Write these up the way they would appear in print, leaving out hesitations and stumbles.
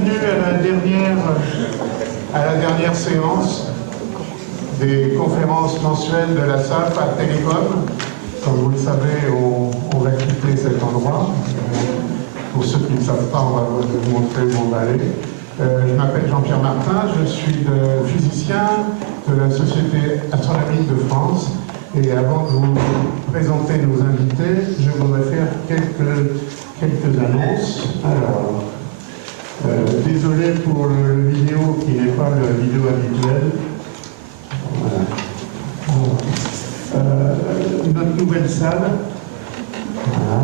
bienvenue à la dernière séance des conférences mensuelles de la SAF à Télécom. Comme vous le savez, on va quitter cet endroit. Pour ceux qui ne savent pas, on va vous montrer où on va aller. Je m'appelle Jean-Pierre Martin, je suis physicien de la Société astronomique de France. Et avant de vous présenter nos invités, je voudrais faire quelques annonces. Alors, désolé pour le vidéo qui n'est pas la vidéo habituelle. Voilà. Notre nouvelle salle. Voilà.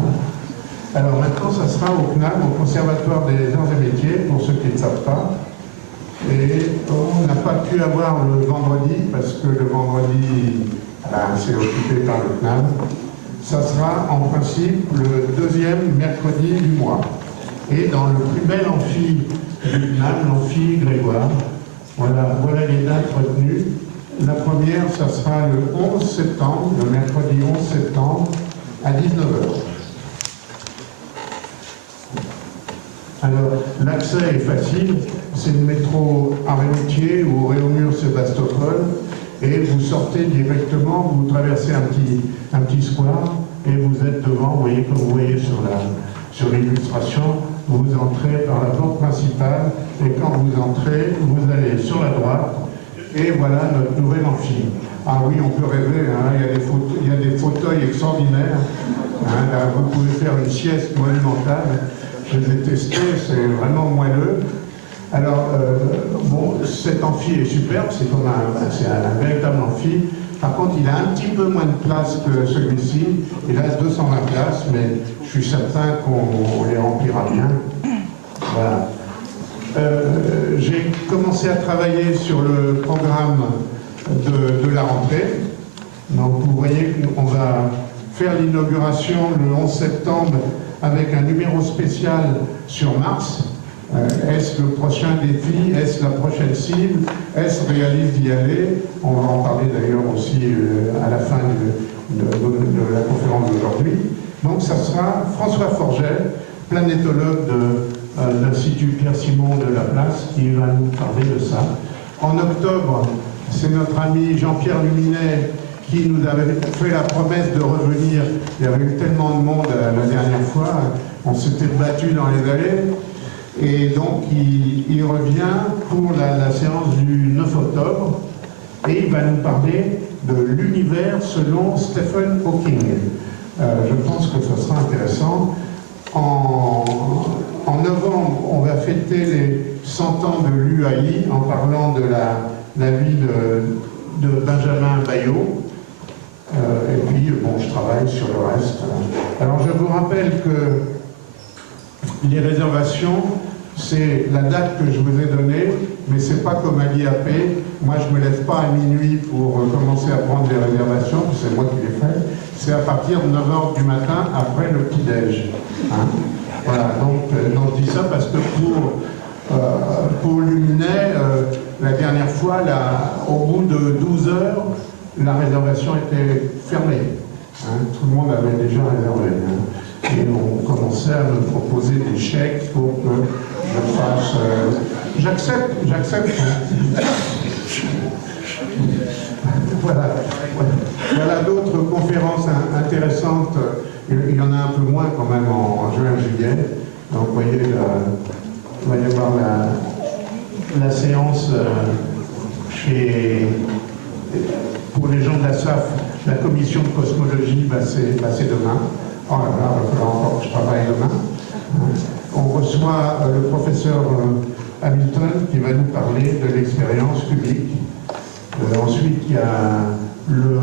Alors maintenant, ça sera au CNAM, au Conservatoire des Arts et Métiers, pour ceux qui ne savent pas. Et on n'a pas pu avoir le vendredi, parce que le vendredi, c'est occupé par le CNAM. Ça sera en principe le deuxième mercredi du mois. Et dans le plus bel amphi du CNAM, l'amphi Grégoire. Voilà les dates retenues. La première, ça sera le 11 septembre, le mercredi 11 septembre, à 19h. Alors, l'accès est facile, c'est le métro Arémoutier ou Réaumur-Sébastopol, et vous sortez directement, vous traversez un petit square, et vous êtes devant, vous voyez, comme vous voyez sur l'illustration, vous entrez par la porte principale, et quand vous entrez, vous allez sur la droite, et voilà notre nouvel amphi. Ah oui, on peut rêver, hein, il y a des fauteuils extraordinaires, hein, là, vous pouvez faire une sieste monumentale. Je les ai testés, c'est vraiment moelleux. Alors, bon, cet amphi est superbe, c'est un véritable amphi. Par contre, il a un petit peu moins de place que celui-ci. Il a 220 places, mais je suis certain qu'on les remplira bien. Voilà. J'ai commencé à travailler sur le programme de la rentrée. Donc, vous voyez qu'on va faire l'inauguration le 11 septembre avec un numéro spécial sur Mars. Est-ce le prochain défi? Est-ce la prochaine cible? Est-ce réaliste d'y aller? On va en parler d'ailleurs aussi à la fin de la conférence d'aujourd'hui. Donc ça sera François Forget, planétologue de l'Institut Pierre-Simon de Laplace, qui va nous parler de ça. En octobre, c'est notre ami Jean-Pierre Luminet qui nous avait fait la promesse de revenir. Il y avait eu tellement de monde la dernière fois, on s'était battu dans les allées, et donc il revient pour la séance du 9 octobre, et il va nous parler de l'univers selon Stephen Hawking. Je pense que ce sera intéressant. En novembre, on va fêter les 100 ans de l'UAI en parlant de la vie de Benjamin Bayot. Et puis, bon, je travaille sur le reste. Alors, je vous rappelle que les réservations, c'est la date que je vous ai donnée, mais c'est pas comme à l'IAP. Moi, je me lève pas à minuit pour commencer à prendre les réservations, c'est moi qui les fais. C'est à partir de 9h du matin, après le petit-déj. Hein, voilà, donc je dis ça parce que pour Luminet, la dernière fois, au bout de 12 heures, la réservation était fermée. Hein, tout le monde avait déjà réservé. Hein, et on commençait à me proposer des chèques pour que je fasse... J'accepte. Hein. Voilà d'autres conférences intéressantes. Il y en a un peu moins quand même en juin-juillet. Donc vous voyez, il va y avoir la séance pour les gens de la SAF, la commission de cosmologie, c'est demain. Oh là là, il va falloir encore que je travaille demain. On reçoit le professeur Hamilton qui va nous parler de l'expérience publique. Ensuite, il y a le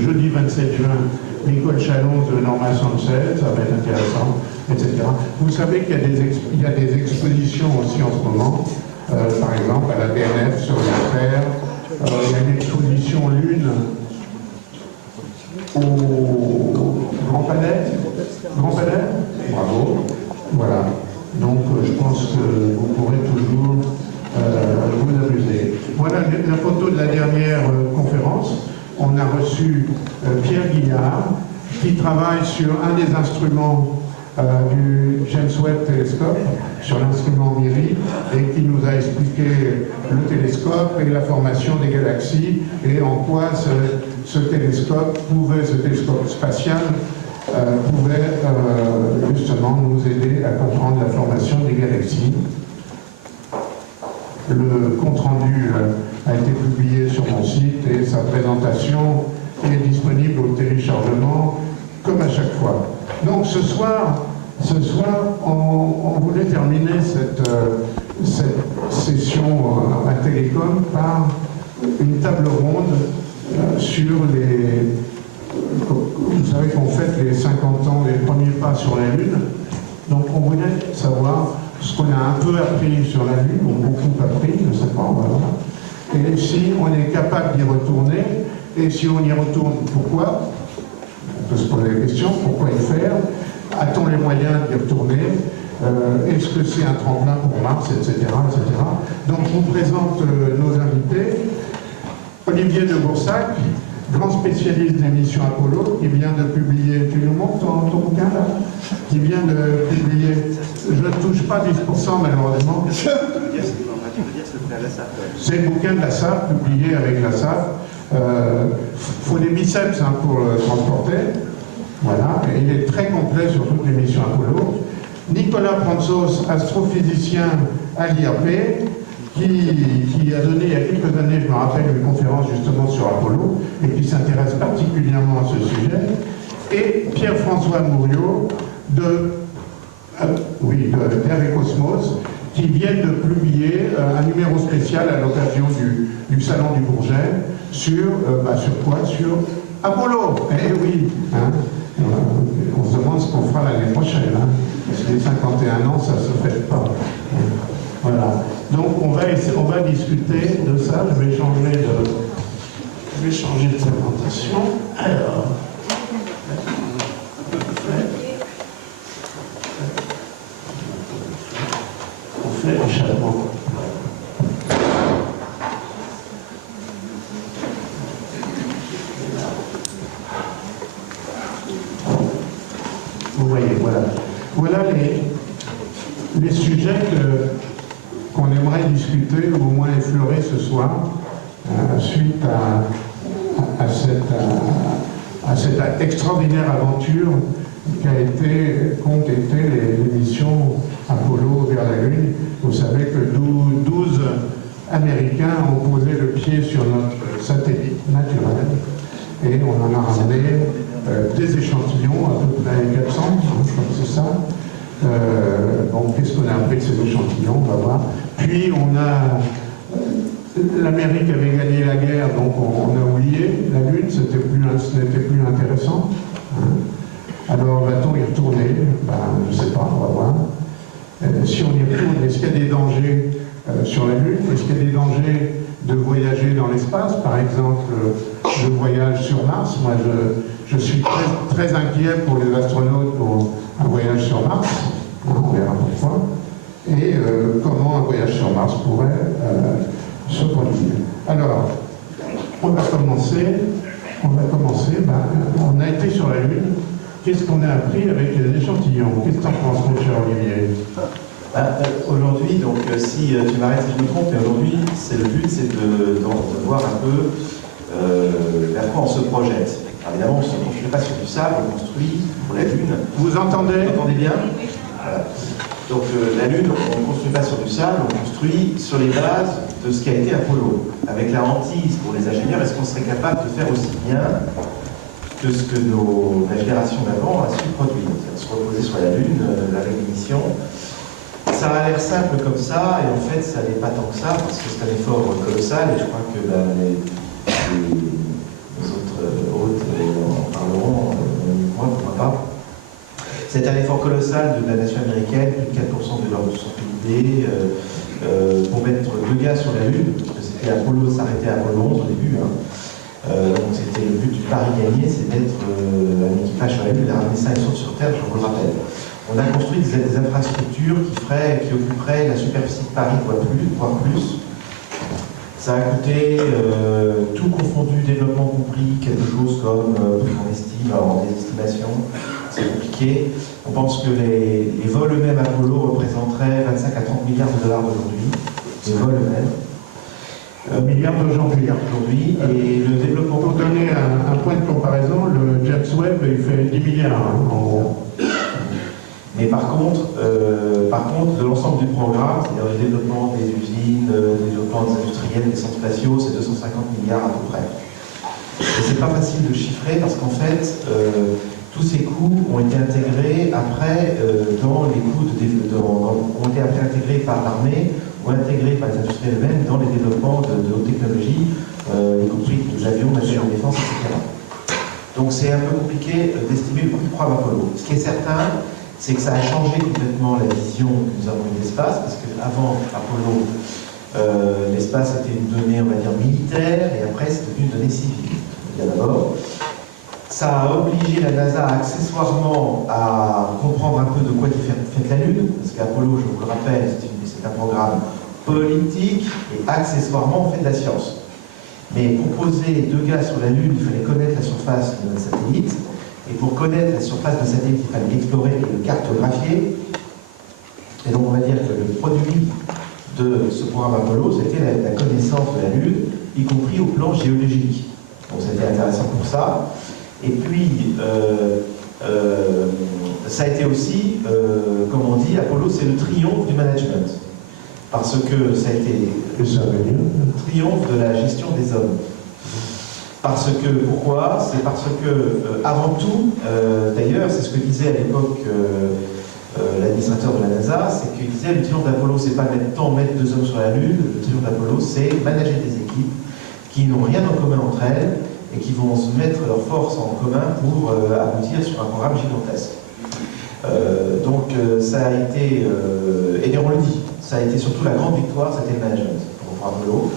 jeudi 27 juin, Nicole Chalon de Norma Sanchez, ça va être intéressant, etc. Vous savez qu'il y a des expositions aussi en ce moment, par exemple à la DNF sur la Terre. Il y a une exposition Lune au Grand Palais. Bravo. Voilà. Donc je pense que vous pourrez toujours vous amuser. Voilà la photo de la dernière conférence. On a reçu Pierre Guignard qui travaille sur un des instruments du James Webb Télescope sur l'instrument MIRI et qui nous a expliqué le télescope et la formation des galaxies et en quoi ce télescope spatial pouvait justement nous aider à comprendre la formation des galaxies. Le compte-rendu a été publié sur mon site et sa présentation est disponible au téléchargement comme à chaque fois. Donc ce soir on voulait terminer cette session à Télécom par une table ronde sur les... Vous savez qu'on fête les 50 ans des premiers pas sur la Lune. Donc on voulait savoir ce qu'on a un peu appris sur la Lune, ou beaucoup appris, je ne sais pas, voilà. Et si on est capable d'y retourner, et si on y retourne, pourquoi? On peut se poser la question, pourquoi y faire? A-t-on les moyens d'y retourner? Est-ce que c'est un tremplin pour Mars, etc., etc. Donc je vous présente nos invités. Olivier de Boursac, grand spécialiste des missions Apollo, qui vient de publier, tu nous montres ton bouquin là? Qui vient de publier, je ne touche pas 10% malheureusement. C'est le bouquin de la SAF, publié avec la SAF. Faut des biceps pour le transporter. Voilà, et il est très complet sur toutes les missions Apollo. Nicolas Prantzos, astrophysicien à l'IRP, qui a donné il y a quelques années, je me rappelle, une conférence justement sur Apollo, et qui s'intéresse particulièrement à ce sujet. Et Pierre-François Mouriot, d'Aerocosmos, qui viennent de publier un numéro spécial à l'occasion du Salon du Bourget sur quoi? Sur Apollo. Eh oui, hein. On se demande ce qu'on fera l'année prochaine. Hein. Parce que les 51 ans, ça ne se fait pas. Voilà. Donc on va discuter de ça. Je vais changer de présentation. Alors. On fait l'échappement. Vous voyez, voilà les sujets qu'on aimerait discuter ou au moins effleurer ce soir suite à cette extraordinaire aventure qu'ont été les missions Apollo vers la Lune. Vous savez que 12 Américains ont posé le pied sur notre satellite naturel et on en a ramené des échantillons, à peu près 400, je crois que c'est ça. Bon, qu'est-ce qu'on a appris de ces échantillons? On va voir. Puis on a... L'Amérique avait gagné la guerre, donc on a oublié la Lune, ce n'était plus intéressant. Hein. Alors va-t-on y retourner? Je ne sais pas, on va voir. Si on y retourne, est-ce qu'il y a des dangers sur la Lune? Est-ce qu'il y a des dangers de voyager dans l'espace? Par exemple, le voyage sur Mars. Moi, je suis très inquiet pour les astronautes pour un voyage sur Mars. Hein, on verra pourquoi. Et comment un voyage sur Mars pourrait se produire. Alors, on va commencer. On a été sur la Lune. Qu'est-ce qu'on a appris avec les échantillons? Qu'est-ce que tu en penses, mon cher Olivier? Aujourd'hui, donc si tu m'arrêtes si je me trompe, mais aujourd'hui, le but, c'est de voir un peu vers quoi on se projette. Alors, évidemment, on ne construit pas sur du sable, on construit pour la Lune. Vous entendez? Vous entendez bien? Voilà. Donc la Lune, on ne construit pas sur du sable, on construit sur les bases de ce qui a été Apollo. Avec la hantise pour les ingénieurs, est-ce qu'on serait capable de faire aussi bien que ce que la génération d'avant a su produire? Se reposer sur la Lune, avec une mission. Ça a l'air simple comme ça, et en fait, ça n'est pas tant que ça, parce que c'est un effort colossal, et je crois que les autres hôtes en parleront, moi, pourquoi pas. C'est un effort colossal de la nation américaine, plus de 4% de son PIB, pour mettre 2 gars sur la Lune, parce que c'était Apollo, s'arrêtait à Apollo 11 au début. Donc c'était le but du pari gagné, c'est d'être un équipage sur la Lune, de ramener ça et sauf sur Terre, je vous le rappelle. On a construit des infrastructures qui occuperaient la superficie de Paris, voire plus. Ça a coûté, tout confondu, développement compris, quelque chose comme, on estime, en des estimations, c'est compliqué. On pense que les vols eux-mêmes Apollo représenteraient 25 à 30 milliards de dollars aujourd'hui, les vols eux-mêmes. Milliards d'aujourd'hui. Et le développement... Pour donner un point de comparaison, le James Webb, il fait 10 milliards en gros. Mais par contre, de l'ensemble du programme, c'est-à-dire le développement des usines, le développement des industriels, des centres spatiaux, c'est 250 milliards à peu près. Et c'est pas facile de chiffrer parce qu'en fait, tous ces coûts ont été intégrés après dans les coûts ont été après intégrés par l'armée ou intégrés par les industriels eux-mêmes dans les développements de haute technologie, y compris des avions, matériels de défense, etc. Donc c'est un peu compliqué d'estimer le coût du programme Apollo. Ce qui est certain, c'est que ça a changé complètement la vision que nous avons de l'espace, parce qu'avant Apollo, l'espace était une donnée, on va dire, militaire, et après c'est devenu une donnée civile. D'abord, ça a obligé la NASA accessoirement à comprendre un peu de quoi était faite la Lune, parce qu'Apollo, je vous le rappelle, c'est un programme politique, et accessoirement on fait de la science. Mais pour poser 2 gars sur la Lune, il fallait connaître la surface de notre satellite. Et pour connaître la surface de satellite, il fallait l'explorer et le cartographier. Et donc on va dire que le produit de ce programme Apollo, c'était la connaissance de la Lune, y compris au plan géologique. Donc c'était intéressant pour ça. Et puis, ça a été aussi, comme on dit, Apollo, c'est le triomphe du management. Parce que ça a été le triomphe de la gestion des hommes. Parce que, pourquoi? C'est parce que, avant tout, d'ailleurs, c'est ce que disait à l'époque l'administrateur de la NASA, c'est qu'il disait le triomphe d'Apollo, c'est pas mettre 2 hommes sur la Lune, le triomphe d'Apollo, c'est manager des équipes qui n'ont rien en commun entre elles et qui vont se mettre leurs forces en commun pour aboutir sur un programme gigantesque. Donc, ça a été, et on le dit, ça a été surtout la grande victoire, c'était le management pour Apollo.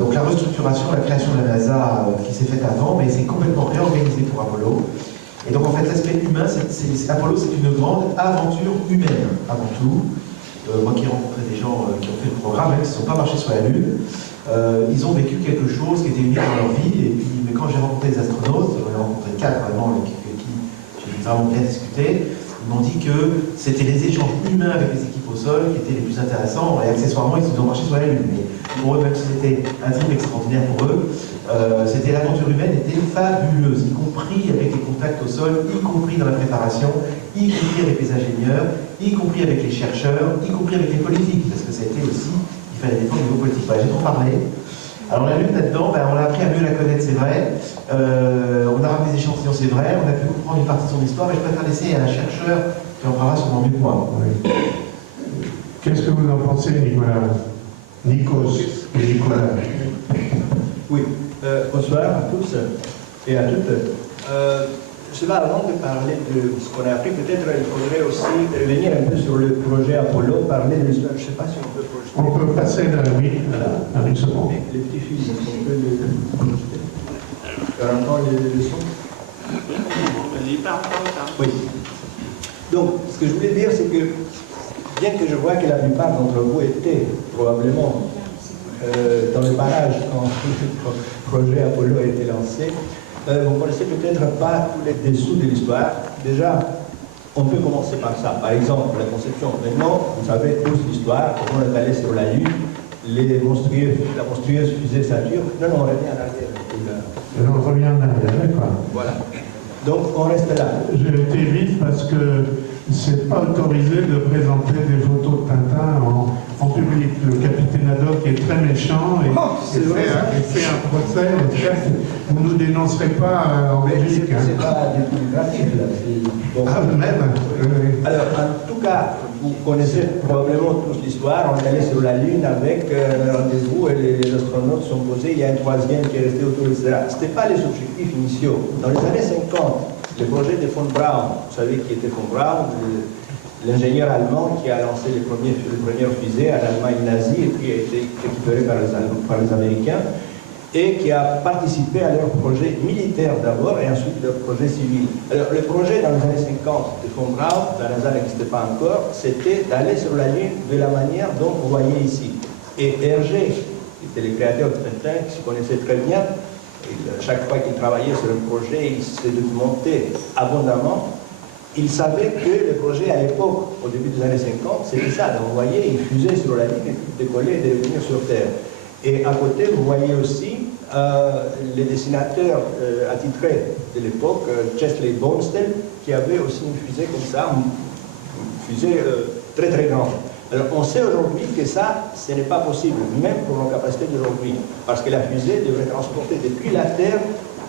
Donc la restructuration, la création de la NASA qui s'est faite avant, mais c'est complètement réorganisé pour Apollo. Et donc en fait l'aspect humain, Apollo c'est une grande aventure humaine avant tout. Moi qui ai rencontré des gens qui ont fait le programme, même s'ils ne sont pas marchés sur la Lune, ils ont vécu quelque chose qui était unique dans leur vie. Et puis mais quand j'ai rencontré les astronautes, j'en ai rencontré 4 vraiment avec qui j'ai vraiment bien discuté, ils m'ont dit que c'était les échanges humains avec les équipes au sol qui étaient les plus intéressants, et accessoirement ils ont marché sur la Lune. Mais pour eux, même si c'était un trip extraordinaire pour eux, c'était l'aventure humaine était fabuleuse, y compris avec les contacts au sol, y compris dans la préparation, y compris avec les ingénieurs, y compris avec les chercheurs, y compris avec les politiques, parce que ça a été aussi, il fallait défendre au niveau politique. Voilà, j'ai trop parlé. Alors la Lune là-dedans, on a appris à mieux la connaître, c'est vrai. On a ramené des échantillons, c'est vrai. On a pu comprendre une partie de son histoire, mais je préfère laisser à un chercheur qui en parlera sûrement mieux que moi. Oui. Qu'est-ce que vous en pensez, Nicolas? Nikos et Nicolas. Oui, bonsoir à tous et à toutes. Avant de parler de ce qu'on a appris, peut-être il faudrait aussi revenir un peu sur le projet Apollo, parler de l'histoire. Je ne sais pas si on peut projeter. On peut passer là, oui, à une seconde. Les petits fils, on peut les projeter. On entend le son? Oui. Donc, ce que je voulais dire, c'est que, bien que je vois que la plupart d'entre vous étaient probablement dans le barrage quand le projet Apollo a été lancé, vous ne connaissez peut-être pas tous les dessous de l'histoire. Déjà, on peut commencer par ça. Par exemple, la conception. Maintenant, vous savez tous l'histoire, comment on est allé sur la Lune, la monstrueuse fusée Saturne. Non, on revient en arrière. On revient en arrière, d'accord. Voilà. Donc, on reste là. J'ai été vite parce que c'est pas autorisé de présenter des photos de Tintin en public. Le capitaine Haddock est très méchant et, il fait un procès. Vous ne nous dénoncerez pas en Belgique. C'est pas du tout gratuit, là. Bon. Ah, même. Alors, en tout cas, vous connaissez probablement toute l'histoire. On est allé sur la Lune avec un rendez-vous et les astronautes sont posés. Il y a un troisième qui est resté autour, etc. Ce n'était pas les objectifs initiaux. Dans les années 50, le projet de von Braun, vous savez qui était von Braun, l'ingénieur allemand qui a lancé les premières fusées en Allemagne nazie et qui a été récupéré par les Américains et qui a participé à leur projet militaire d'abord et ensuite leur projet civil. Alors le projet dans les années 50 de von Braun, la NASA n'existait pas encore, c'était d'aller sur la Lune de la manière dont vous voyez ici. Et Hergé, qui était le créateur de Tintin, qui se connaissait très bien, Chaque fois qu'il travaillait sur un projet, il s'est documenté abondamment. Il savait que le projet à l'époque, au début des années 50, c'était ça. Donc, vous voyez, il fusait sur la ligne, il décollait et revenir sur Terre. Et à côté, vous voyez aussi les dessinateurs attitrés de l'époque, Chesley Bonestell, qui avait aussi une fusée comme ça, une fusée très très grande. Alors on sait aujourd'hui que ça, ce n'est pas possible, même pour nos capacités d'aujourd'hui, parce que la fusée devrait transporter depuis la Terre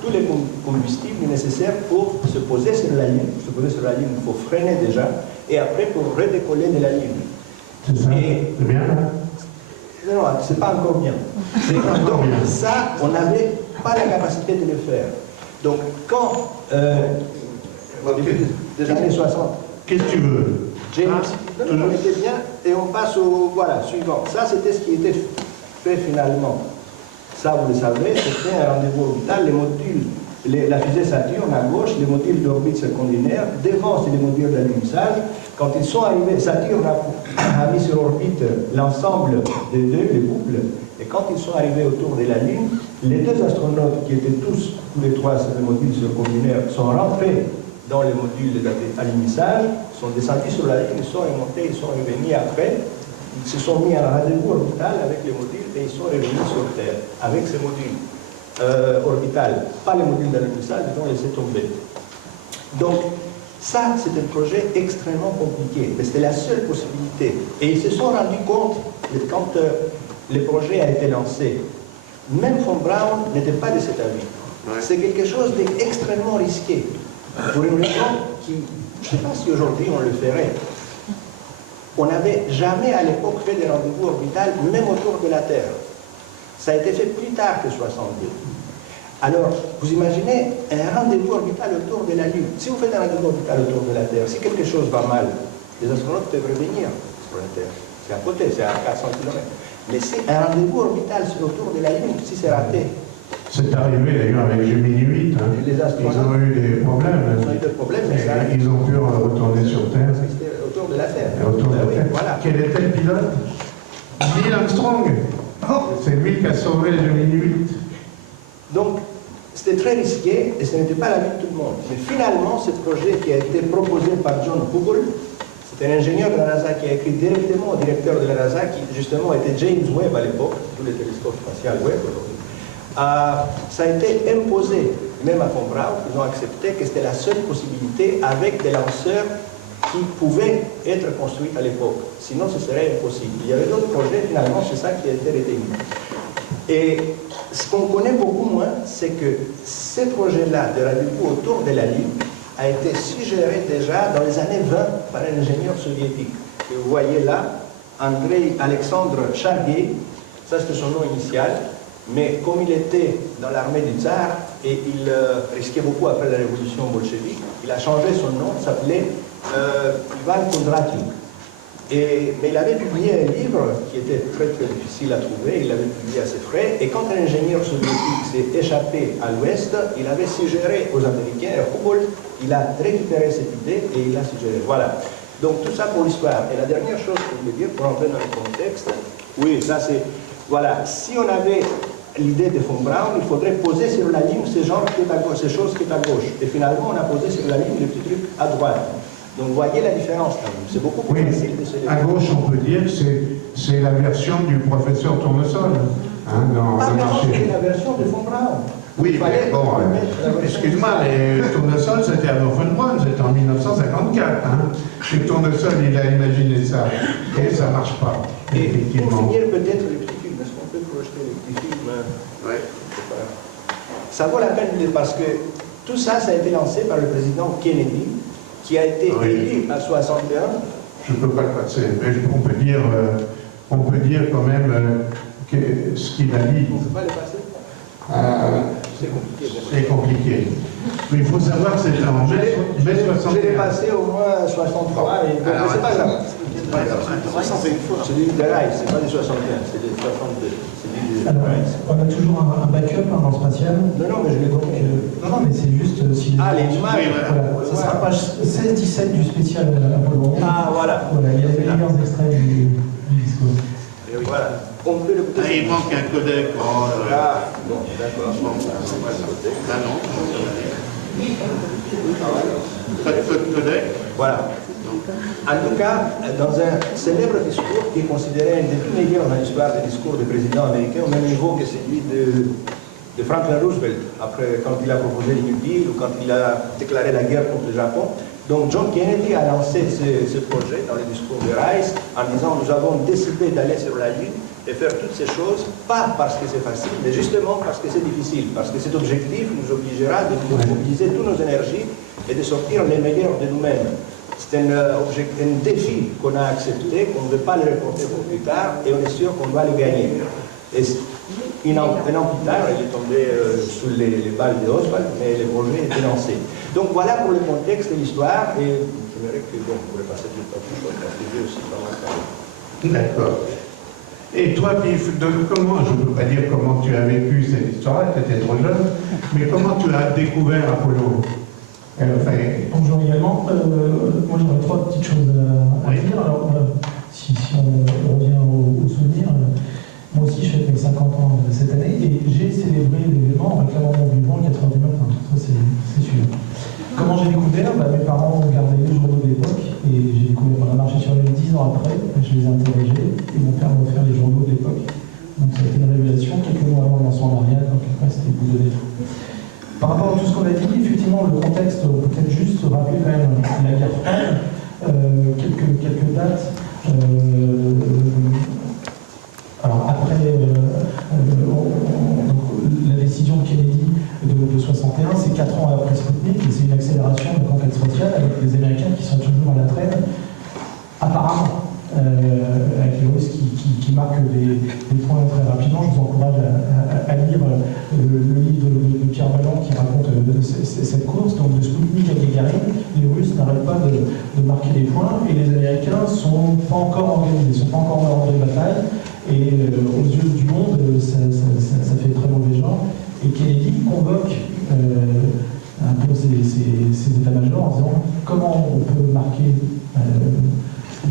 tous les combustibles nécessaires pour se poser sur la Lune. Pour se poser sur la Lune, il faut freiner déjà, et après pour redécoller de la Lune. C'est ça, c'est bien là? Non, c'est pas encore bien. Donc ça, on n'avait pas la capacité de le faire. Donc quand, au début des années 60, qu'est-ce que tu veux? James, non, on était bien, et on passe au, voilà, suivant. Ça, c'était ce qui était fait finalement. Ça, vous le savez, c'était un rendez-vous orbital, les modules, la fusée Saturne à gauche, les modules d'orbite circumlunaire, devant, c'est les modules d'alunissage. Quand ils sont arrivés, Saturne a mis sur orbite l'ensemble des deux, les boucles, et quand ils sont arrivés autour de la Lune, les deux astronautes, qui étaient tous les trois sur les modules circumlunaires, sont rentrés dans les modules d'alunissage, sont descendus sur la Lune, ils sont remontés, ils sont revenus après, ils se sont mis à un rendez-vous orbital avec les modules et ils sont revenus sur Terre avec ces modules orbitales, pas les modules d'alunissage, ils ont laissé tomber. Donc, ça, c'est un projet extrêmement compliqué, mais c'était la seule possibilité. Et ils se sont rendus compte, quand le projet a été lancé, même von Braun n'était pas de cet avis. C'est quelque chose d'extrêmement risqué. Pour une raison qui, je ne sais pas si aujourd'hui on le ferait. On n'avait jamais à l'époque fait des rendez-vous orbitales, même autour de la Terre. Ça a été fait plus tard que 62. Alors, vous imaginez un rendez-vous orbital autour de la Lune. Si vous faites un rendez-vous orbital autour de la Terre, si quelque chose va mal, les astronautes peuvent revenir sur la Terre. C'est à côté, c'est à 400 km. Mais si un rendez-vous orbital autour de la Lune, si c'est raté, c'est arrivé d'ailleurs avec Gemini 8. Hein. Ils ont eu des problèmes. Ils ont eu des problèmes, mais ça, ils ont pu retourner sur Terre. C'était autour de la Terre. Autour de la Terre. Voilà. Quel était le pilote? Neil Armstrong. C'est lui qui a sauvé Gemini 8. Donc, c'était très risqué et ce n'était pas l'avis de tout le monde. Mais finalement, ce projet qui a été proposé par John Hubble, c'est un ingénieur de la NASA qui a écrit directement au directeur de la NASA, qui justement était James Webb à l'époque, tous les télescopes spatials Webb aujourd'hui. Ça a été imposé, même à von Braun, ils ont accepté que c'était la seule possibilité avec des lanceurs qui pouvaient être construits à l'époque. Sinon, ce serait impossible. Il y avait d'autres projets, finalement, c'est ça qui a été retenu. Et ce qu'on connaît beaucoup moins, c'est que ces projets-là de rendez-vous autour de la Lune a été suggéré déjà dans les années 20 par un ingénieur soviétique. Et vous voyez là, Andrei Alexandre Chargé, ça c'était son nom initial, mais comme il était dans l'armée du tsar et il risquait beaucoup après la révolution bolchevique, il a changé son nom, il s'appelait Ivan Kondratyuk. Mais il avait publié un livre qui était très très difficile à trouver, il l'avait publié à ses frais, et quand un ingénieur soviétique s'est échappé à l'ouest, il avait suggéré aux Américains, Hubble, il a récupéré cette idée et il l'a suggéré. Voilà. Donc tout ça pour l'histoire. Et la dernière chose que je voulais dire, pour entrer dans le contexte, oui, ça c'est, voilà, si on avait l'idée de von Braun, il faudrait poser sur la ligne ces choses qui est à gauche. Et finalement, on a posé sur la ligne les petits trucs à droite. Donc vous voyez la différence quand même. C'est beaucoup plus facile de se lever. À gauche, on peut dire que c'est la version du professeur Tournesol. Hein, dans le marché. C'est la version de von Braun. Oui, mais bon, excuse-moi, mais Tournesol, c'était à von Braun, c'était en 1954. Hein. Et Tournesol, il a imaginé ça. Et ça ne marche pas, et effectivement. Pour finir, peut-être les petits films. Est-ce qu'on peut projeter les petits films? Oui. Ça vaut la peine de dire parce que tout ça, ça a été lancé par le président Kennedy, qui a été élu à 61. Je ne peux pas le passer, mais on peut dire quand même que ce qu'il a dit. On ne peut pas le passer? C'est compliqué. C'est compliqué. Mais il faut savoir que c'était en mai 61. Je l'ai passé au moins 63, mais c'est pas grave. C'est du rail, c'est pas du 61, c'est du 62. Alors, on a toujours un backup dans le spatial. Non, mais je l'ai compris. Non, mais c'est juste si Ah, les images. Voilà. Ça sera page 16-17 du spécial Apollo 11. Ah, voilà. Voilà, il y a les meilleurs extraits du discours. Voilà. On peut le Ah, il manque un codec. Oh, Ah, bon, d'accord. ah non. Pas de codec. Voilà. En tout cas, dans un célèbre discours qui est considéré un des plus meilleurs dans l'histoire des discours des présidents américains, au même niveau que celui de Franklin Roosevelt, après, quand il a proposé les New Deal ou quand il a déclaré la guerre contre le Japon. Donc John Kennedy a lancé ce projet dans le discours de Rice en disant « Nous avons décidé d'aller sur la Lune et faire toutes ces choses, pas parce que c'est facile, mais justement parce que c'est difficile, parce que cet objectif nous obligera de mobiliser toutes nos énergies et de sortir les meilleurs de nous-mêmes. » C'est un défi qu'on a accepté, qu'on ne veut pas le reporter pour plus tard, et on est sûr qu'on doit le gagner. Et un an plus tard, il est tombé sous les balles de Oswald, mais le projet est lancé. Donc voilà pour le contexte de l'histoire, et j'aimerais que bon, on pourrait passer du temps plus parce que j'ai aussi pas mal parlé. D'accord. Et toi, Pif, comment, je ne peux pas dire comment tu as vécu cette histoire-là, tu étais trop jeune, mais comment tu as découvert Apollo? Bonjour également. Moi j'aurais trois petites choses à dire. Alors, si on revient au souvenir, moi aussi je fête mes 50 ans cette année et j'ai célébré l'événement en réclamant mon vivant à 4h du matin. Ça c'est sûr. Comment j'ai découvert? Mes parents ont gardé les journaux de l'époque et j'ai découvert, on a marché sur les 10 ans après, je les ai interrogés et mon père m'a offert les journaux de l'époque. Donc ça a été une révélation quelques mois avant le lancement d'Ariane, donc après c'était bout de lettres. Par rapport à tout ce qu'on a dit, effectivement, le contexte, peut-être juste rappeler quand même la guerre froide, quelques dates. Alors après la décision de Kennedy de 61, c'est 4 ans après Sputnik, et c'est une accélération de conquête spatiale avec les Américains qui sont toujours à la traîne, apparemment. Avec les Russes qui marquent des points très rapidement. Je vous encourage à lire le livre de Pierre Balland qui raconte cette course. Donc de Sputnik à Gagarine, les Russes n'arrêtent pas de marquer des points et les Américains ne sont pas encore organisés, ne sont pas encore en ordre de bataille. Et aux yeux du monde, ça fait très mauvais genre. Et Kennedy convoque un peu ses états-majors en disant comment on peut marquer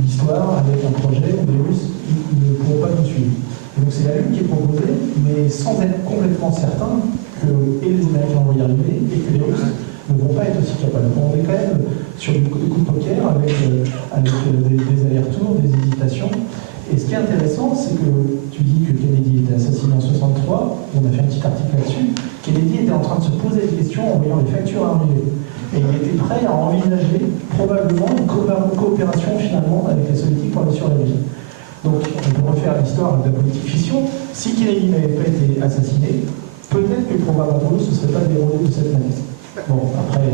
l'histoire avec un projet où les Russes ne pourront pas nous suivre. Et donc c'est la Lune qui est proposée, mais sans être complètement certain que et les Américains vont y arriver et que les Russes ne vont pas être aussi capables. On est quand même sur du coup de poker avec des allers-retours, des hésitations. Et ce qui est intéressant, c'est que tu dis que Kennedy était assassiné en 63, on a fait un petit article là-dessus. Kennedy était en train de se poser des questions en voyant les factures arriver. Et il était prêt à envisager probablement une coopération finalement avec les Soviétiques pour aller sur la Lune. Donc on peut refaire l'histoire de la politique fission. Si Kennedy n'avait pas été assassiné, peut-être que le programme Apollo ne se serait pas déroulé de cette manière. Bon, après,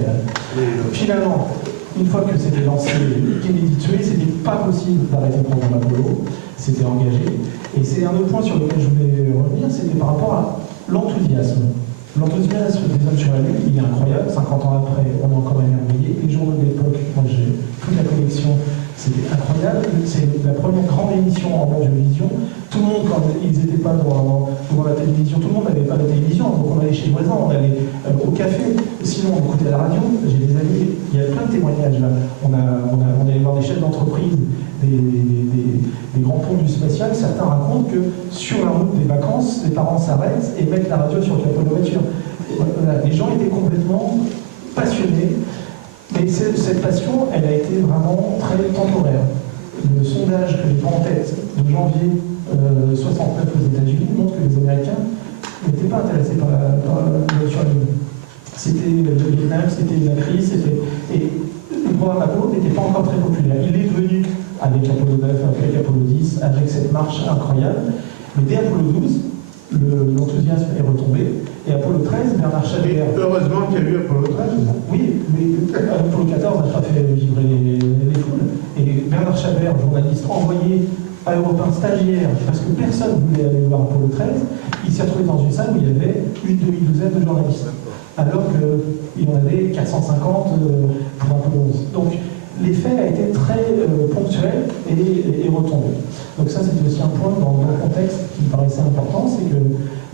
finalement, une fois que c'était lancé, Kennedy tué, c'était pas possible d'arrêter le programme Apollo, c'était engagé. Et c'est un autre point sur lequel je voulais revenir, c'était par rapport à l'enthousiasme. L'enthousiasme des hommes sur la Lune, il est incroyable. 50 ans après, on est encore émerveillé. Les journaux de l'époque, moi j'ai toute la collection, c'était incroyable. C'est la première grande émission en audiovisuel. Tout le monde, quand ils n'étaient pas devant la télévision, tout le monde n'avait pas de télévision. Donc on allait chez le voisin, on allait au café. Sinon, on écoutait la radio. J'ai des amis, il y a plein de témoignages là. On allait voir des chefs d'entreprise, des grands ponts du spatial. Certains racontent que sur la route des vacances, les parents s'arrêtent et mettent la radio sur le capot de la voiture. Voilà, les gens étaient complètement passionnés. Mais cette passion, elle a été vraiment très temporaire. Le sondage que j'ai pas en tête de janvier 69 aux États-Unis montre que les Américains n'étaient pas intéressés par la voiture à Lune. C'était le Vietnam, c'était la crise, et le programme Apollo n'était pas encore très populaire. Il est devenu avec Apollo 9, avec Apollo 10, avec cette marche incroyable. Mais dès Apollo 12, l'enthousiasme est retombé. Et Apollo 13, Bernard Chabert... Heureusement qu'il y a eu Apollo 13. Oui, mais Apollo 14 n'a pas fait vibrer les foules. Et Bernard Chabert, journaliste envoyé à Europe 1 stagiaire, parce que personne ne voulait aller voir Apollo 13, il s'est retrouvé dans une salle où il y avait une demi-douzaine de journalistes. Alors qu'il y en avait 450 pour Apollo 11. Donc l'effet a été très ponctuel et retombé. Donc ça, c'était aussi un point dans le contexte qui me paraissait important, c'est que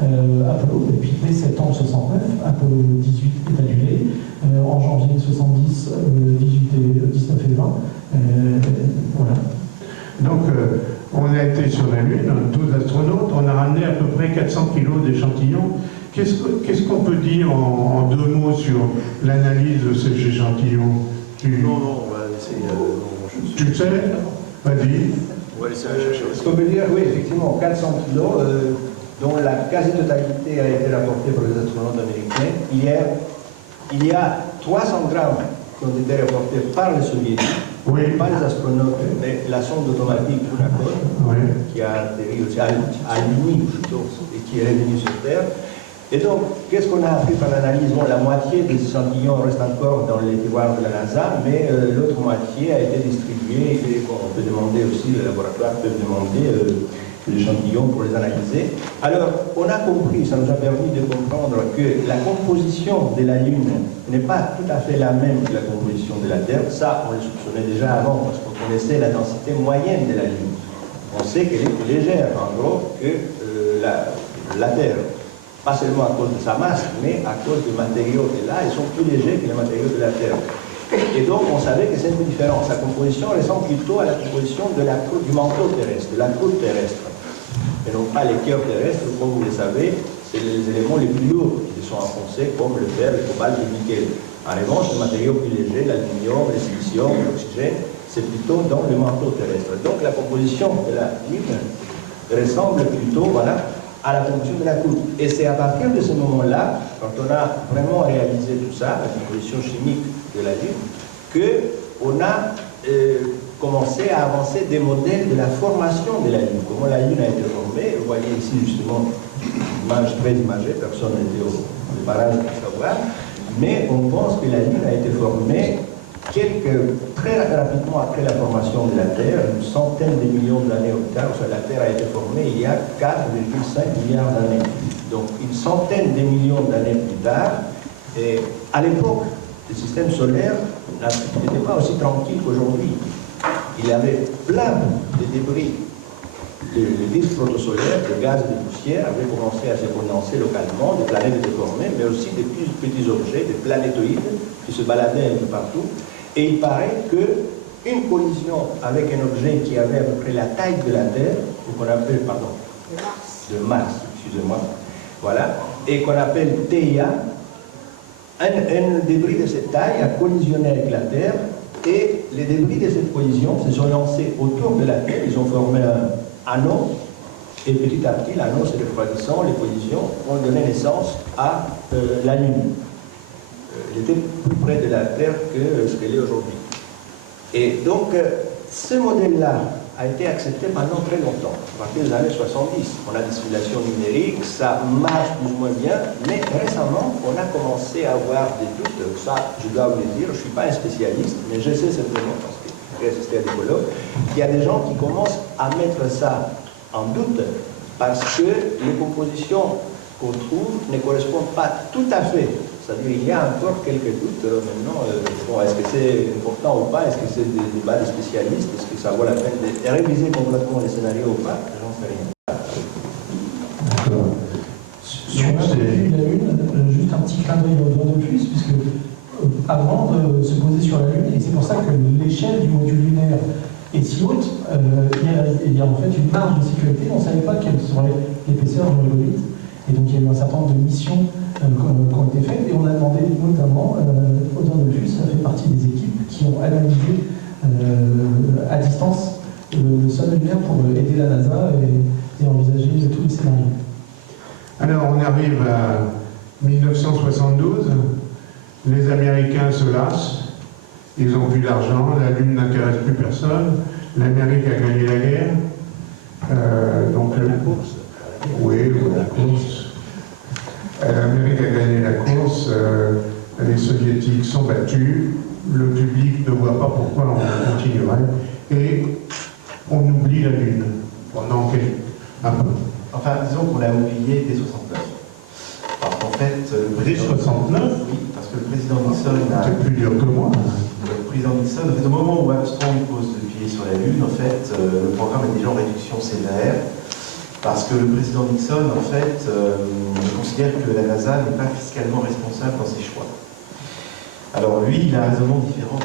Apollo, depuis dès septembre 69, Apollo 18 est annulé, en janvier 70, 19 et 20, voilà. Donc, on a été sur la la Lune, 12 astronautes, on a ramené à peu près 400 kilos d'échantillons. Qu'est-ce qu'on peut dire en deux mots sur l'analyse de ces échantillons? Non, on va laisser. Tu le sais? Vas-y. On va laisser un chercheur. Ce qu'on peut dire, oui, effectivement, 400 kilos, dont la quasi-totalité a été rapportée par les astronautes américains. Il y a 300 grammes qui ont été rapportés par les soviétiques, Oui. pas les astronautes, mais la sonde automatique Lunokhod, Oui. qui a atterri aussi à Luni, plutôt, et qui est revenue sur Terre. Et donc, qu'est-ce qu'on a appris par l'analyse? Bon, la moitié des échantillons restent encore dans les tiroirs de la NASA, mais l'autre moitié a été distribuée, et on peut demander aussi, les laboratoires peuvent demander l'échantillon pour les analyser. Alors, on a compris, ça nous a permis de comprendre que la composition de la Lune n'est pas tout à fait la même que la composition de la Terre. Ça, on le soupçonnait déjà avant, parce qu'on connaissait la densité moyenne de la Lune. On sait qu'elle est plus légère, en gros, que la Terre. Pas seulement à cause de sa masse, mais à cause des matériaux. Et là, ils sont plus légers que les matériaux de la Terre. Et donc, on savait que c'est une différence. Sa composition ressemble plutôt à la composition de du manteau terrestre, de la croûte terrestre. Et non pas les cœurs terrestres, comme vous le savez, c'est les éléments les plus lourds qui sont enfoncés, comme le fer, le cobalt et le nickel. En revanche, les matériaux plus légers, l'aluminium, le silicium, l'oxygène, c'est plutôt dans le manteau terrestre. Donc, la composition de la Lune ressemble plutôt, voilà, à la composition de la croûte. Et c'est à partir de ce moment-là, quand on a vraiment réalisé tout ça, la composition chimique de la Lune, qu'on a commencé à avancer des modèles de la formation de la Lune. Comment la Lune a été formée. Vous voyez ici justement une image très imagée, personne n'était au démarrage pour savoir, mais on pense que la Lune a été formée très rapidement après la formation de la Terre, une centaine de millions d'années plus tard. La Terre a été formée il y a 4,5 milliards d'années. Donc une centaine de millions d'années plus tard, et à l'époque, le système solaire n'était pas aussi tranquille qu'aujourd'hui. Il y avait plein de débris. Les disques protosolaires, de gaz et de poussière avaient commencé à se condenser localement, des planètes étaient formées, mais aussi des plus petits objets, des planétoïdes qui se baladaient un peu partout. Et il paraît qu'une collision avec un objet qui avait à peu près la taille de la Terre, ou qu'on appelle, pardon, de Mars, excusez-moi, voilà, et qu'on appelle TIA, un débris de cette taille a collisionné avec la Terre, et les débris de cette collision se sont lancés autour de la Terre, ils ont formé un anneau, et petit à petit, l'anneau se refroidissant, les collisions ont donné naissance à la Lune. Il était plus près de la Terre que ce qu'elle est aujourd'hui. Et donc, ce modèle-là a été accepté pendant très longtemps, à partir des années 70. On a des simulations numériques, ça marche plus ou moins bien, mais récemment, on a commencé à avoir des doutes. Ça, je dois vous le dire, je ne suis pas un spécialiste, mais je sais simplement, parce que j'ai assisté à des colloques, qu'il y a des gens qui commencent à mettre ça en doute, parce que les compositions qu'on trouve ne correspondent pas tout à fait. C'est-à-dire qu'il y a encore quelques doutes maintenant. Bon, est-ce que c'est important ou pas? Est-ce que c'est des débats de spécialistes? Est-ce que ça vaut la peine de réviser complètement les scénarios ou pas? J'en sais rien. D'accord. Sur la Lune, juste un petit clin d'œil de plus, puisque avant de se poser sur la Lune, et c'est pour ça que l'échelle du module lunaire est si haute, il y a en fait une marge de sécurité. On ne savait pas quelle serait l'épaisseur du régolithe. Et donc il y a eu un certain nombre de missions qui ont été faites, et on a demandé notamment, Odin Delfus a fait partie des équipes qui ont analysé à distance le sol lunaire pour aider la NASA et envisager tous les scénarios. Alors on arrive à 1972, les Américains se lassent, ils n'ont plus d'argent, la Lune n'intéresse plus personne, l'Amérique a gagné la guerre, donc la course. Oui, la course. L'Amérique a gagné la course, les Soviétiques sont battus, le public ne voit pas pourquoi on continuerait, et on oublie la Lune pendant un peu. Enfin, disons qu'on l'a oublié dès 69. Parce qu'en fait, Dès 69, oui, parce que le président Nixon a... c'est plus dur que moi. Le président Nixon, au moment où Armstrong pose le pied sur la Lune, en fait, le programme est déjà en réduction sévère. Parce que le président Nixon, en fait, considère que la NASA n'est pas fiscalement responsable dans ses choix. Alors lui, il a un raisonnement différent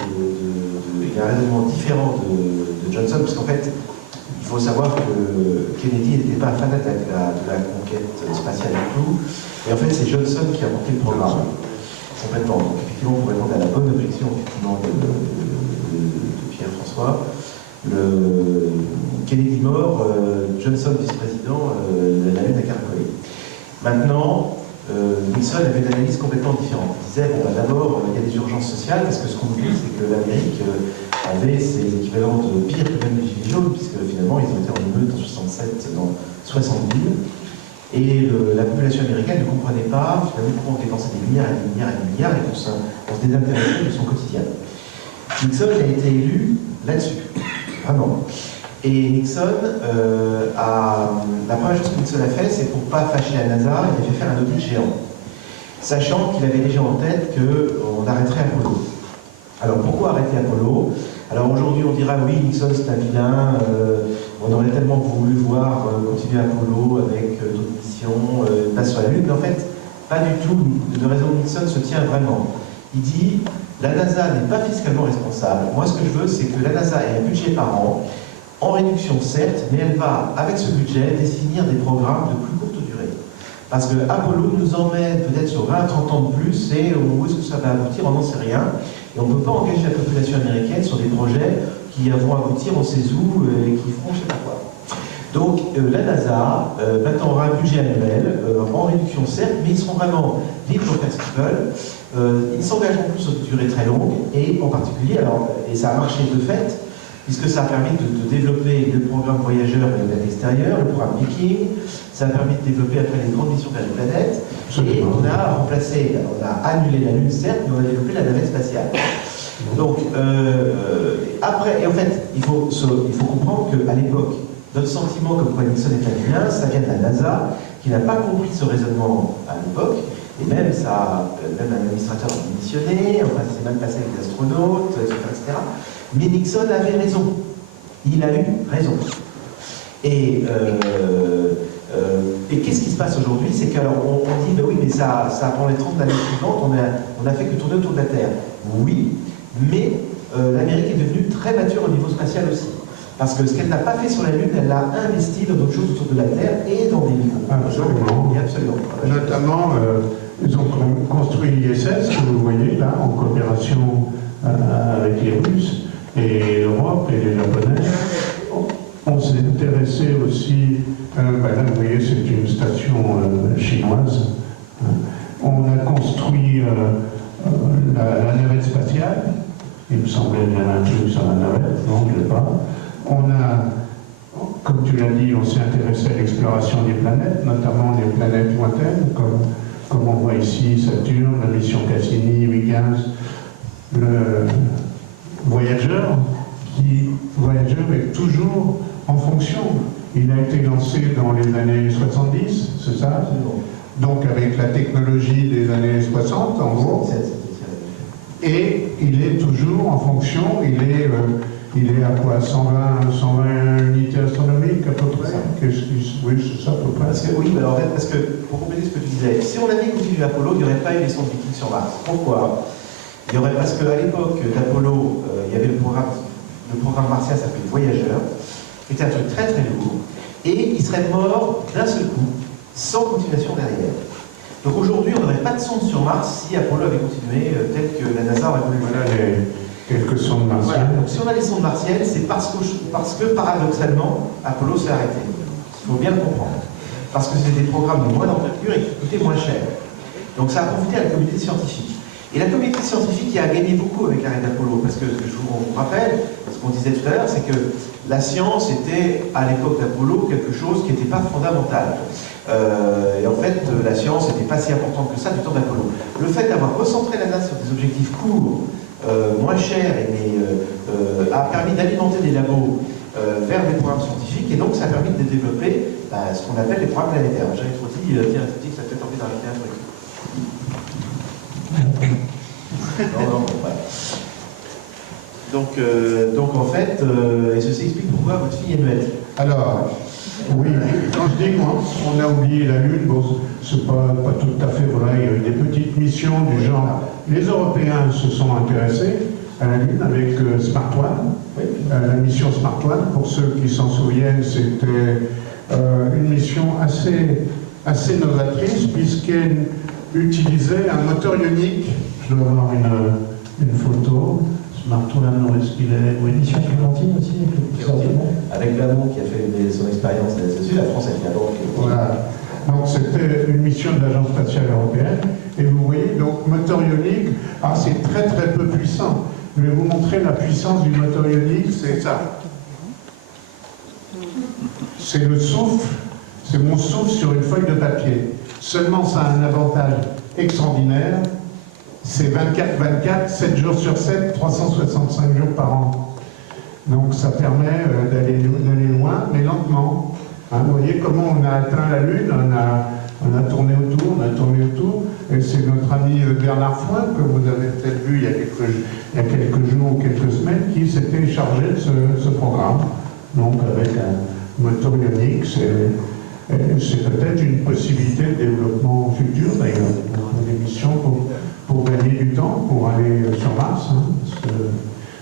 de Johnson, parce qu'en fait, Il faut savoir que Kennedy n'était pas un fanat de la conquête spatiale du tout. Et en fait, c'est Johnson qui a monté le programme. Complètement. Donc, effectivement, pour répondre à la bonne objection effectivement, de Pierre-François, Kennedy mort, Johnson vice-président, la Lune a caracolé. Maintenant, Nixon avait une analyse complètement différente. Il disait, bon, d'abord, il y a des urgences sociales, parce que ce qu'on dit, c'est que l'Amérique avait ses équivalents de pire que même les Gilets jaunes, puisque finalement, ils ont été en émeute en 67 dans 70 000. Et la population américaine ne comprenait pas, finalement, pourquoi on dépensait des milliards et des milliards et des milliards et qu'on se désintéressait de son quotidien. Nixon a été élu là-dessus, vraiment. Et Nixon, la première chose que Nixon a fait, c'est pour ne pas fâcher la NASA, il a fait faire un audit géant, sachant qu'il avait déjà en tête qu'on arrêterait Apollo. Alors pourquoi arrêter Apollo? Alors aujourd'hui on dira oui, Nixon c'est un vilain, on aurait tellement voulu voir continuer Apollo avec d'autres missions, passe sur la Lune, mais en fait, pas du tout. Le raison de Nixon se tient vraiment. Il dit, la NASA n'est pas fiscalement responsable. Moi ce que je veux, c'est que la NASA ait un budget par an, en réduction certes, mais elle va, avec ce budget, définir des programmes de plus courte durée. Parce que Apollo nous emmène peut-être sur 20-30 ans de plus, et où est-ce que ça va aboutir, on n'en sait rien. Et on ne peut pas engager la population américaine sur des projets qui vont aboutir, on sait où, et qui feront je ne sais pas quoi. Donc la NASA, maintenant, aura un budget annuel, en réduction certes, mais ils seront vraiment libres pour faire ce qu'ils veulent. Ils s'engageront plus sur une durée très longue, et en particulier, et ça a marché de fait, puisque ça a permis de développer le programme Voyageur vers l'extérieur, le programme Viking, ça a permis de développer après les grandes missions vers les planètes, et on a annulé la Lune certes, mais on a développé la navette spatiale. Donc, après, et en fait, il faut comprendre qu'à l'époque, notre sentiment comme quoi Nixon est un vilain, ça vient de la NASA, qui n'a pas compris ce raisonnement à l'époque, et même un administrateur a démissionné, enfin, ça s'est mal passé avec les astronautes, etc. Mais Nixon avait raison. Il a eu raison. Et qu'est-ce qui se passe aujourd'hui? C'est qu'on dit, ben oui, mais ça prend les 30 années suivantes, on n'a fait que tourner autour de la Terre. Oui, mais l'Amérique est devenue très mature au niveau spatial aussi. Parce que ce qu'elle n'a pas fait sur la Lune, elle l'a investi dans d'autres choses autour de la Terre et dans des micros. Absolument. Et absolument. Notamment, ils ont construit l'ISS, que vous voyez là, en coopération avec les Russes et l'Europe et les Japonais. On s'est intéressé aussi, là vous voyez, c'est une station chinoise. On a construit la navette spatiale. Il me semblait qu'il y en a un truc sur la navette, non, je ne l'ai pas. On a, comme tu l'as dit, on s'est intéressé à l'exploration des planètes, notamment des planètes lointaines, comme on voit ici, Saturne, la mission Cassini, Huygens, le Voyageur est toujours en fonction. Il a été lancé dans les années 70, c'est ça? Donc avec la technologie des années 60, en gros. Et il est toujours en fonction, il est à quoi? 120 unités astronomiques à peu près? Oui, c'est ça à peu près. Parce que, pour compléter ce que tu disais, si on avait continué Apollo, il n'y aurait pas eu les sondes Viking sur Mars. Pourquoi? Parce qu'à l'époque d'Apollo, il y avait le programme martien s'appelait Voyageur, qui était un truc très très lourd, et il serait mort d'un seul coup, sans continuation derrière. Donc aujourd'hui, on n'aurait pas de sonde sur Mars si Apollo avait continué tel que la NASA aurait voulu. Voilà quelques sondes martiennes. Voilà. Donc si on a les sondes martiennes, c'est parce que paradoxalement, Apollo s'est arrêté. Il faut bien le comprendre. Parce que c'était des programmes de moins d'envergure et qui coûtaient moins cher. Donc ça a profité à la communauté scientifique. Et la communauté scientifique qui a gagné beaucoup avec l'arrêt d'Apollo, parce que je vous rappelle, ce qu'on disait tout à l'heure, c'est que la science était, à l'époque d'Apollo, quelque chose qui n'était pas fondamental. Et en fait, la science n'était pas si importante que ça du temps d'Apollo. Le fait d'avoir recentré la NASA sur des objectifs courts, moins chers, a permis d'alimenter des labos vers des programmes scientifiques, et donc ça a permis de développer ce qu'on appelle les programmes planétaires. J'avais trop dit, tiens, ça peut envie d'arrêter un truc. Non, voilà. Donc en fait, et ceci explique pourquoi votre fille est muette. Alors, oui, quand je dis on a oublié la Lune, bon, c'est pas tout à fait vrai. Il y a eu des petites missions du genre. Les Européens se sont intéressés, à la Lune avec Smart One, la mission Smart One. Pour ceux qui s'en souviennent, c'était une mission assez novatrice puisqu'elle utilisait un moteur ionique. Je dois avoir une photo. Smart One, où est-ce qu'il est? Oui. Mission Clémentine aussi, Avec Lamont qui a fait son expérience à la SSU, la France a fait d'abord. Voilà. Donc c'était une mission de l'Agence spatiale européenne. Et vous voyez, donc moteur ionique, c'est très très peu puissant. Je vais vous montrer la puissance du moteur ionique, c'est ça. C'est le souffle, c'est mon souffle sur une feuille de papier. Seulement ça a un avantage extraordinaire, c'est 24/24, 7 jours sur 7, 365 jours par an. Donc ça permet d'aller loin, mais lentement. Vous voyez comment on a atteint la Lune, on a tourné autour, et c'est notre ami Bernard Foin, que vous avez peut-être vu il y a quelques jours ou quelques semaines, qui s'était chargé de ce programme. Donc avec un moteur ionique, c'est peut-être une possibilité de développement futur d'ailleurs, des missions pour gagner du temps, pour aller sur Mars. Parce que,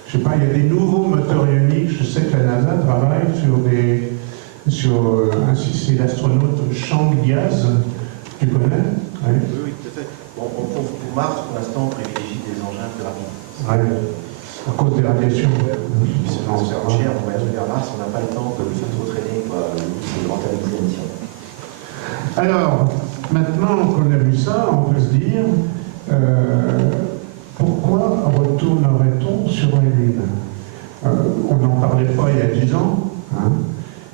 je sais pas, il y a des nouveaux moteurs ioniques, je sais que la NASA travaille c'est l'astronaute Sean Diaz, tu connais? Oui, oui, tout à fait. Bon, pour Mars, pour l'instant, on privilégie des engins plus rapides. Ouais, à cause des radiations. C'est cher, on va aller vers Mars, on n'a pas le temps de le faire trop traîner, c'est de rentabiliser la mission. Alors, maintenant qu'on a vu ça, on peut se dire, pourquoi retournerait-on sur la Lune? On n'en parlait pas il y a 10 ans.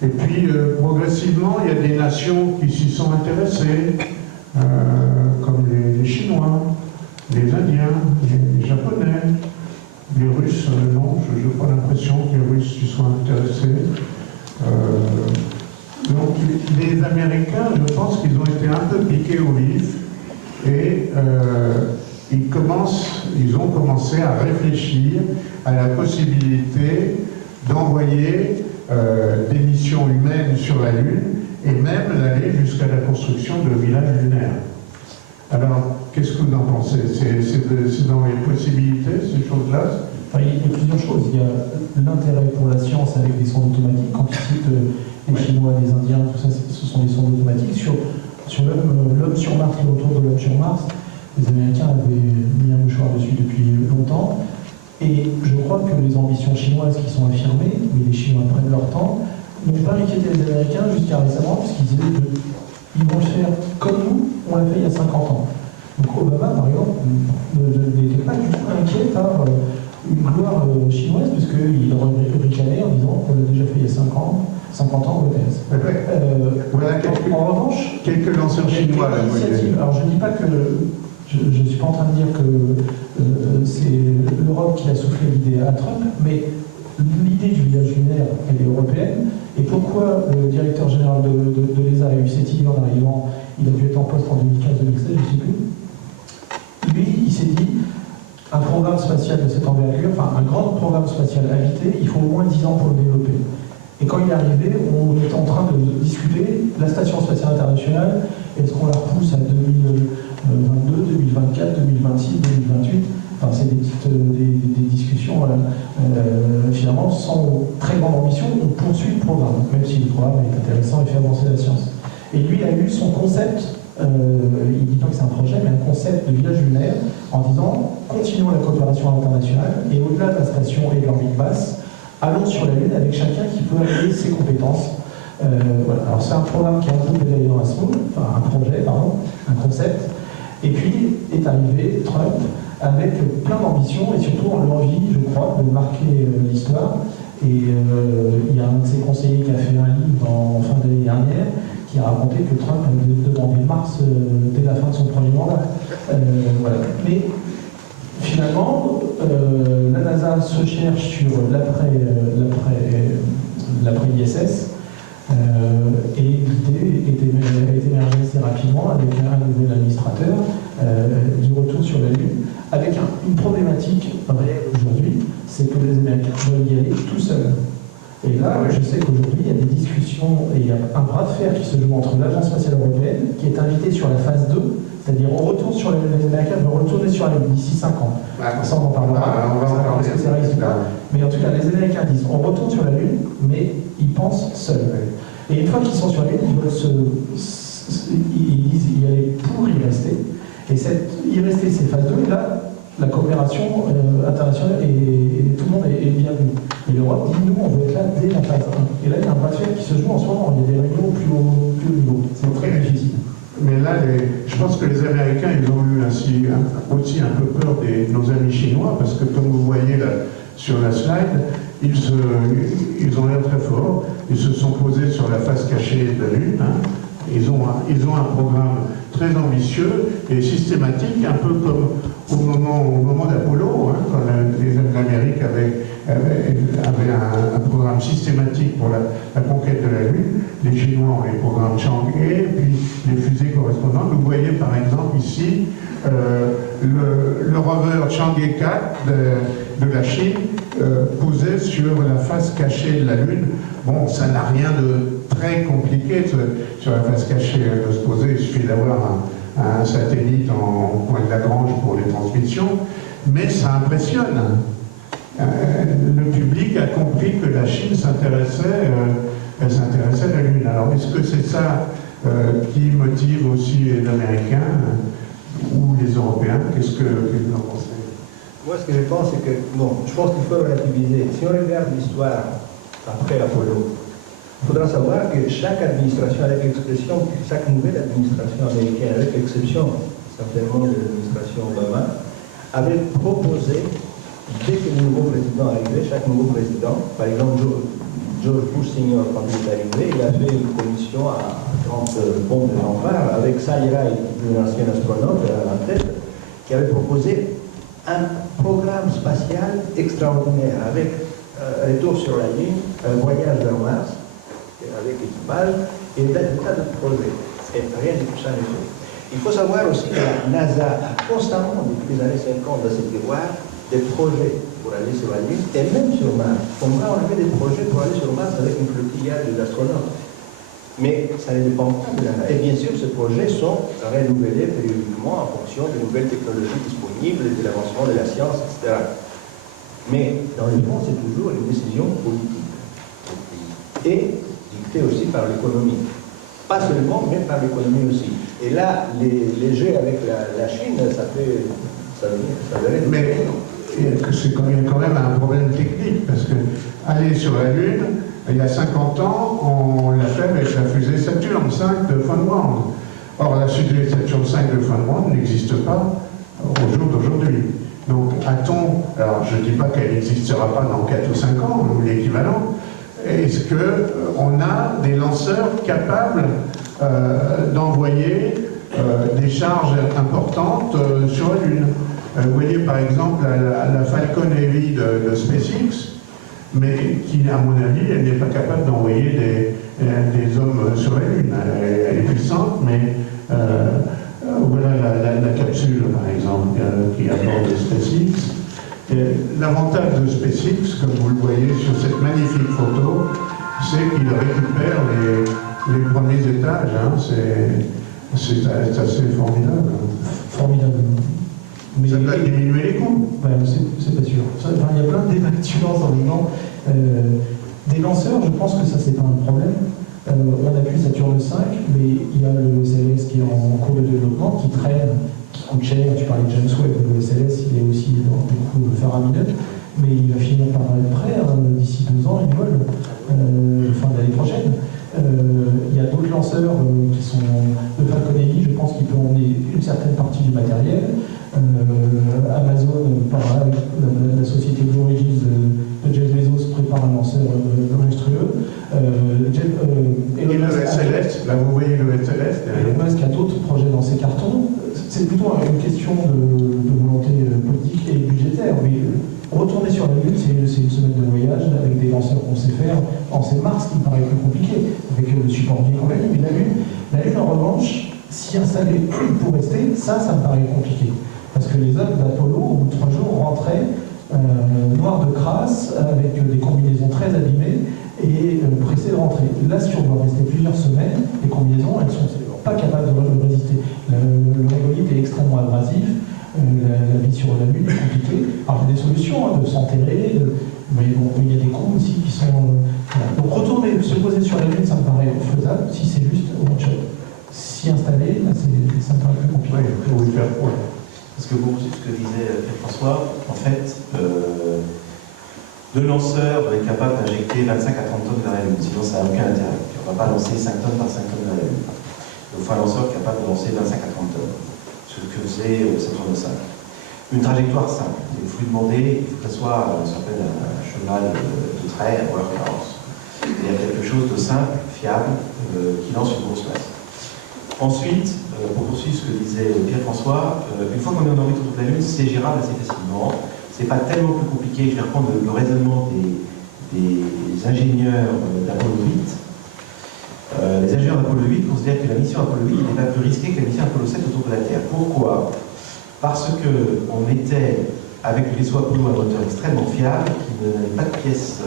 Et puis, progressivement, il y a des nations qui s'y sont intéressées, comme les Chinois, les Indiens, les Japonais, les Russes, non, je n'ai pas l'impression que les Russes s'y sont intéressés. Donc, les Américains, je pense qu'ils ont été un peu piqués au vif, et ils ont commencé à réfléchir à la possibilité d'envoyer des missions humaines sur la Lune et même d'aller jusqu'à la construction de villages lunaires. Alors, qu'est-ce que vous en pensez? C'est dans les possibilités, ces choses-là? Il y a plusieurs choses. Il y a l'intérêt pour la science avec des sondes automatiques. Quand ils citent les Chinois, les Indiens, tout ça, ce sont des sondes automatiques. Sur l'homme sur Mars, le retour de l'homme sur Mars, les Américains avaient mis un mouchoir dessus depuis longtemps. Et je crois que les ambitions chinoises qui sont affirmées, mais les Chinois prennent leur temps, n'ont pas inquiété les Américains jusqu'à récemment, puisqu'ils disaient qu'ils vont le faire comme nous, on l'a fait il y a 50 ans. Donc Obama, par exemple, n'était pas du tout inquiet par une gloire chinoise, puisqu'il ricanait en disant qu'on l'a déjà fait il y a 50 ans au ETS. Voilà En revanche, quelques lanceurs chinois. Alors je ne dis pas que... Je ne suis pas en train de dire que c'est l'Europe qui a soufflé l'idée à Trump, mais l'idée du village lunaire, elle est européenne. Et pourquoi le directeur général de l'ESA a eu cette idée en arrivant? Il a dû être en poste en 2015-2016, je ne sais plus. Lui, il s'est dit, un programme spatial de cette envergure, enfin un grand programme spatial habité, il faut au moins 10 ans pour le développer. Et quand il est arrivé, on était en train de discuter la Station spatiale internationale, est-ce qu'on la repousse à 2022, 2024, 2026, 2028? Enfin, c'est des discussions, finalement, sans très grande ambition, on poursuit le programme, même si le programme est intéressant et fait avancer la science. Et lui a eu son concept, il ne dit pas que c'est un projet, mais un concept de village lunaire, en disant, continuons la coopération internationale, et au-delà de la station et de l'orbite basse, allons sur la Lune avec chacun qui peut allier ses compétences. Voilà. Alors c'est un programme qui est un peu pédalé dans la semoule, enfin un projet, pardon, un concept. Et puis est arrivé Trump avec plein d'ambitions et surtout l'envie, je crois, de marquer l'histoire. Et il y a un de ses conseillers qui a fait un livre en fin d'année dernière qui a raconté que Trump avait demandé Mars dès la fin de son premier mandat. Voilà. Mais finalement, la NASA se cherche sur l'après-ISS, et l'idée est émergée assez rapidement avec un nouvel administrateur du retour sur la Lune, avec une problématique réelle aujourd'hui, c'est que les Américains veulent y aller tout seuls. Et là, je sais qu'aujourd'hui, il y a des discussions et il y a un bras de fer qui se joue entre l'Agence spatiale européenne, qui est invitée sur la phase 2, C'est-à-dire, on retourne sur les Américains vont retourner sur la Lune d'ici 5 ans. Ça, on en parlera. On va en parler. Parce que c'est réaliste. Mais en tout cas, les Américains disent on retourne sur la Lune, mais ils pensent seuls. Et une fois qu'ils sont sur la Lune, ils veulent ils disent y aller pour y rester. Et y rester, c'est phase 2. Et là, la coopération internationale et tout le monde est bienvenu. Et l'Europe dit nous, on veut être là dès la phase 1. Et là, il y a un bras de fer qui se joue en ce moment. Il y a des réunions au plus haut niveau. C'est très difficile. Mais là, je pense que les Américains, ils ont eu aussi un peu peur de nos amis chinois, parce que comme vous voyez là, sur la slide, ils ont l'air très forts. Ils se sont posés sur la face cachée de la Lune. Hein. Ils ont un programme très ambitieux et systématique, un peu comme au moment d'Apollo, hein, quand l'Amérique avait un programme systématique pour la conquête de la Lune. Les Chinois ont les programmes Chang'e, puis les fusées correspondantes. Vous voyez par exemple ici le rover Chang'e 4 de la Chine posé sur la face cachée de la Lune. Bon, ça n'a rien de très compliqué sur la face cachée de se poser. Il suffit d'avoir un satellite en point de Lagrange pour les transmissions, mais ça impressionne. Le public a compris que la Chine s'intéressait à la Lune. Alors, est-ce que c'est ça qui motive aussi les Américains ou les Européens? Qu'est-ce que vous en pensez? Moi, ce que je pense, c'est que, je pense qu'il faut relativiser. Si on regarde l'histoire après Apollo, il faudra savoir que chaque administration, avec exception, chaque nouvelle administration américaine, avec exception certainement de l'administration Obama, avait proposé, dès que le nouveau président arrivait, chaque nouveau président, par exemple George Bush Senior, quand il est arrivé, il a fait une commission à 30 bombes de rempart avec Saïra, un ancien astronaute en tête, qui avait proposé un programme spatial extraordinaire avec retour sur la Lune, un voyage vers Mars, avec équipage, et des tas de projets. Et rien de tout ça n'est fait. Il faut savoir aussi que la NASA a constamment, depuis les années 50, dans cette devoir, des projets pour aller sur la Lune et même sur Mars. Comme là, on avait des projets pour aller sur Mars avec une flottillage d'astronautes. Mais ça ne dépend pas de la NASA. Et bien sûr, ces projets sont renouvelés périodiquement en fonction de nouvelles technologies disponibles, de l'avancement de la science, etc. Mais dans le fond, c'est toujours une décision politique. Et dictée aussi par l'économie. Pas seulement, mais par l'économie aussi. Et là, les jeux avec la Chine, ça verrait. Mais c'est quand même un problème technique, parce que aller sur la Lune, il y a 50 ans, on l'a fait avec la fusée Saturn 5 de Von Braun. Or, la fusée Saturn 5 de Von Braun n'existe pas au jour d'aujourd'hui. Donc, alors je ne dis pas qu'elle n'existera pas dans 4 ou 5 ans, ou l'équivalent, est-ce qu'on a des lanceurs capables d'envoyer des charges importantes sur la Lune? Vous voyez par exemple la Falcon Heavy de SpaceX, mais qui, à mon avis, elle n'est pas capable d'envoyer des hommes sur la Lune. Elle est puissante, mais voilà la capsule, par exemple, qui apporte SpaceX. L'avantage de SpaceX, comme vous le voyez sur cette magnifique photo, c'est qu'il récupère les premiers étages. Hein. C'est assez formidable. Formidable. Mais ça doit diminuer les coûts. Ben, c'est pas sûr. Il y a plein de débats qui se lancent en disant des lanceurs, je pense que ça c'est pas un problème. On appuie Saturne 5, mais il y a le SLS qui est en cours de développement, qui traîne, qui coûte cher. Tu parlais de James Webb, le SLS, il est aussi dans des coûts faramineux, mais il va finir par être prêt. D'ici 2 ans, il vole, fin d'année prochaine. Il y a d'autres lanceurs qui sont de Falcon Heavy, je pense qu'il peut emmener une certaine partie du matériel. Amazon, par la société Blue Origin de Jeff Bezos, prépare un lanceur monstrueux. Et le SLS, là vous voyez le SLS. Elon Musk a d'autres projets dans ses cartons. C'est plutôt une question de volonté politique et budgétaire. Mais retourner sur la Lune, c'est une semaine de voyage avec des lanceurs qu'on sait faire. C'est Mars qui me paraît plus compliqué, avec le support bien qu'on a mis. Mais la Lune, en revanche, s'y installer pour rester, ça me paraît compliqué. Parce que les hommes d'Apollo, au bout de 3 jours, rentraient noirs de crasse, avec des combinaisons très abîmées, et pressés de rentrer. Là, si on doit rester plusieurs semaines, les combinaisons, elles ne sont pas capables de résister. Le régolithe La vie sur la Lune est compliquée. Alors, il y a des solutions, hein, de s'enterrer, mais bon, il y a des coûts aussi qui sont... voilà. Donc, retourner, se poser sur la Lune, ça me paraît faisable si c'est juste one shot. S'y installer, là, ça me paraît plus compliqué. Oui, il faut y faire. Ouais. Parce que bon, c'est ce que disait Pierre-François, en fait, le lanceur doit être capable d'injecter 25 à 30 tonnes vers la Lune, sinon ça n'a aucun intérêt. On ne va pas lancer 5 tonnes par 5 tonnes vers la Lune. Il faut un lanceur capable de lancer 25 à 30 tonnes, ce que faisait Saturne 5. Une trajectoire simple. Il faut lui demander, il faut que ce soit ce qu'on appelle un cheval de trait, un workhorse. Il y a quelque chose de simple, fiable, qui lance une grosse masse. Ensuite, pour poursuivre ce que disait Pierre-François, une fois qu'on est en orbite autour de la Lune, c'est gérable assez facilement. C'est pas tellement plus compliqué. Je vais reprendre le raisonnement des ingénieurs d'Apollo 8. Les ingénieurs d'Apollo 8 considèrent que la mission Apollo 8 n'est pas plus risquée que la mission Apollo 7 autour de la Terre. Pourquoi? Parce qu'on mettait avec le vaisseau Apollo un moteur extrêmement fiable qui n'avait pas de pièces.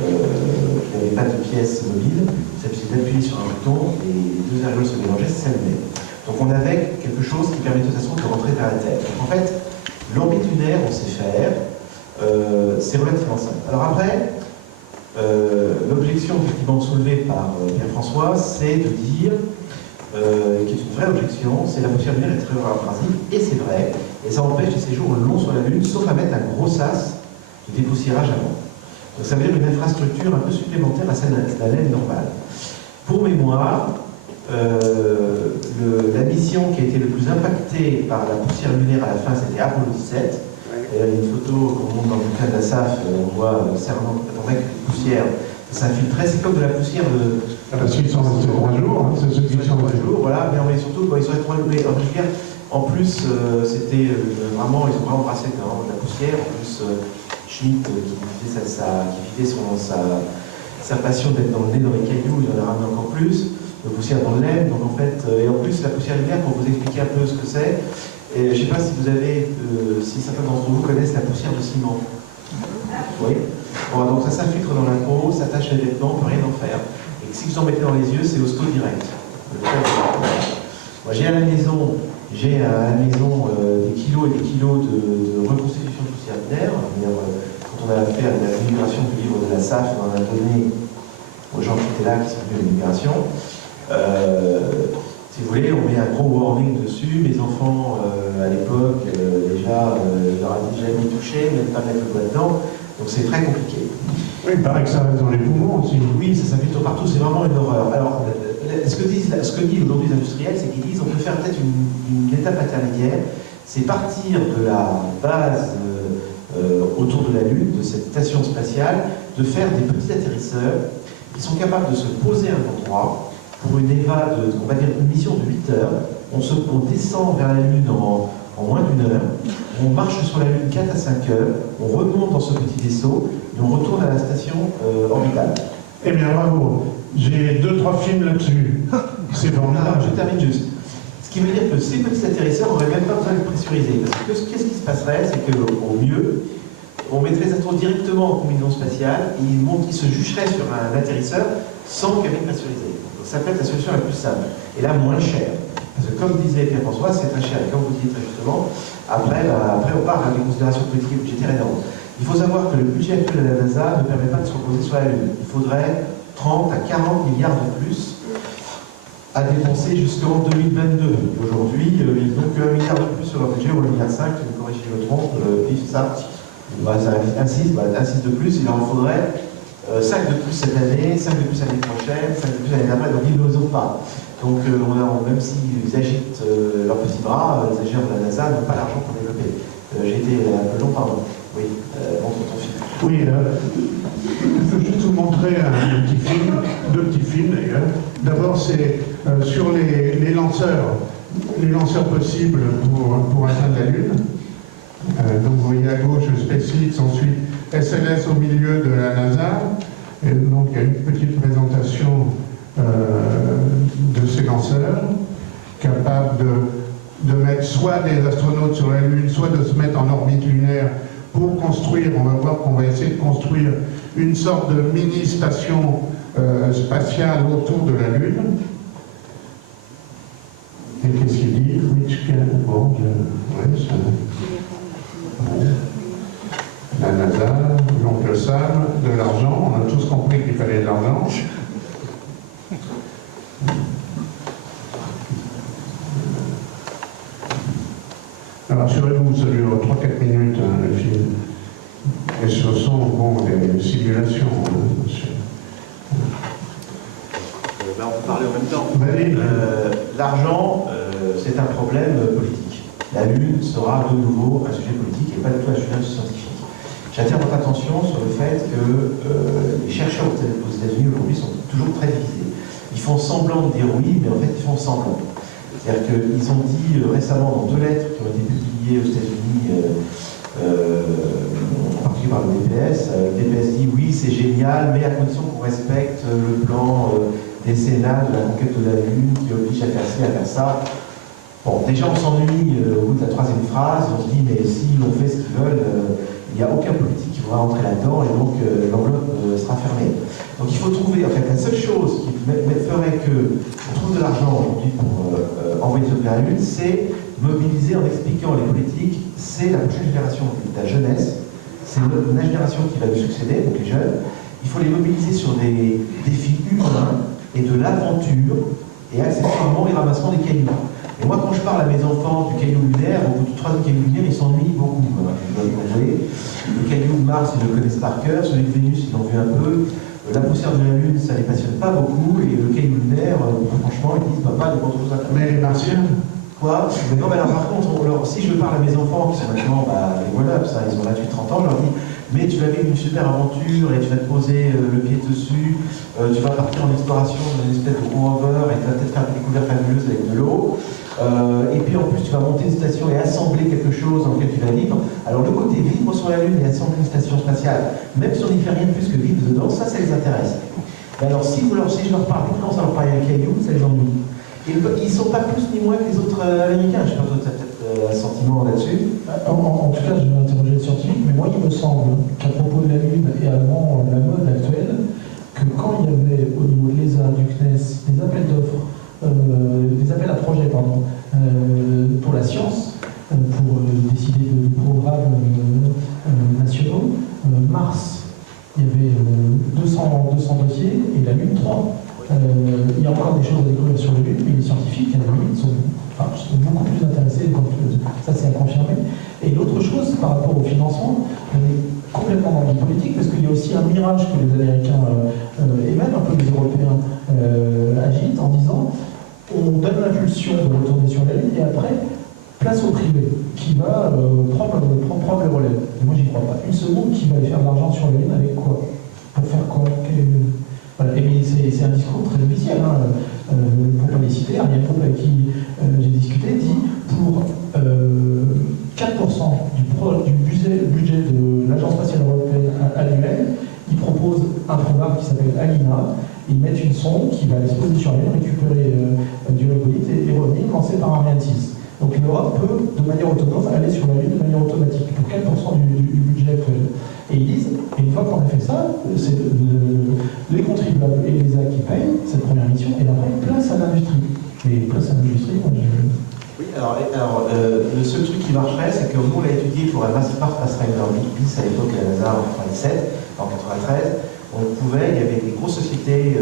Qui n'avait pas de pièces mobiles, il suffisait d'appuyer sur un bouton et les deux ergols se mélangeaient, ça s'allumait. Donc on avait quelque chose qui permet de toute façon de rentrer vers la Terre. Donc en fait, l'orbite lunaire, on sait faire, c'est relativement simple. Alors après, l'objection effectivement soulevée par Pierre-François, c'est de dire, qui est une vraie objection, c'est la poussière lunaire est très abrasive, et c'est vrai, et ça empêche les séjours longs sur la Lune, sauf à mettre un gros sas de dépoussiérage avant. Donc ça veut dire une infrastructure un peu supplémentaire à celle de la laine normale. Pour mémoire, la mission qui a été le plus impactée par la poussière lunaire à la fin, c'était Apollo 17. Il y a une photo qu'on montre dans le bouquin de la SAF, on voit le cerveau avec une poussière. Ça s'infiltrait, c'est comme de la poussière de... Parce qu'ils sont restés 3 jours, hein, c'est ceux qui sont 3 jours, voilà, mais surtout, ils sont restés 3 jours. Mais en plus, c'était vraiment, ils ont vraiment brassé de la poussière, en plus... Schmitt, qui vivait sa passion d'être dans le nez dans les cailloux, il en a ramené encore plus, de poussière dans le lait, donc en fait, et en plus la poussière lunaire, pour vous expliquer un peu ce que c'est, je ne sais pas si vous avez, si certains d'entre vous connaissent la poussière de ciment. Oui. Bon, donc ça s'infiltre dans la peau, ça tache les vêtements, on ne peut rien en faire. Et si vous en mettez dans les yeux, c'est hosto direct. Moi j'ai à la maison des kilos et des kilos de reconstitution de poussière lunaire. Quand on a fait la migration du livre de la SAF, on en a donné aux gens qui étaient là, qui sont venus à l'immigration. Si vous voulez, on met un gros warning dessus. Mes enfants, à l'époque, déjà, leur a déjà mis touché, même pas mettre le doigt dedans. Donc c'est très compliqué. Oui, il paraît que ça reste dans les poumons aussi. Oui, ça s'infiltre partout, c'est vraiment une horreur. Alors, ce que disent aujourd'hui les industriels, c'est qu'ils disent on peut faire peut-être une étape intermédiaire, c'est partir de la base autour de la Lune, de cette station spatiale, de faire des petits atterrisseurs qui sont capables de se poser à un endroit pour une on va dire une mission de 8 heures. On descend vers la Lune en moins d'1 heure, on marche sur la Lune 4 à 5 heures, on remonte dans ce petit vaisseau et on retourne à la station orbitale. Eh bien, bravo. J'ai 2-3 films là-dessus. C'est formidable. Je termine juste. Ce qui veut dire que ces petits atterrisseurs n'auraient même pas besoin de pressuriser. Parce que qu'est-ce qui se passerait, c'est qu'au mieux, on mettrait les atomes directement en combinaison spatiale et ils se jucheraient sur un atterrisseur sans cabine pressurisée. Donc ça peut être la solution la plus simple. Et là, moins chère. Parce que comme disait Pierre-François, c'est très cher. Et comme vous dites très justement, après on part à des considérations politiques et budgétaires énormes. Il faut savoir que le budget actuel de la NASA ne permet pas de se reposer sur la Lune. Il faudrait 30 à 40 milliards de plus à dépenser jusqu'en 2022. Aujourd'hui, ils n'ont que 1 milliard de plus sur leur budget, ou 1,5 milliard, si vous corrigez le trompe, pif, ça. Un 6 de plus, il en faudrait 5 de plus cette année, 5 de plus l'année prochaine, 5 de plus l'année d'après, donc ils ne n'osent pas. Donc même s'ils agitent leurs petits bras, les ingénieurs de la NASA n'ont pas l'argent pour développer. J'ai été un peu long, pardon. Oui, montre ton film. Oui, je peux juste vous montrer un petit film, 2 petits films d'ailleurs. D'abord, c'est sur les lanceurs possibles pour atteindre la Lune. Donc vous voyez à gauche SpaceX, ensuite SLS au milieu de la NASA. Et donc il y a une petite présentation de ces lanceurs, capables de mettre soit des astronautes sur la Lune, soit de se mettre en orbite lunaire pour construire, on va voir qu'on va essayer de construire une sorte de mini-station spatiale autour de la Lune. Et qu'est-ce qu'il dit? Bon, ouais, ça... rassurez-vous, ça dure 3-4 minutes, hein, le film. Et ce sont bon, des simulations, hein, monsieur. Ben, on peut parler en même temps. Vas-y. L'argent, c'est un problème politique. La Lune sera de nouveau un sujet politique et pas du tout un sujet scientifique. J'attire votre attention sur le fait que les chercheurs aux États-Unis aujourd'hui sont toujours très divisés. Ils font semblant de dire oui, mais en fait ils font semblant. C'est-à-dire qu'ils ont dit récemment dans 2 lettres qui ont été publiées aux États-Unis, en particulier par le DPS, le DPS dit oui, c'est génial, mais à condition qu'on respecte le plan décennal de la conquête de la Lune qui oblige à faire ci, à faire ça. Bon, déjà on s'ennuie au bout de la 3e phrase, on se dit mais si on fait ce qu'ils veulent, il n'y a aucun politique qui va rentrer là-dedans et donc l'enveloppe sera fermée. Donc il faut trouver, en fait, la seule chose qui ferait qu'on trouve de l'argent aujourd'hui pour envoyer ce plan à la Lune, c'est mobiliser en expliquant les politiques, c'est la prochaine génération de la jeunesse, c'est la génération qui va nous succéder, donc les jeunes. Il faut les mobiliser sur des défis humains et de l'aventure et accessoirement les ramassements des cailloux. Et moi, quand je parle à mes enfants du caillou lunaire, au bout du 3e caillou lunaire, ils s'ennuient beaucoup. Le caillou de Mars, ils le connaissent par cœur. Celui de Vénus, ils l'ont vu un peu. La poussière de la Lune, ça les passionne pas beaucoup. Et le caillou lunaire, franchement, ils disent papa, il y a pas autre chose à faire. Mais les martiens? Quoi? Mais non, mais alors par contre, si je parle à mes enfants qui sont maintenant, les voilà, ça, ils ont 28-30 ans, je leur dis mais tu vas vivre une super aventure et tu vas te poser le pied dessus, tu vas partir en exploration dans une espèce de rover et tu vas peut-être faire des découvertes fabuleuses avec de l'eau. Et puis en plus tu vas monter une station et assembler quelque chose dans lequel tu vas vivre. Alors le côté vivre sur la Lune et assembler une station spatiale, même si on n'y fait rien de plus que vivre dedans, ça les intéresse. Mais alors si je leur parle, quand ça leur parle d'un caillou, ça les ennuie. Et ils ne sont pas plus ni moins que les autres Américains. Je ne sais pas, toi tu as peut-être un sentiment là-dessus. En tout cas, je vais interroger le scientifique, mais moi il me semble qu'à propos de la Lune et avant la mode actuelle, que quand il y avait au niveau de l'ESA, du CNES, des appels d'offres, des appels à projets, pardon, pour la science, pour décider de programmes nationaux, Mars, il y avait 200 dossiers et la Lune 3. Il y a encore des choses à découvrir sur la Lune, mais les scientifiques, sont beaucoup plus intéressés, donc ça c'est à confirmer. Et l'autre chose, par rapport au financement, on est complètement dans le politique, parce qu'il y a aussi un mirage que les Américains, et même un peu les Européens, agitent en disant on donne l'impulsion de retourner sur la Lune, et après, place au privé, qui va prendre le relais. Et moi j'y crois pas. Une seconde, qui va aller faire de l'argent sur la Lune avec quoi? Pour faire quoi? Voilà. Et c'est un discours très officiel, hein. Pour pas les citer, Ariane Group avec qui j'ai discuté dit pour 4% du budget de l'Agence spatiale européenne annuelle, ils proposent un programme qui s'appelle ALINA. Ils mettent une sonde qui va aller se poser sur la Lune, récupérer du régolithe et revenir, lancé par Ariane 6. Donc l'Europe peut, de manière autonome, aller sur la Lune de manière automatique, pour 4% du budget actuel. Et ils disent, et une fois qu'on a fait ça, c'est les contribuables et les A qui payent cette première mission, et après, place à l'industrie. Et place à l'industrie, moi je... Oui, alors le seul truc qui marcherait, c'est que nous on l'a étudié pour un Mastercard Pathfinder BIS à l'époque à la NASA en 97, en 93. On pouvait, il y avait des grosses sociétés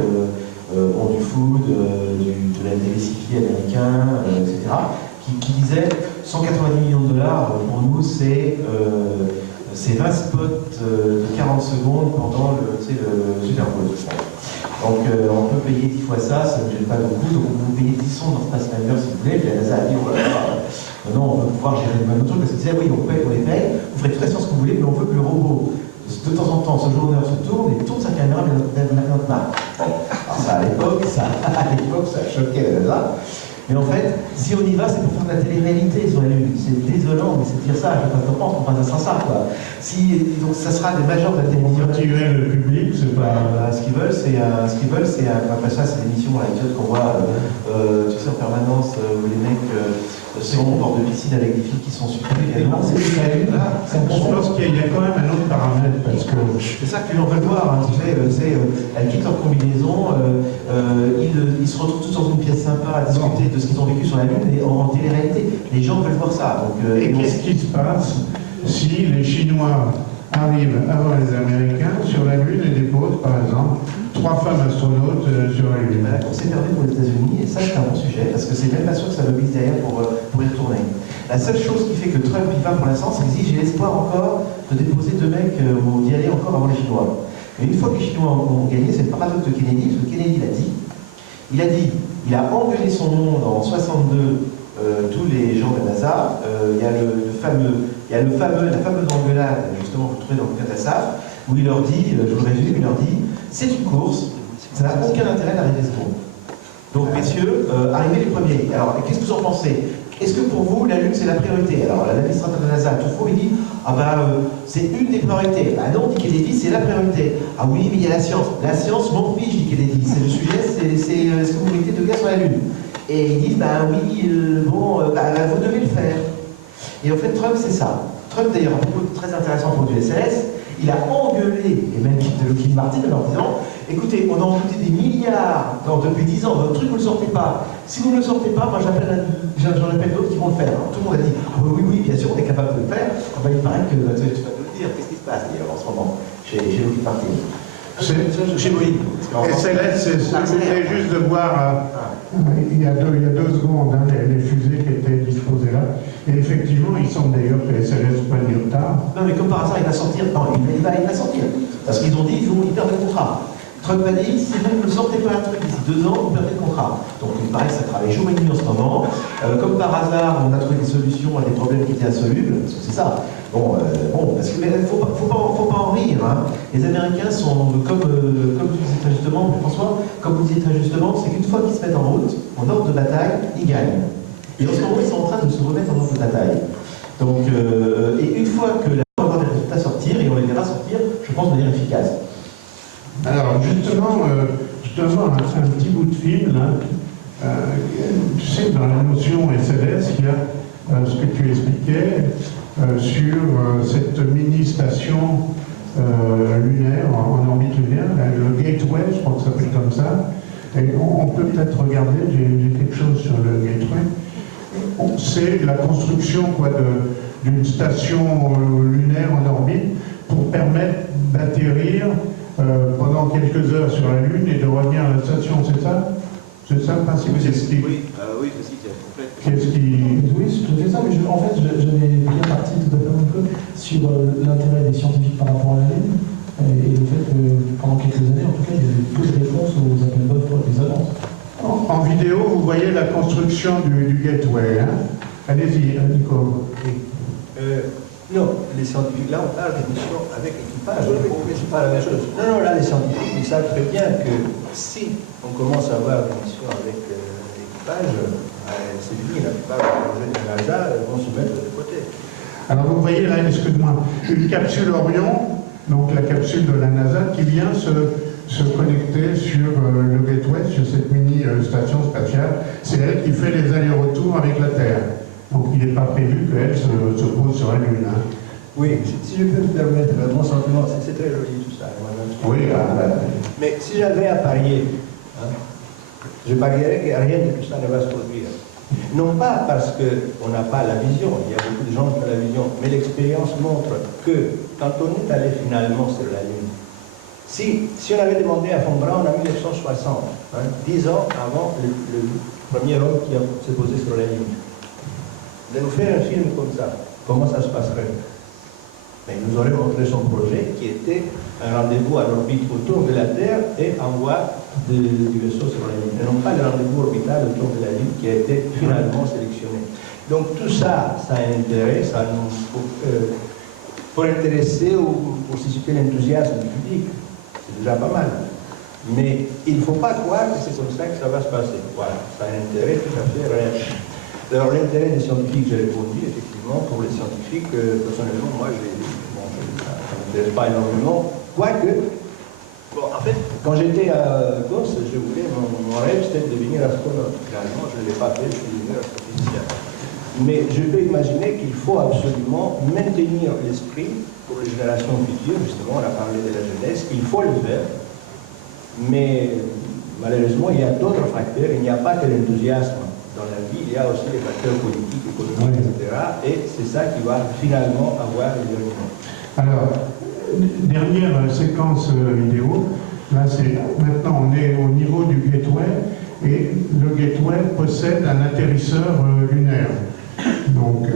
du food, de la DVCP américain, etc., qui disaient 190 millions de dollars pour nous, c'est 20 spots de 40 secondes pendant le Super Bowl. Donc on peut payer 10 fois ça, ça ne gêne pas beaucoup, donc on peut payer 10 sondes dans Pathfinder si vous voulez, puis la NASA a dit maintenant on veut pouvoir gérer le même truc, parce qu'ils disaient oui on paye, on les paye, vous ferez toute la science que vous voulez, mais on veut que le robot de temps en temps, ce journeur se tourne et tourne sa caméra vers notre marque. Alors ça à l'époque, ça choquait la NASA. Mais en fait, si on y va, c'est pour faire de la télé-réalité sur la Lune. C'est désolant, mais c'est de dire ça, je ne sais pas ce qu'on pense, on passe sans ça, quoi. Donc ça sera des majors de la télévision. Motiver le public, c'est pas... Ce qu'ils veulent, c'est après ça, c'est l'émission à la qu'on voit, tu sais, en permanence, où les mecs se rendent au bord de piscine avec des filles qui sont super. Je pense qu'il y a quand même un autre paramètre, parce que... C'est ça que les gens veulent voir, hein, tu sais, elles quittent leur combinaison, ils se retrouvent tous dans une pièce sympa à discuter de ce qu'ils ont vécu sur la Lune, et en télé-réalité, les gens veulent voir ça. Donc, et qu'est-ce qui se passe si les Chinois arrivent avant les Américains sur la Lune et déposent, par exemple, 3 femmes astronautes sur la Lune? La course est perdue pour les États-Unis, et ça c'est un bon sujet, parce que c'est même pas sûr que ça mobilise derrière pour y retourner. La seule chose qui fait que Trump y va pour l'instant, c'est qu'il dit j'ai l'espoir encore de déposer 2 mecs ou d'y aller encore avant les Chinois. Mais une fois que les Chinois ont gagné, c'est le paradoxe de Kennedy, parce que Kennedy il a engueulé son monde en 62 tous les gens de la NASA. Il y a la fameuse engueulade, justement, que vous trouvez dans le cas d'Assaf, où il leur dit, je vous résume, il leur dit c'est une course, ça n'a aucun intérêt d'arriver second. Donc, messieurs, arrivez les premiers. Alors, qu'est-ce que vous en pensez? Est-ce que pour vous, la Lune, c'est la priorité? Alors, l'administrateur de la NASA, Truffaut, il dit c'est une des priorités. Ah non, dit Kennedy, c'est la priorité. Ah oui, mais il y a la science. La science m'en fiche, dit Kennedy. C'est le sujet, c'est est-ce que vous mettez 2 gars sur la Lune? Et ils disent oui, vous devez le faire. Et en fait, Trump, c'est ça. Trump, d'ailleurs, un propos très intéressant pour du SLS, il a engueulé les mêmes types de Lockheed Martin en leur disant écoutez, on a envoûté des milliards depuis 10 ans, votre truc, vous ne le sortez pas. Si vous ne le sortez pas, moi j'en appelle d'autres qui vont le faire. Alors, tout le monde a dit oui, bien sûr, on est capable de le faire. Il paraît que tu vas nous le dire. Qu'est-ce qui se passe d'ailleurs en ce moment chez Lockheed Martin? Chez Boeing. SLS, vous venez juste de voir, il y a 2 secondes, les fusées qui étaient disposées là. Et effectivement, il semble d'ailleurs que SLS prenne du retard. Non, mais comme par hasard, il va sortir. Non, il va sortir. Parce qu'ils ont dit ils perdent le contrat. Trump a dit si vous ne sortez pas un truc d'ici 2 ans, vous perdez le contrat. Donc il paraît que ça travaille jour et nuit en ce moment. Comme par hasard, on a trouvé des solutions à des problèmes qui étaient insolubles, parce que c'est ça. Parce qu'il ne faut pas en rire. Hein. Les Américains sont, comme tu disais très justement, François, comme vous disiez très justement, c'est qu'une fois qu'ils se mettent en route, en ordre de bataille, ils gagnent. Et en ce moment, ils sont en train de se remettre en ordre de bataille. Donc, et une fois que on va avoir des résultats sortir, et on les verra sortir, je pense, de manière efficace. Alors justement, un petit bout de film, là, tu sais, dans la notion SLS, il y a ce que tu expliquais sur cette mini-station lunaire, en orbite lunaire, le Gateway, je crois que ça s'appelle comme ça. Et on peut peut-être regarder, j'ai quelque chose sur le Gateway. C'est la construction d'une station lunaire en orbite pour permettre d'atterrir pendant quelques heures sur la Lune et de revenir à la station, c'est ça? C'est ça le principe? Oui, ceci est complet. Qu'est-ce qui... Oui, je fais ça, mais en fait, j'avais bien parti tout à fait un peu sur l'intérêt des scientifiques par rapport à la Lune et le fait que pendant quelques années, en tout cas, il y avait peu de réponses aux appels d'offres des agences. En vidéo, vous voyez la construction du Gateway. Hein? Allez-y, Nico. Non, les scientifiques, là on parle des missions avec équipage, mais c'est pas la même chose. Non, là les scientifiques, ils savent très bien que si on commence à avoir des missions avec l'équipage, c'est fini, la plupart des projets de la NASA vont se mettre de côté. Alors vous voyez là, excuse-moi, une capsule Orion, donc la capsule de la NASA, qui vient se connecter sur le Gateway, sur cette mini-station spatiale. C'est elle qui fait les allers-retours avec la Terre. Donc il n'est pas prévu qu'elle se pose sur la Lune. Hein. Oui, si je peux me permettre, mon sentiment, c'est très joli tout ça. Oui, mais si j'avais à parier, je parierais que rien de tout ça ne va se produire. Non pas parce qu'on n'a pas la vision, il y a beaucoup de gens qui ont la vision, mais l'expérience montre que quand on est allé finalement sur la Lune, si on avait demandé à Von Braun en 1960, 10 ans avant le premier homme qui s'est posé sur la Lune, de nous faire un film comme ça, comment ça se passerait? Mais il nous aurait montré son projet qui était un rendez-vous à l'orbite autour de la Terre et envoi du vaisseau sur la Lune. Et non pas le rendez-vous orbital autour de la Lune qui a été finalement sélectionné. Donc tout ça, ça a un intérêt, ça nous pour intéresser ou pour susciter l'enthousiasme du public. C'est déjà pas mal. Mais il ne faut pas croire que c'est comme ça que ça va se passer. Voilà, ça a un intérêt tout à fait réel. Alors l'intérêt des scientifiques, j'ai répondu, effectivement, pour les scientifiques, personnellement, moi, ça ne m'intéresse pas énormément. Quoique, en fait, quand j'étais gosse, je voulais, mon rêve, c'était de devenir astronaute. Finalement, je ne l'ai pas fait, je suis devenu astrophysicien. Mais je peux imaginer qu'il faut absolument maintenir l'esprit pour les générations futures. Justement, on a parlé de la jeunesse, il faut le faire. Mais malheureusement, il y a d'autres facteurs, il n'y a pas que l'enthousiasme. Dans la vie, il y a aussi les facteurs politiques, économiques, etc. Et c'est ça qui va finalement avoir les événements. Alors, dernière séquence vidéo. Là, maintenant, on est au niveau du Gateway et le Gateway possède un atterrisseur lunaire. Donc,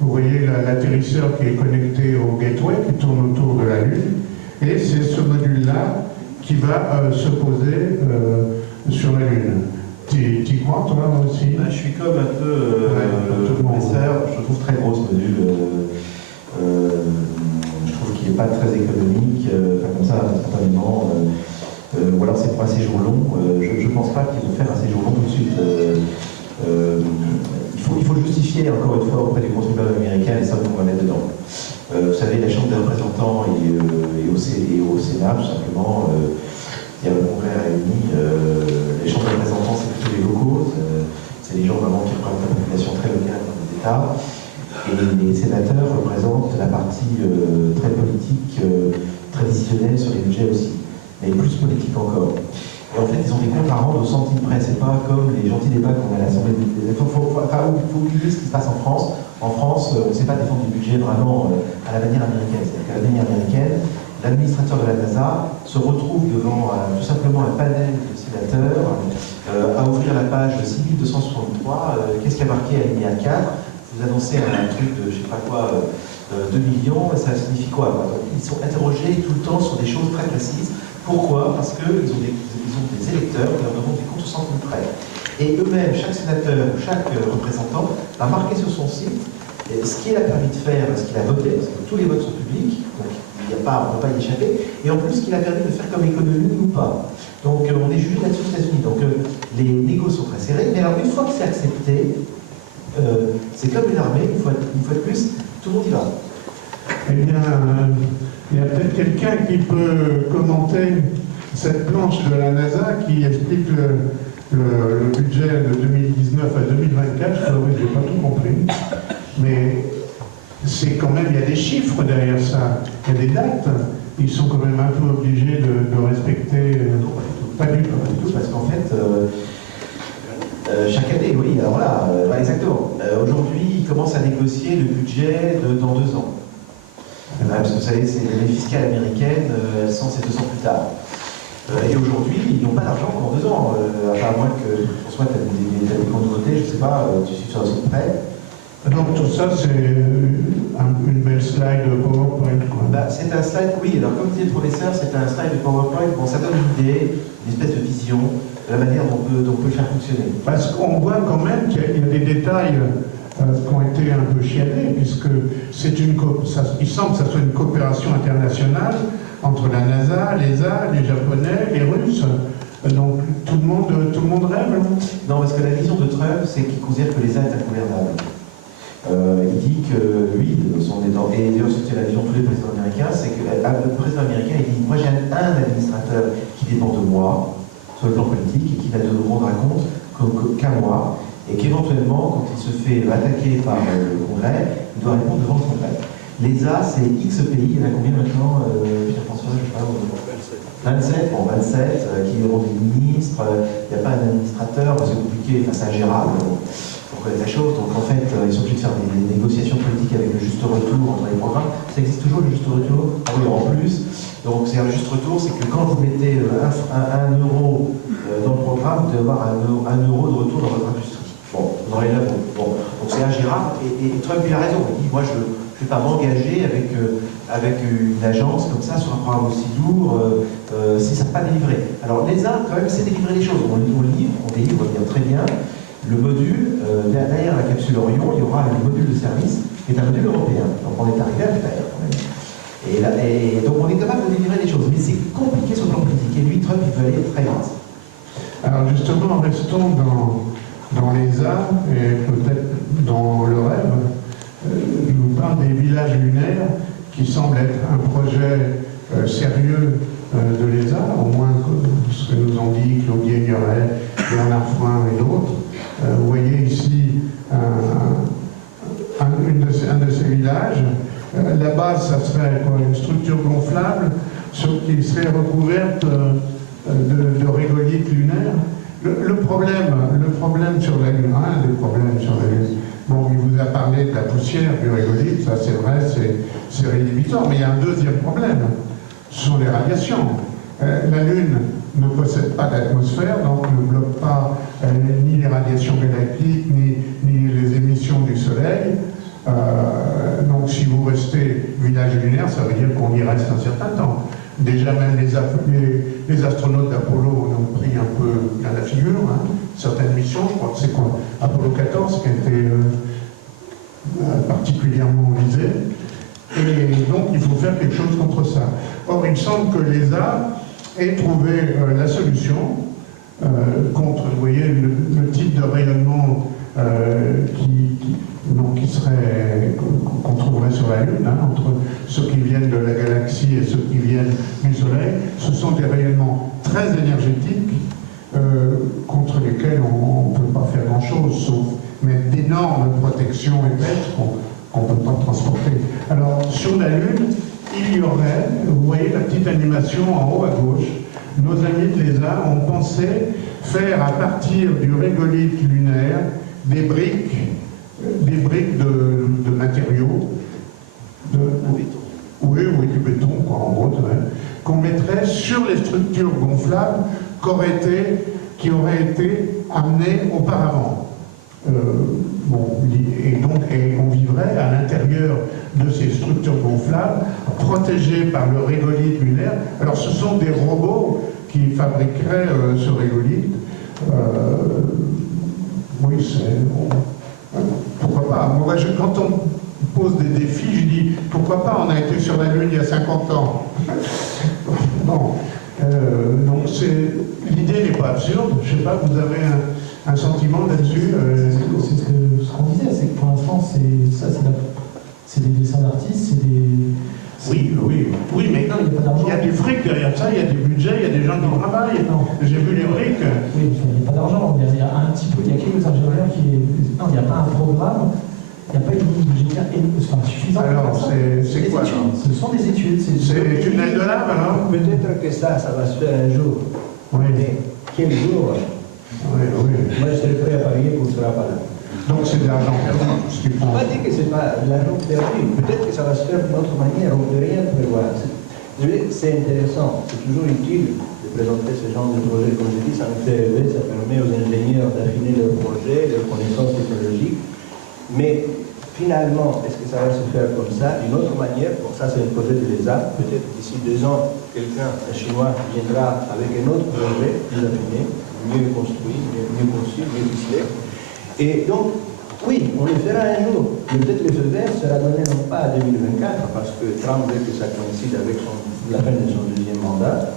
vous voyez l'atterrisseur qui est connecté au gateway, qui tourne autour de la Lune, et c'est ce module-là qui va se poser sur la Lune. T'y crois, toi aussi? Je suis comme un peu tout le monde. professeur, je le trouve très gros ce module. Je trouve qu'il n'est pas très économique, comme ça, spontanément. Ou alors c'est pour un séjour long. Je ne pense pas qu'ils vont faire un séjour long tout de suite. Il faut le justifier encore une fois auprès du contribuable américain les sommes qu'on va mettre dedans. Vous savez, la Chambre des représentants et au Sénat, tout simplement, il y a le Congrès réuni. Les chambres des représentants, c'est plutôt les locaux, c'est les gens vraiment qui représentent la population très locale dans les États. Et les sénateurs représentent la partie très politique, traditionnelle sur les budgets aussi, mais plus politique encore. Et en fait, ils ont des comptes à rendre au centime près. C'est pas comme les gentils débats qu'on a à l'Assemblée. Il faut oublier ce qui se passe en France. En France, on ne sait pas défendre du budget vraiment à la manière américaine. C'est-à-dire qu'à la manière américaine, l'administrateur de la NASA se retrouve devant tout simplement un panel de sénateurs à ouvrir la page 6263. Qu'est-ce qui a marqué à l'alinéa 4? Vous annoncez un truc de je ne sais pas quoi, 2 millions, et ça signifie quoi? Donc, ils sont interrogés tout le temps sur des choses très précises. Pourquoi? Parce qu'ils ont des électeurs qui leur demandent des comptes au centime près. Et eux-mêmes, chaque sénateur, chaque représentant, va marquer sur son site ce qu'il a permis de faire, ce qu'il a voté, parce que tous les votes sont publics, donc on ne peut pas y échapper, et en plus ce qu'il a permis de faire comme économie ou pas. Donc on est jugé là-dessus aux États-Unis. Donc les négos sont très serrés, mais alors une fois que c'est accepté, c'est comme une armée, une fois de plus, tout le monde y va. Eh bien, il y a peut-être quelqu'un qui peut commenter cette planche de la NASA qui explique le budget de 2019 à 2024. Je n'ai pas tout compris. Mais c'est quand même, il y a des chiffres derrière ça, il y a des dates. Ils sont quand même un peu obligés de respecter. Pas du tout, parce qu'en fait, chaque année, oui, alors là, exactement. Aujourd'hui, ils commencent à négocier le budget dans 2 ans. Parce que vous savez, c'est l'année fiscale américaine, 100 et 2 ans plus tard. Et aujourd'hui, ils n'ont pas d'argent pendant 2 ans. À moins que François, tu as des comptes votés, je ne sais pas, tu suis sur la suite près. Donc tout ça, c'est une belle slide PowerPoint, quoi. C'est un slide, oui. Alors comme disait le professeur, c'est un slide de PowerPoint. Bon, ça donne une idée, une espèce de vision de la manière dont on peut le faire fonctionner. Parce qu'on voit quand même qu'il y a des détails qui ont été un peu chiadés, puisque il semble que ça soit une coopération internationale entre la NASA, l'ESA, les Japonais, les Russes. Donc tout le monde rêve, non? Non, parce que la vision de Trump, c'est qu'il considère que l'ESA est ingouvernable. Il dit que lui, et d'ailleurs c'était la vision de tous les présidents américains, c'est que le président américain, il dit, moi j'ai un administrateur qui dépend de moi, sur le plan politique, et qui va ne rendre compte qu'à moi, et qu'éventuellement, quand il se fait attaquer par le Congrès, il doit répondre devant le Congrès. L'ESA, c'est X pays, il y en a combien maintenant, Pierre-François, je sais pas, 27, bon 27, qui auront des ministres, il n'y a pas un administrateur, c'est compliqué, enfin c'est ingérable. Pour connaître la chose, donc en fait, ils sont obligés de faire des négociations politiques avec le juste retour entre les programmes. Ça existe toujours le juste retour? Ah oui, en plus. Donc c'est un juste retour, c'est que quand vous mettez 1 euro dans le programme, vous devez avoir 1 euro de retour dans votre industrie. Bon, dans les labos. Bon, donc c'est ingérable, et Trump il a raison. Il dit, moi je ne vais pas m'engager avec une agence comme ça sur un programme aussi lourd si ça ne pas délivré. Alors l'ESA, quand même, c'est délivrer les choses. On délivre, on délivre très bien. Le module, derrière la capsule Orion, il y aura le module de service, qui est un module européen. Donc on est arrivé à le faire quand même. Et donc on est capable de délivrer les choses, mais c'est compliqué sur le plan politique. Et lui, Trump, il veut aller très vite. Alors justement, restons dans les arts et peut-être dans le rêve. Je vous parle des villages lunaires qui semblent être un projet sérieux de l'ESA, au moins ce que nous ont dit Claude Guégneret, Bernard Fouin et d'autres. Vous voyez ici un de ces villages. La base, ça serait quoi, une structure gonflable qui serait recouverte de régolithes lunaires. Le problème sur la Lune, un des problèmes sur la Lune, bon, il vous a parlé de la poussière du régolithe, ça c'est vrai, c'est rédhibitoire, mais il y a un deuxième problème, ce sont les radiations. La Lune ne possède pas d'atmosphère, donc ne bloque pas ni les radiations galactiques, ni les émissions l'exposition du Soleil. Donc si vous restez village lunaire, ça veut dire qu'on y reste un certain temps. Déjà même les astronautes d'Apollo ont pris un peu à la figure, hein, certaines missions, je crois que c'est quoi, Apollo 14 qui a été particulièrement visé. Et donc il faut faire quelque chose contre ça. Or il semble que l'ESA ait trouvé la solution contre, vous voyez, le type de rayonnement qu'on trouverait sur la Lune, hein, entre ceux qui viennent de la galaxie et ceux qui viennent du Soleil. Ce sont des rayonnements très énergétiques contre lesquels on ne peut pas faire grand-chose, sauf mettre d'énormes protections épaisses qu'on ne peut pas transporter. Alors, sur la Lune, il y aurait, vous voyez la petite animation en haut à gauche, nos amis de l'ESA ont pensé faire à partir du régolithe lunaire des briques de matériaux, oui, du béton, quoi, en gros, ouais, qu'on mettrait sur les structures gonflables qui auraient été amenées auparavant. Et on vivrait à l'intérieur de ces structures gonflables, protégées par le régolithe lunaire. Alors ce sont des robots qui fabriqueraient ce régolithe. Oui, pourquoi pas. Moi, quand on pose des défis, je dis pourquoi pas, on a été sur la Lune il y a 50 ans. Bon, donc l'idée n'est pas absurde. Je ne sais pas, vous avez un sentiment là-dessus C'est ce qu'on disait, c'est que pour l'instant, c'est des dessins d'artistes, c'est des... Oui, mais non, il y a du fric derrière ça, il y a du budget, il y a des gens qui travaillent. J'ai vu les briques. Oui, il n'y a pas d'argent, il y a un petit peu, il y a quelques ingénieurs qui... Non, il n'y a pas un programme, il n'y a pas une ligne budgétaire suffisante. Alors, c'est quoi alors? Ce sont des études. C'est une aile de lave alors? Peut-être que ça va se faire un jour. Oui. Mais quel jour? Oui. Moi, je serais prêt à parier qu'on ne sera pas là. Donc c'est de l'argent perdu, ce qui Je ne prend. peux pas dire que ce n'est pas de l'argent perdu. Peut-être que ça va se faire d'une autre manière. On ne peut rien prévoir. C'est intéressant. C'est toujours utile de présenter ce genre de projet. Comme je dis, ça nous fait rêver. Ça permet aux ingénieurs d'affiner leurs projets, leurs connaissances technologiques. Mais finalement, est-ce que ça va se faire comme ça, d'une autre manière? Bon, ça c'est un projet de l'ESA. Peut-être d'ici 2 ans, quelqu'un, un Chinois, viendra avec un autre projet plus affiné, mieux construit, mieux conçu, mieux ficelé. Et donc, oui, on le fera un jour. Mais peut-être le feu vert sera donné non pas à 2024, parce que Trump veut que ça coïncide avec la fin de son 2e mandat,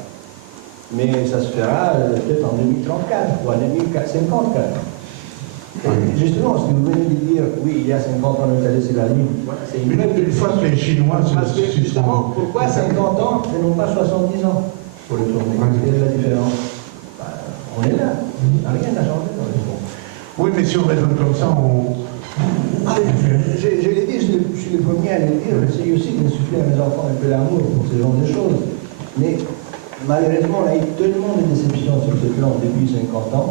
mais ça se fera peut-être en 2034 ou en 2054. Justement, ce que vous venez de dire, oui, il y a 50 ans, on est allé sur la Lune. Voilà, c'est Une fois que les Chinois parce que justement, pourquoi 50 ans et non pas 70 ans pour le tourner? Quelle est la différence? On est là, rien n'a changé dans le fond. Oui, mais si on raisonne comme ça, Je l'ai dit, je suis le premier à le dire, j'essaie aussi d'insuffler à mes enfants un peu d'amour pour ce genre de choses. Mais malheureusement, on a eu tellement de déceptions sur ce plan depuis 50 ans.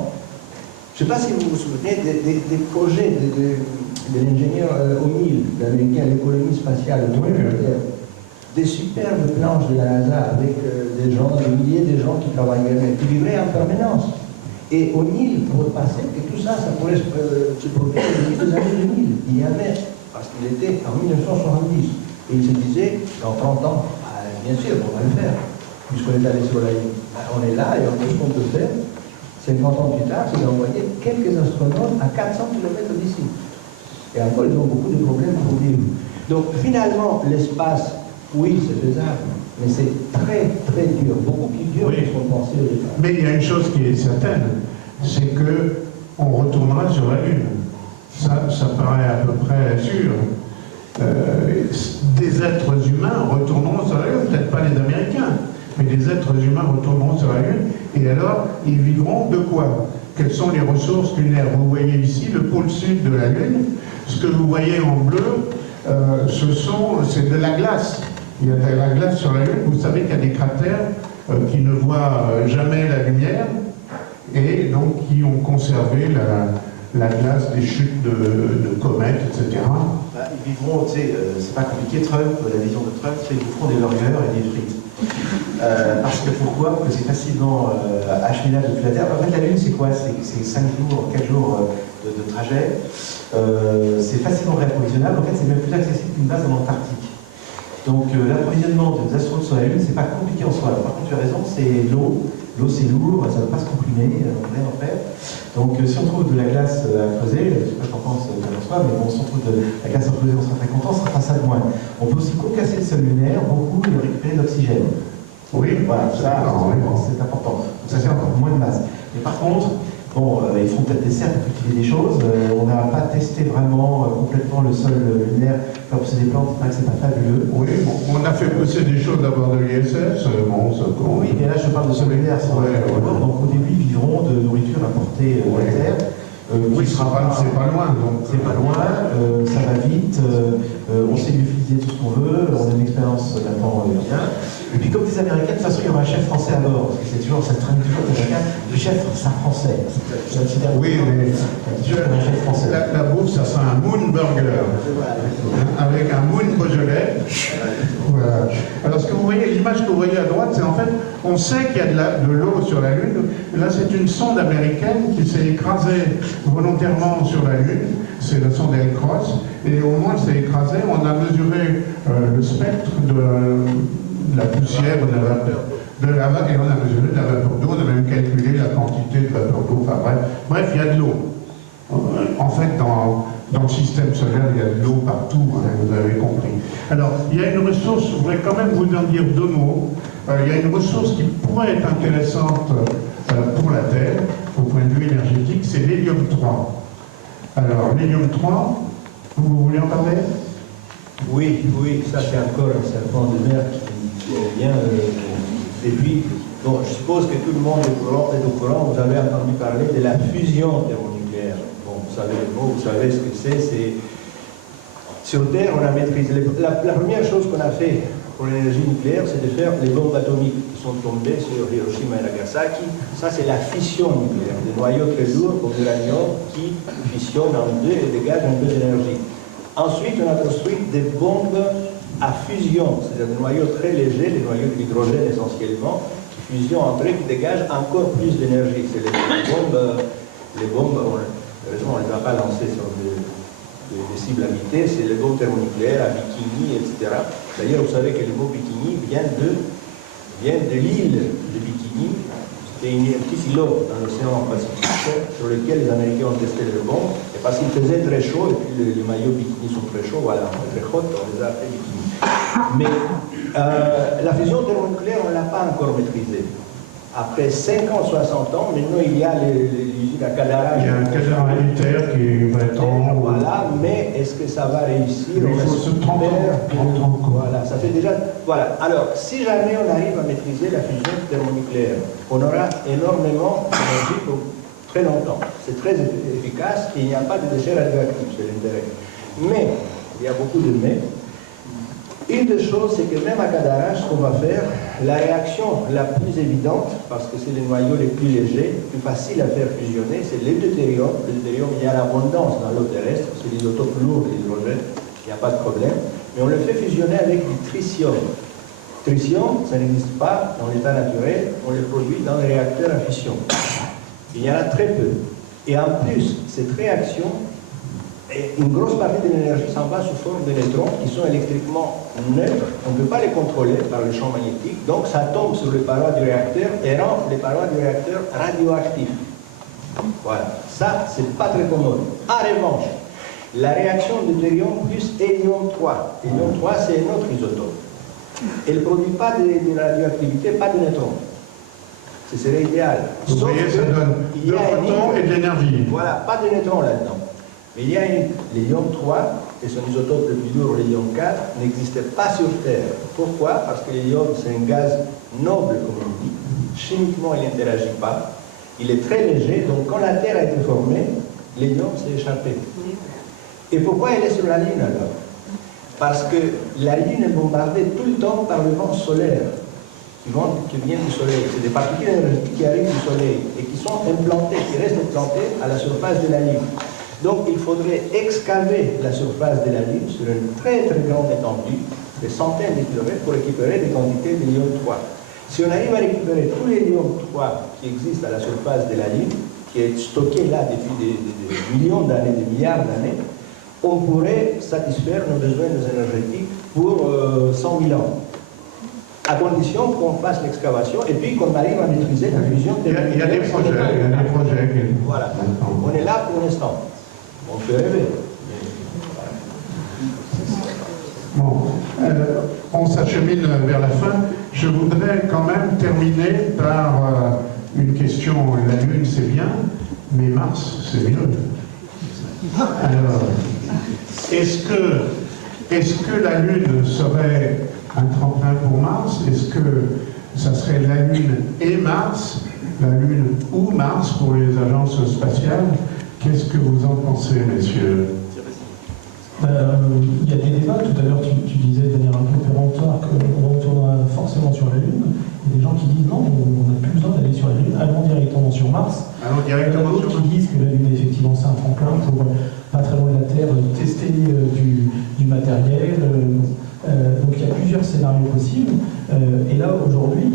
Je ne sais pas si vous vous souvenez des projets de l'ingénieur O'Neill, l'américain, l'économie spatiale autour de la Terre. Des superbes planches de la NASA avec des milliers de gens qui travailleraient, qui vivraient en permanence. Et O'Neill pensait que tout ça, ça pourrait se produire au début des années 2000. Il y avait, parce qu'il était en 1970, et il se disait, dans 30 ans, bien sûr, on va le faire, puisqu'on est allé sur la Lune. On est là et on peut ce qu'on peut faire. 50 ans plus tard, c'est d'envoyer quelques astronautes à 400 km d'ici. Et encore, ils ont beaucoup de problèmes pour vivre. Donc finalement, l'espace, oui, c'est faisable, mais c'est très, très dur, beaucoup plus dur que ce qu'on pensait au départ. Mais il y a une chose qui est certaine, c'est qu'on retournera sur la Lune. Ça paraît à peu près sûr. Des êtres humains retourneront sur la Lune, peut-être pas les Américains, mais des êtres humains retourneront sur la Lune, et alors ils vivront de quoi? Quelles sont les ressources lunaires? Vous voyez ici le pôle sud de la Lune. Ce que vous voyez en bleu, c'est de la glace. Il y a de la glace sur la Lune. Vous savez qu'il y a des cratères qui ne voient jamais la lumière et donc qui ont conservé la glace des chutes de comètes, etc. Ils vivront, tu sais, c'est pas compliqué, Trump, la vision de Trump, c'est qu'ils feront des burgers et des frites. Parce que pourquoi? Parce que c'est facilement acheminable depuis la Terre. En fait, la Lune, c'est quoi? C'est 5 jours, 4 jours de trajet. C'est facilement réapprovisionnable. En fait, c'est même plus accessible qu'une base en Antarctique. Donc, l'approvisionnement des astronautes sur la Lune, c'est pas compliqué en soi. Par contre, tu as raison, c'est l'eau. L'eau, c'est lourd, ça ne va pas se comprimer, en fait. Donc, si on trouve de la glace à creuser, je ne sais pas ce que t'en penses, François, mais bon, si on trouve de la glace à creuser, on sera très content, on sera ça de moins. On peut aussi concasser le sol lunaire, beaucoup, et récupérer de l'oxygène. Oui, Voilà, ça, oui. c'est important. Donc, ça fait encore moins de masse. Mais par contre, bon, ils font peut-être des cercles pour cultiver des choses. On n'a pas testé vraiment complètement le sol lunaire pour pousser des plantes, c'est pas que c'est pas fabuleux. Oui, bon, on a fait pousser des choses d'abord de l'ISS. Bon, ça compte. Oui, mais là je parle de sol lunaire, c'est Ouais, ouais. donc au début ils vivront de nourriture importée de la Terre. Oui, c'est pas loin. Donc. C'est pas loin, ça va vite, on sait lyophilisé tout ce qu'on veut, on a une expérience là-dedans bien. Et puis comme des Américains, de toute façon il y aura un chef français à bord, parce que c'est toujours, ça traîne toujours des Américains, le chef c'est un français. Oui, mais un chef français. la bouffe, ça sera un Moon Burger avec un Moon Beaujolais. Voilà. Alors, ce que vous voyez, l'image que vous voyez à droite, c'est en fait, on sait qu'il y a de l'eau sur la Lune. Là, c'est une sonde américaine qui s'est écrasée volontairement sur la Lune. C'est la sonde L-Cross. Et au moins, c'est écrasé. On a mesuré le spectre de la poussière, de la vapeur. Et on a mesuré de la vapeur d'eau, on a même calculé la quantité de vapeur d'eau. Enfin bref, il y a de l'eau. En fait, dans le système solaire, il y a de l'eau partout, hein, vous avez compris. Alors, il y a une ressource, je voudrais quand même vous en dire deux mots. Il y a une ressource qui pourrait être intéressante pour la Terre, au point de vue énergétique, c'est l'hélium 3. Alors, l'hélium 3, vous voulez en parler? Oui, ça c'est encore un serpent de mer qui vient. Et puis, bon, je suppose que tout le monde est au courant, vous avez entendu parler de la fusion thermonucléaire. Bon, vous savez le mot, vous savez ce que c'est. Sur Terre, on a maîtrisé. La première chose qu'on a fait pour l'énergie nucléaire, c'est de faire les bombes atomiques qui sont tombées sur Hiroshima et Nagasaki. Ça, c'est la fission nucléaire, des noyaux très lourds comme l'uranium qui fusionnent en deux et dégagent un peu d'énergie. Ensuite, on a construit des bombes à fusion, c'est-à-dire des noyaux très légers, des noyaux d'hydrogène essentiellement, qui fusionnent entre eux, qui dégagent encore plus d'énergie. C'est les bombes, heureusement, on ne les a pas lancées sur des cibles habitées, c'est les bombes thermonucléaires à Bikini, etc. D'ailleurs, vous savez que le mot Bikini vient de l'île de Bikini. C'était un petit îlot dans l'océan Pacifique sur lequel les Américains ont testé les bombes. Et parce qu'il faisait très chaud, et puis les maillots Bikini sont très chauds, voilà, on est très hot, on les a fait Bikini. Mais la fusion thermonucléaire, on ne l'a pas encore maîtrisée. Après 50, 60 ans, maintenant il y a l'usine à Cadarache. Il y a un cadre militaire qui va être en... Voilà, mais est-ce que ça va réussir? Il faut se 30 ans. Voilà, ça fait déjà... Voilà, alors, si jamais on arrive à maîtriser la fusion thermonucléaire, on aura énormément d'énergie pour très longtemps. C'est très efficace et il n'y a pas de déchets radioactifs, c'est l'intérêt. Mais, il y a beaucoup de mais. Une des choses, c'est que même à Cadarache, ce qu'on va faire, la réaction la plus évidente, parce que c'est les noyaux les plus légers, plus faciles à faire fusionner, c'est le deutérium. Le deutérium, il y a l'abondance dans l'eau terrestre, c'est l'isotope lourd de l'hydrogène, il n'y a pas de problème. Mais on le fait fusionner avec du tritium. Tritium, ça n'existe pas dans l'état naturel, on le produit dans les réacteurs à fission. Il y en a très peu. Et en plus, cette réaction, une grosse partie de l'énergie s'en va sous forme de neutrons qui sont électriquement neutres. On ne peut pas les contrôler par le champ magnétique, donc ça tombe sur les parois du réacteur et rend les parois du réacteur radioactifs. Voilà, ça c'est pas très commode. En revanche, la réaction deutérium plus hélium 3. Hélium 3 c'est un autre isotope. Elle ne produit pas de radioactivité, pas de neutrons. Ce serait idéal. Vous voyez, ça donne de photons et de l'énergie. Voilà, pas de neutrons là-dedans. Mais il y a l'hélium 3 et son isotope le plus lourd, l'hélium 4, n'existait pas sur Terre. Pourquoi? Parce que l'hélium, c'est un gaz noble, comme on dit. Chimiquement, il n'interagit pas. Il est très léger, donc quand la Terre a été formée, l'hélium s'est échappé. Et pourquoi elle est sur la Lune alors? Parce que la Lune est bombardée tout le temps par le vent solaire qui vient du Soleil. C'est des particules énergétiques qui arrivent du Soleil et qui sont implantées, qui restent implantées à la surface de la Lune. Donc il faudrait excaver la surface de la Lune sur une très très grande étendue des centaines de kilomètres pour récupérer des quantités de l'ion 3. Si on arrive à récupérer tous les ions 3 qui existent à la surface de la Lune, qui est stocké là depuis des millions d'années, des milliards d'années, on pourrait satisfaire nos besoins énergétiques pour 100 000 ans. À condition qu'on fasse l'excavation et puis qu'on arrive à maîtriser la fusion. Il y a des projets. Voilà. On est là pour l'instant. On peut rêver. Bon, on s'achemine vers la fin. Je voudrais quand même terminer par une question. La Lune, c'est bien, mais Mars, c'est mieux. Alors, est-ce que la Lune serait un tremplin pour Mars? Est-ce que ça serait la Lune et Mars, la Lune ou Mars pour les agences spatiales? Qu'est-ce que vous en pensez, messieurs? Il y a des débats. Tout à l'heure, tu disais de manière un peu péremptoire qu'on retournera forcément sur la Lune. Il y a des gens qui disent non, on n'a plus besoin d'aller sur la Lune, allons directement sur Mars. Alors, Il y en a d'autres qui disent que la Lune, effectivement, c'est un tremplin pour, pas très loin de la Terre, tester du matériel. Donc il y a plusieurs scénarios possibles. Et là, aujourd'hui,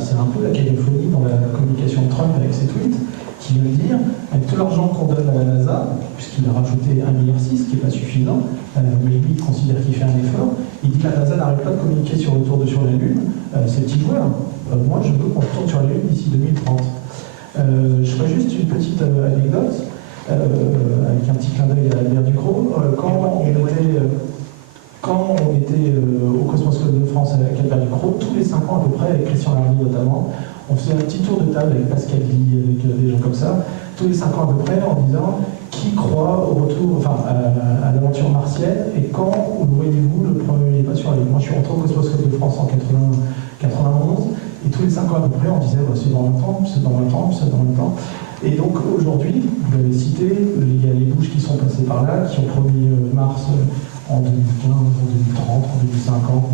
c'est un peu la cacophonie dans la communication de Trump avec ses tweets, qui veut dire, avec tout l'argent qu'on donne à la NASA, puisqu'il a rajouté 1,6 milliard, ce qui n'est pas suffisant, mais lui, il considère qu'il fait un effort, il dit que la NASA n'arrête pas de communiquer sur le tour sur la Lune, c'est petit joueur. Moi, je veux qu'on retourne sur la Lune d'ici 2030. Je ferai juste une petite anecdote, avec un petit clin d'œil à Albert Ducrot. Quand on était au Cosmos Club de France avec Albert Ducrot, tous les 5 ans à peu près, avec Christian Lardy notamment, on faisait un petit tour de table avec Pascal Guy, avec des gens comme ça, tous les 5 ans à peu près, en disant qui croit au retour, enfin à l'aventure martienne, et quand voyez-vous le premier pas sur la Lune? Moi je suis rentré au Cosmos Club de France en 91, et tous les 5 ans à peu près, on disait bah, c'est dans 20 ans, c'est dans 20 ans, c'est dans 20 ans. Et donc aujourd'hui, vous l'avez cité, il y a les Bush qui sont passés par là, qui ont promis Mars en 2015, en 2030, en 2050.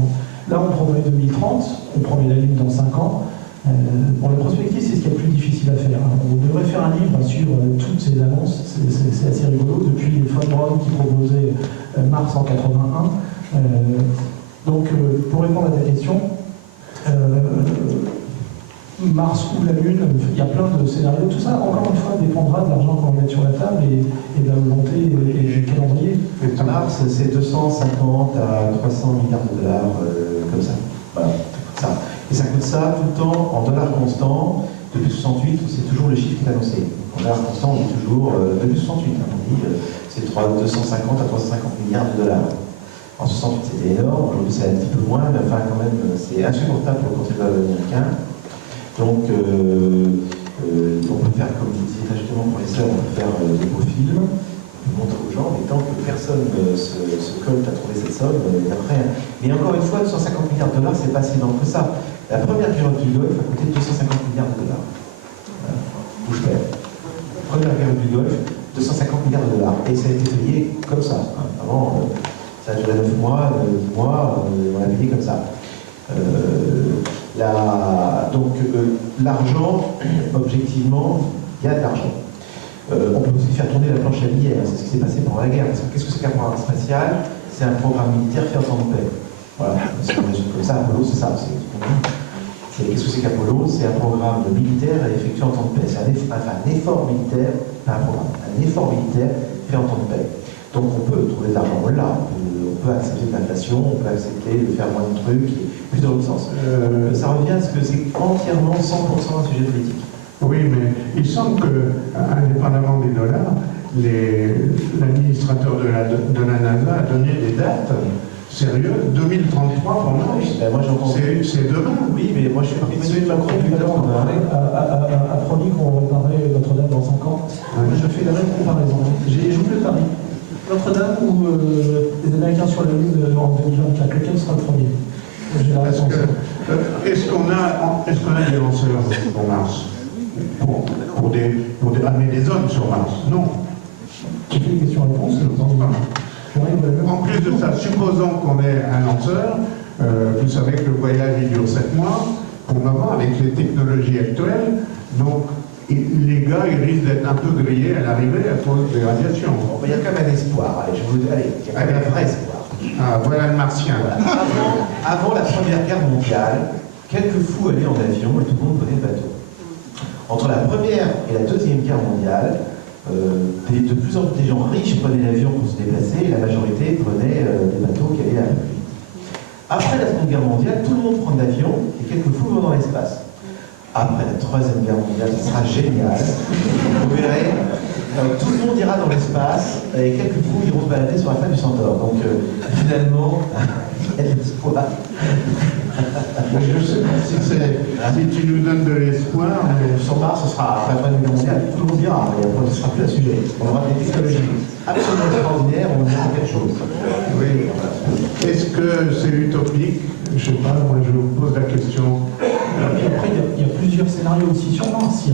Là, on promet 2030, on promet la Lune dans 5 ans. Bon, la prospective, c'est ce qui est le plus difficile à faire. On devrait faire un livre sur toutes ces annonces, c'est assez rigolo, depuis Von Braun qui proposait Mars en 81. Donc, pour répondre à ta question, Mars ou la Lune, il y a plein de scénarios. Tout ça, encore une fois, dépendra de l'argent qu'on va mettre sur la table et de la volonté et du calendrier. Mars, c'est 250 à 300 milliards de dollars, comme ça. Voilà, ça. Et ça coûte ça tout le temps en dollars constants. Depuis 68, c'est toujours le chiffre qui est annoncé. En dollars constants, on dit toujours, depuis 68, on dit, c'est 250 à 350 milliards de dollars. En 68, c'était énorme. Aujourd'hui, c'est un petit peu moins, mais enfin, quand même, c'est insupportable pour le contribuable américain. Donc, on peut faire, comme vous disiez justement, professeur, on peut faire des beaux films, on montre aux gens, mais tant que personne se colle à trouver cette somme, après. Mais encore une fois, 250 milliards de dollars, c'est pas si énorme que ça. La première période du Golfe a coûté 250 milliards de dollars. Bouche bée. Première période du Golfe, 250 milliards de dollars. Et ça a été payé comme ça. Avant, ça a duré 9 mois, 10 mois, on a payé comme ça. Donc l'argent, objectivement, il y a de l'argent. On peut aussi faire tourner la planche à billets, c'est ce qui s'est passé pendant la guerre. Parce que qu'est-ce que c'est qu'un programme spatial? C'est un programme militaire fait en temps de paix. Voilà, si on résume comme ça, Apollo, c'est ça. Qu'est-ce que c'est qu'Apollo? C'est un programme militaire effectué en temps de paix. C'est un effort militaire, pas un programme, un effort militaire fait en temps de paix. Donc on peut trouver de l'argent là, on peut accepter de l'inflation, on peut accepter de faire moins de trucs, et plus dans l'autre sens. Ça revient à ce que c'est entièrement 100% un sujet politique. Oui, mais il semble que, indépendamment des dollars, l'administrateur de la NASA a donné des dates sérieuses. 2033 pour moi, Ben moi j'entends. c'est demain. Oui, mais moi je suis parti de Macron. A promis qu'on réparerait Notre-Dame dans 5 ans. Je fais la même comparaison. J'ai joué le pari. Notre-Dame ou les Américains sur la Lune en 2024, lequel sera le premier? Est-ce qu'on a des lanceurs pour Mars pour amener des hommes sur Mars? Non. Tu fais des questions-réponses. En plus de ça, supposons qu'on ait un lanceur, vous savez que le voyage il dure 7 mois, pour le moment, avec les technologies actuelles, donc les gars, ils risquent d'être un peu grillés à l'arrivée à cause des radiations. Il y a quand même un espoir. Allez, il y a quand même un vrai espoir. Ah, voilà le martien. Avant la Première Guerre mondiale, quelques fous allaient en avion et tout le monde prenait le bateau. Entre la Première et la Deuxième Guerre mondiale, de plus en plus de gens riches prenaient l'avion pour se déplacer et la majorité prenait des bateaux qui allaient un peu plus vite. Après la Seconde Guerre mondiale, tout le monde prend l'avion et quelques fous vont dans l'espace. Après la Troisième Guerre mondiale, ce sera génial. Vous verrez, tout le monde ira dans l'espace et quelques fous iront se balader sur la fin du Centaure. Donc finalement, il y a de l'espoir. Je sais pas si tu nous donnes de l'espoir, mais Sur Mars, ce sera après la Troisième Guerre mondiale, tout le monde ira, mais après, ce ne sera plus un sujet. On aura des technologies absolument extraordinaires, on aura quelque chose. oui. Est-ce que c'est utopique? Je sais pas, moi je vous pose la question. Et après, il y a plusieurs scénarios aussi sur Mars.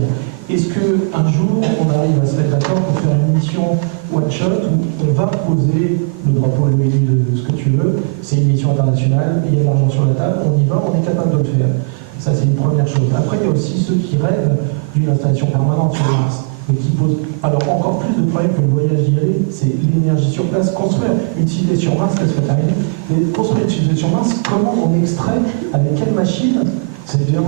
Est-ce qu'un jour, on arrive à se mettre d'accord pour faire une mission one-shot où on va poser le drapeau, le menu de ce que tu veux, c'est une mission internationale, il y a de l'argent sur la table, on y va, on est capable de le faire. Ça, c'est une première chose. Après, il y a aussi ceux qui rêvent d'une installation permanente sur Mars, mais qui posent alors encore plus de problèmes que le voyage d'y aller, c'est l'énergie sur place. Construire une cité sur Mars, ça se fait terminer, mais construire une cité sur Mars, comment on extrait, avec quelle machine? C'est bien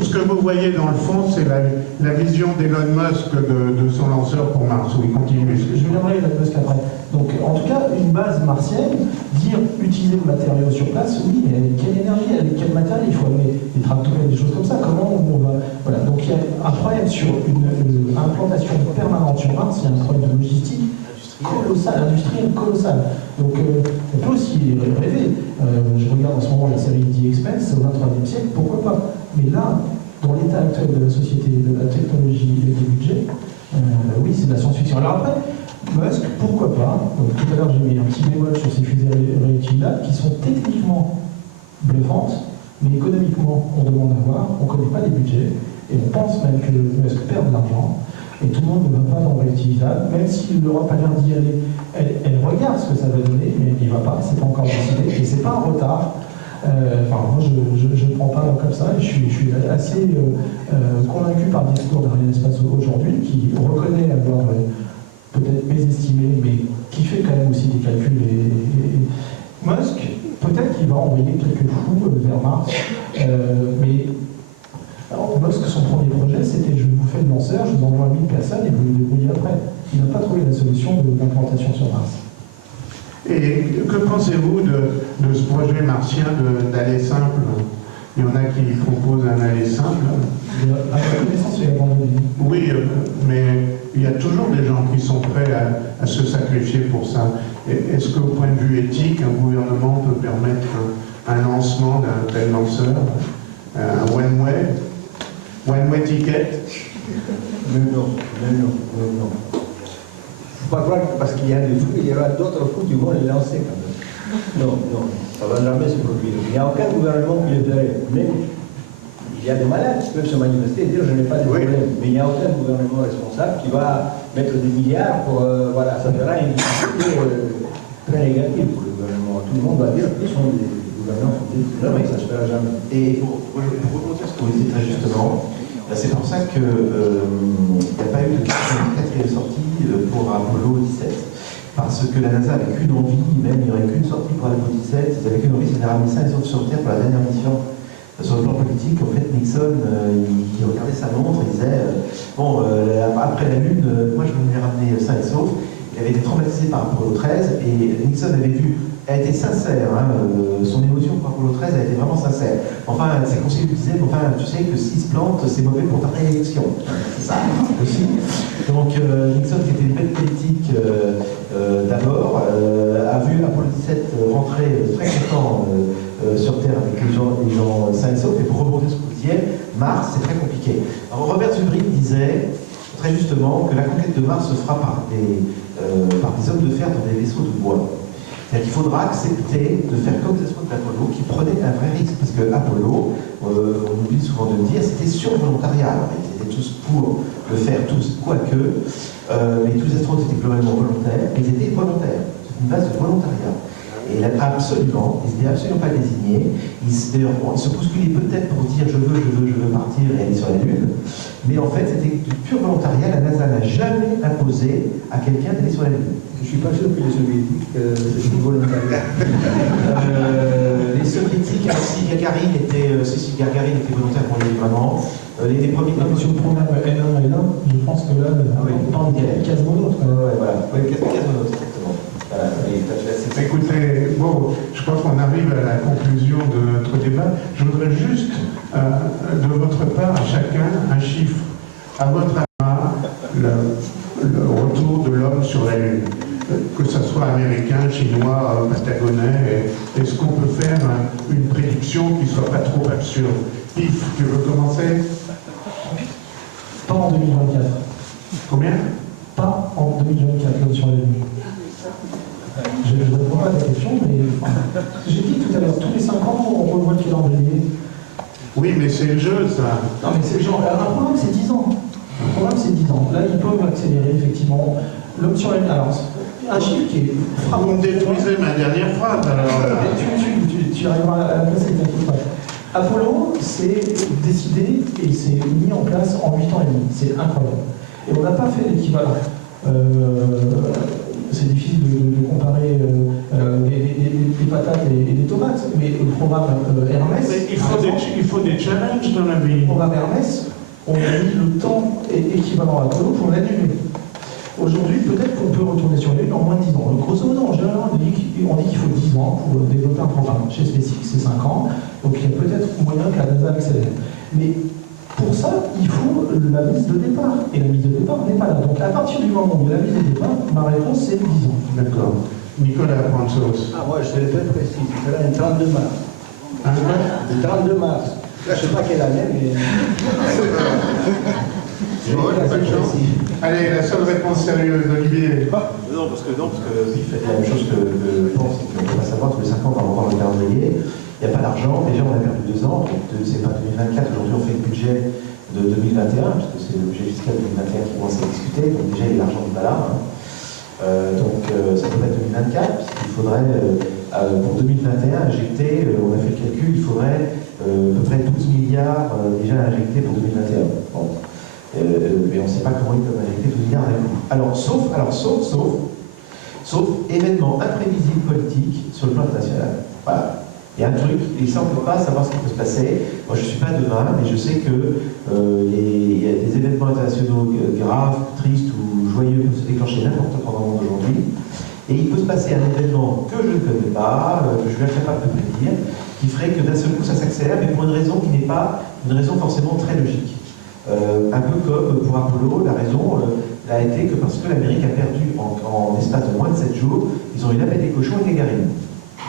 Ce que vous voyez dans le fond, c'est la vision d'Elon Musk de son lanceur pour Mars, où il continue. Je viendrai Elon Musk après. Donc, en tout cas, une base martienne, dire utiliser le matériau sur place, oui, mais avec quelle énergie, avec quel matériel? Il faut amener des tracteurs, des choses comme ça. Comment on va. Voilà. Donc, il y a un problème sur une implantation permanente sur Mars, il y a un problème de logistique colossal, industriel colossal. Donc, on peut aussi rêver. Je regarde en ce moment la série The Expanse, au XXIIIe siècle, pourquoi pas? Mais là, dans l'état actuel de la société, de la technologie et des budgets, oui, c'est de la science-fiction. Alors après, Musk, pourquoi pas? Donc, tout à l'heure, j'ai mis un petit bémol sur ces fusées réutilisables qui sont techniquement bluffantes, mais économiquement, on demande à voir, on ne connaît pas les budgets, et on pense même que Musk perd de l'argent. Et tout le monde ne va pas dans le réutilisable, même si l'Europe a l'air d'y aller, elle regarde ce que ça va donner, mais elle n'y va pas, c'est pas encore décidé, et c'est pas un retard. Moi je ne prends pas comme ça, et je suis assez convaincu par le discours d'Ariane Espace aujourd'hui, qui reconnaît avoir peut-être mésestimé, mais qui fait quand même aussi des calculs. Et Musk, peut-être qu'il va envoyer quelques fous vers Mars, mais alors, Musk, son premier projet, c'était je vous fais le lanceur, je vous envoie 1000 personnes et vous vous débrouillez après. Il n'a pas trouvé la solution d'implantation sur Mars. Et que pensez-vous de ce projet martien d'aller simple? Il y en a qui proposent un aller simple. À ma connaissance, il a abandonné. Oui, mais il y a toujours des gens qui sont prêts à se sacrifier pour ça. Est-ce qu'au point de vue éthique, un gouvernement peut permettre un lancement d'un tel lanceur, un one-way ticket? Non. Faut pas croire que parce qu'il y a des fous, il y aura d'autres fous qui vont les lancer quand même. Non, ça ne va jamais se produire. Il n'y a aucun gouvernement qui le ferait. Même il y a des malades qui peuvent se manifester et dire je n'ai pas de problème. Mais il n'y a aucun gouvernement responsable qui va mettre des milliards pour. Voilà, ça fera une publicité très négative pour le gouvernement. Tout le monde va dire qu'ils sont des gouvernements. Non, mais ça ne se fera jamais. Et pour rebondir sur ce que vous dites très justement, c'est pour ça qu'il n'y a pas eu de quatrième sortie pour Apollo 17. Parce que la NASA avait qu'une envie, même il n'y aurait qu'une sortie pour Apollo 17, ils avaient qu'une envie, c'était de ramener ça les autres sur Terre pour la dernière mission. Sur le plan politique, en fait, Nixon, il regardait sa montre, il disait après la Lune, moi je voulais ramener sain et sauf. Il avait été traumatisé par Apollo 13 et Nixon avait vu, elle a été sincère, son émotion pour Apollo 13 a été vraiment sincère. Enfin, ses conseillers lui disaient, tu sais que s'il se plante, c'est mauvais pour ta réélection. C'est ça aussi. Donc Nixon, qui était une belle politique d'abord, a vu Apollo 17 rentrer très content sur Terre avec les gens sains et saufs. Et pour rebondir sur ce que vous disiez, Mars, c'est très compliqué. Alors, Robert Zubrin disait très justement que la conquête de Mars se fera par des hommes de fer dans des vaisseaux de bois. C'est-à-dire qu'il faudra accepter de faire comme les astronautes d'Apollo qui prenaient un vrai risque. Parce que Apollo, on oublie souvent de le dire, c'était sur volontariat. Alors, ils étaient tous pour le faire, tous, quoique, mais tous les astronautes étaient globalement volontaires, mais ils étaient volontaires. C'est une base de volontariat. Et il n'était absolument pas désigné. Il se bousculait peut-être pour dire je veux partir et aller sur la Lune. Mais en fait, c'était du pur volontariat. La NASA n'a jamais imposé à quelqu'un d'aller sur la Lune. Je ne suis pas sûr que les soviétiques, c'est du volontariat. Les soviétiques, alors si Gagarin était volontaire pour y aller vraiment. Les premiers. Sur le programme N1 et N1, je pense que là, on parle des cosmonautes. Voilà, cosmonautes, exactement. Écoutez, bon, je crois qu'on arrive à la conclusion de notre débat. Je voudrais juste, de votre part, à chacun, un chiffre. À votre avis, le retour de l'homme sur la Lune, que ce soit américain, chinois, patagonais, est-ce qu'on peut faire une prédiction qui ne soit pas trop absurde? Yves, tu veux commencer? Pas en 2024. Combien? Pas en 2024, l'homme sur la Lune. Je ne réponds pas à ta question, mais j'ai dit tout à l'heure, tous les 5 ans, on revoit le calendrier. Oui, mais c'est le jeu, ça. Non, mais c'est le genre. Un programme, c'est 10 ans. Un programme, c'est 10 ans. Là, ils peuvent accélérer, effectivement. L'homme sur la Lune. Alors, un chiffre qui est frappant. Vous me détruisez ma dernière phrase, alors. Tu arriveras à la placer, t'inquiète pas. Apollo, c'est décidé et c'est mis en place en 8 ans et demi. C'est incroyable. Et on n'a pas fait l'équivalent. C'est difficile de comparer des patates et des tomates, mais le programme Hermès. Mais il faut des challenges dans la vie. Le programme Hermès, on a mis le temps équivalent à Apollo pour l'annuler. Aujourd'hui, peut-être qu'on peut retourner sur la Lune en moins de 10 ans. Grosso modo, en général, on dit qu'il faut 10 ans pour développer un programme. Chez SpaceX, c'est 5 ans. Donc il y a peut-être moyen que la NASA accélère. Mais pour ça, il faut la mise de départ. Et la mise de départ n'est pas là. Donc à partir du moment où il y a la mise de départ, ma réponse c'est 10 ans. D'accord. Nicolas Fransos. Ah, moi, je serais très précis. Je serais le 32 mars. Le 32 mars. Je ne sais pas quelle année, mais. Allez, la seule réponse sérieuse, Olivier. Non, parce que Il fait la même chose que je pense, c'est qu'on ne peut pas savoir, tous les 5 ans, on va revoir le calendrier. Il n'y a pas d'argent, déjà on a perdu 2 ans, donc c'est pas 2024, aujourd'hui on fait le budget de 2021, puisque c'est le budget fiscal 2021 qui commence à discuter, donc déjà il y a l'argent du là. Donc ça peut pas être 2024, puisqu'il faudrait, pour 2021, injecter, on a fait le calcul, il faudrait à peu près 12 milliards déjà injectés pour 2021. Bon. Mais on ne sait pas comment ils peuvent injecter 12 milliards d'un coup. Alors, sauf événement imprévisible politique sur le plan international. Voilà. Il y a un truc, et ça on ne peut pas savoir ce qui peut se passer. Moi je ne suis pas devin, mais je sais que il y a des événements internationaux graves, tristes ou joyeux qui peuvent se déclencher n'importe quand dans le monde aujourd'hui. Et il peut se passer un événement que je ne connais pas, que je suis incapable de prédire, qui ferait que d'un seul coup ça s'accélère, mais pour une raison qui n'est pas une raison forcément très logique. Un peu comme pour Apollo, la raison a été que parce que l'Amérique a perdu en espace de moins de 7 jours, ils ont eu l'appel des cochons et Gagarine.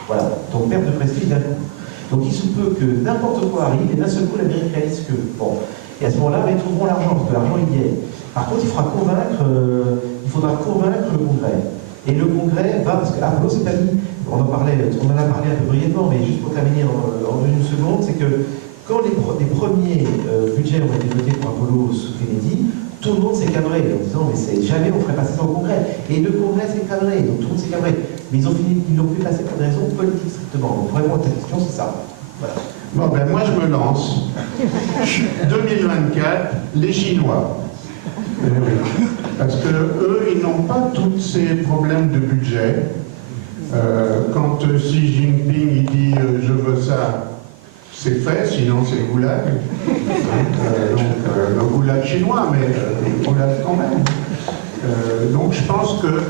Voilà, donc perte de prestige d'un coup. Donc il se peut que n'importe quoi arrive et d'un seul coup l'Amérique réalise que. Bon. Et à ce moment-là, ils trouveront l'argent, parce que l'argent il y est. Par contre, il faudra convaincre le Congrès. Et le Congrès va, parce qu'Apollo c'est pas mis, on en a parlé un peu brièvement, mais juste pour terminer en une seconde, c'est que quand les premiers budgets ont été votés pour Apollo sous Kennedy, tout le monde s'est cadré en disant mais jamais on ferait passer ça au Congrès. Et le Congrès s'est cadré, donc tout le monde s'est cadré. Mais ils l'ont fait passer pour des raisons politiques strictement. Donc vraiment ta question c'est ça. Voilà. Bon ben moi je me lance. 2024, les Chinois. Oui. Parce que eux, ils n'ont pas tous ces problèmes de budget. Quand Xi Jinping il dit je veux ça, c'est fait, sinon c'est le goulag. Le goulag chinois, mais le goulag quand même. Donc je pense que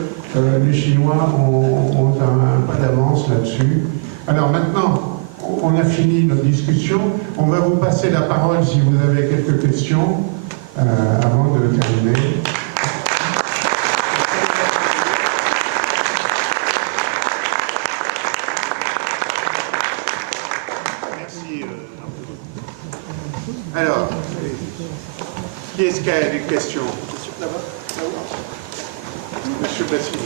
les Chinois ont un pas d'avance là-dessus. Alors maintenant, on a fini notre discussion. On va vous passer la parole si vous avez quelques questions avant de terminer. Alors, qui est-ce qui a des questions? Monsieur Bassini.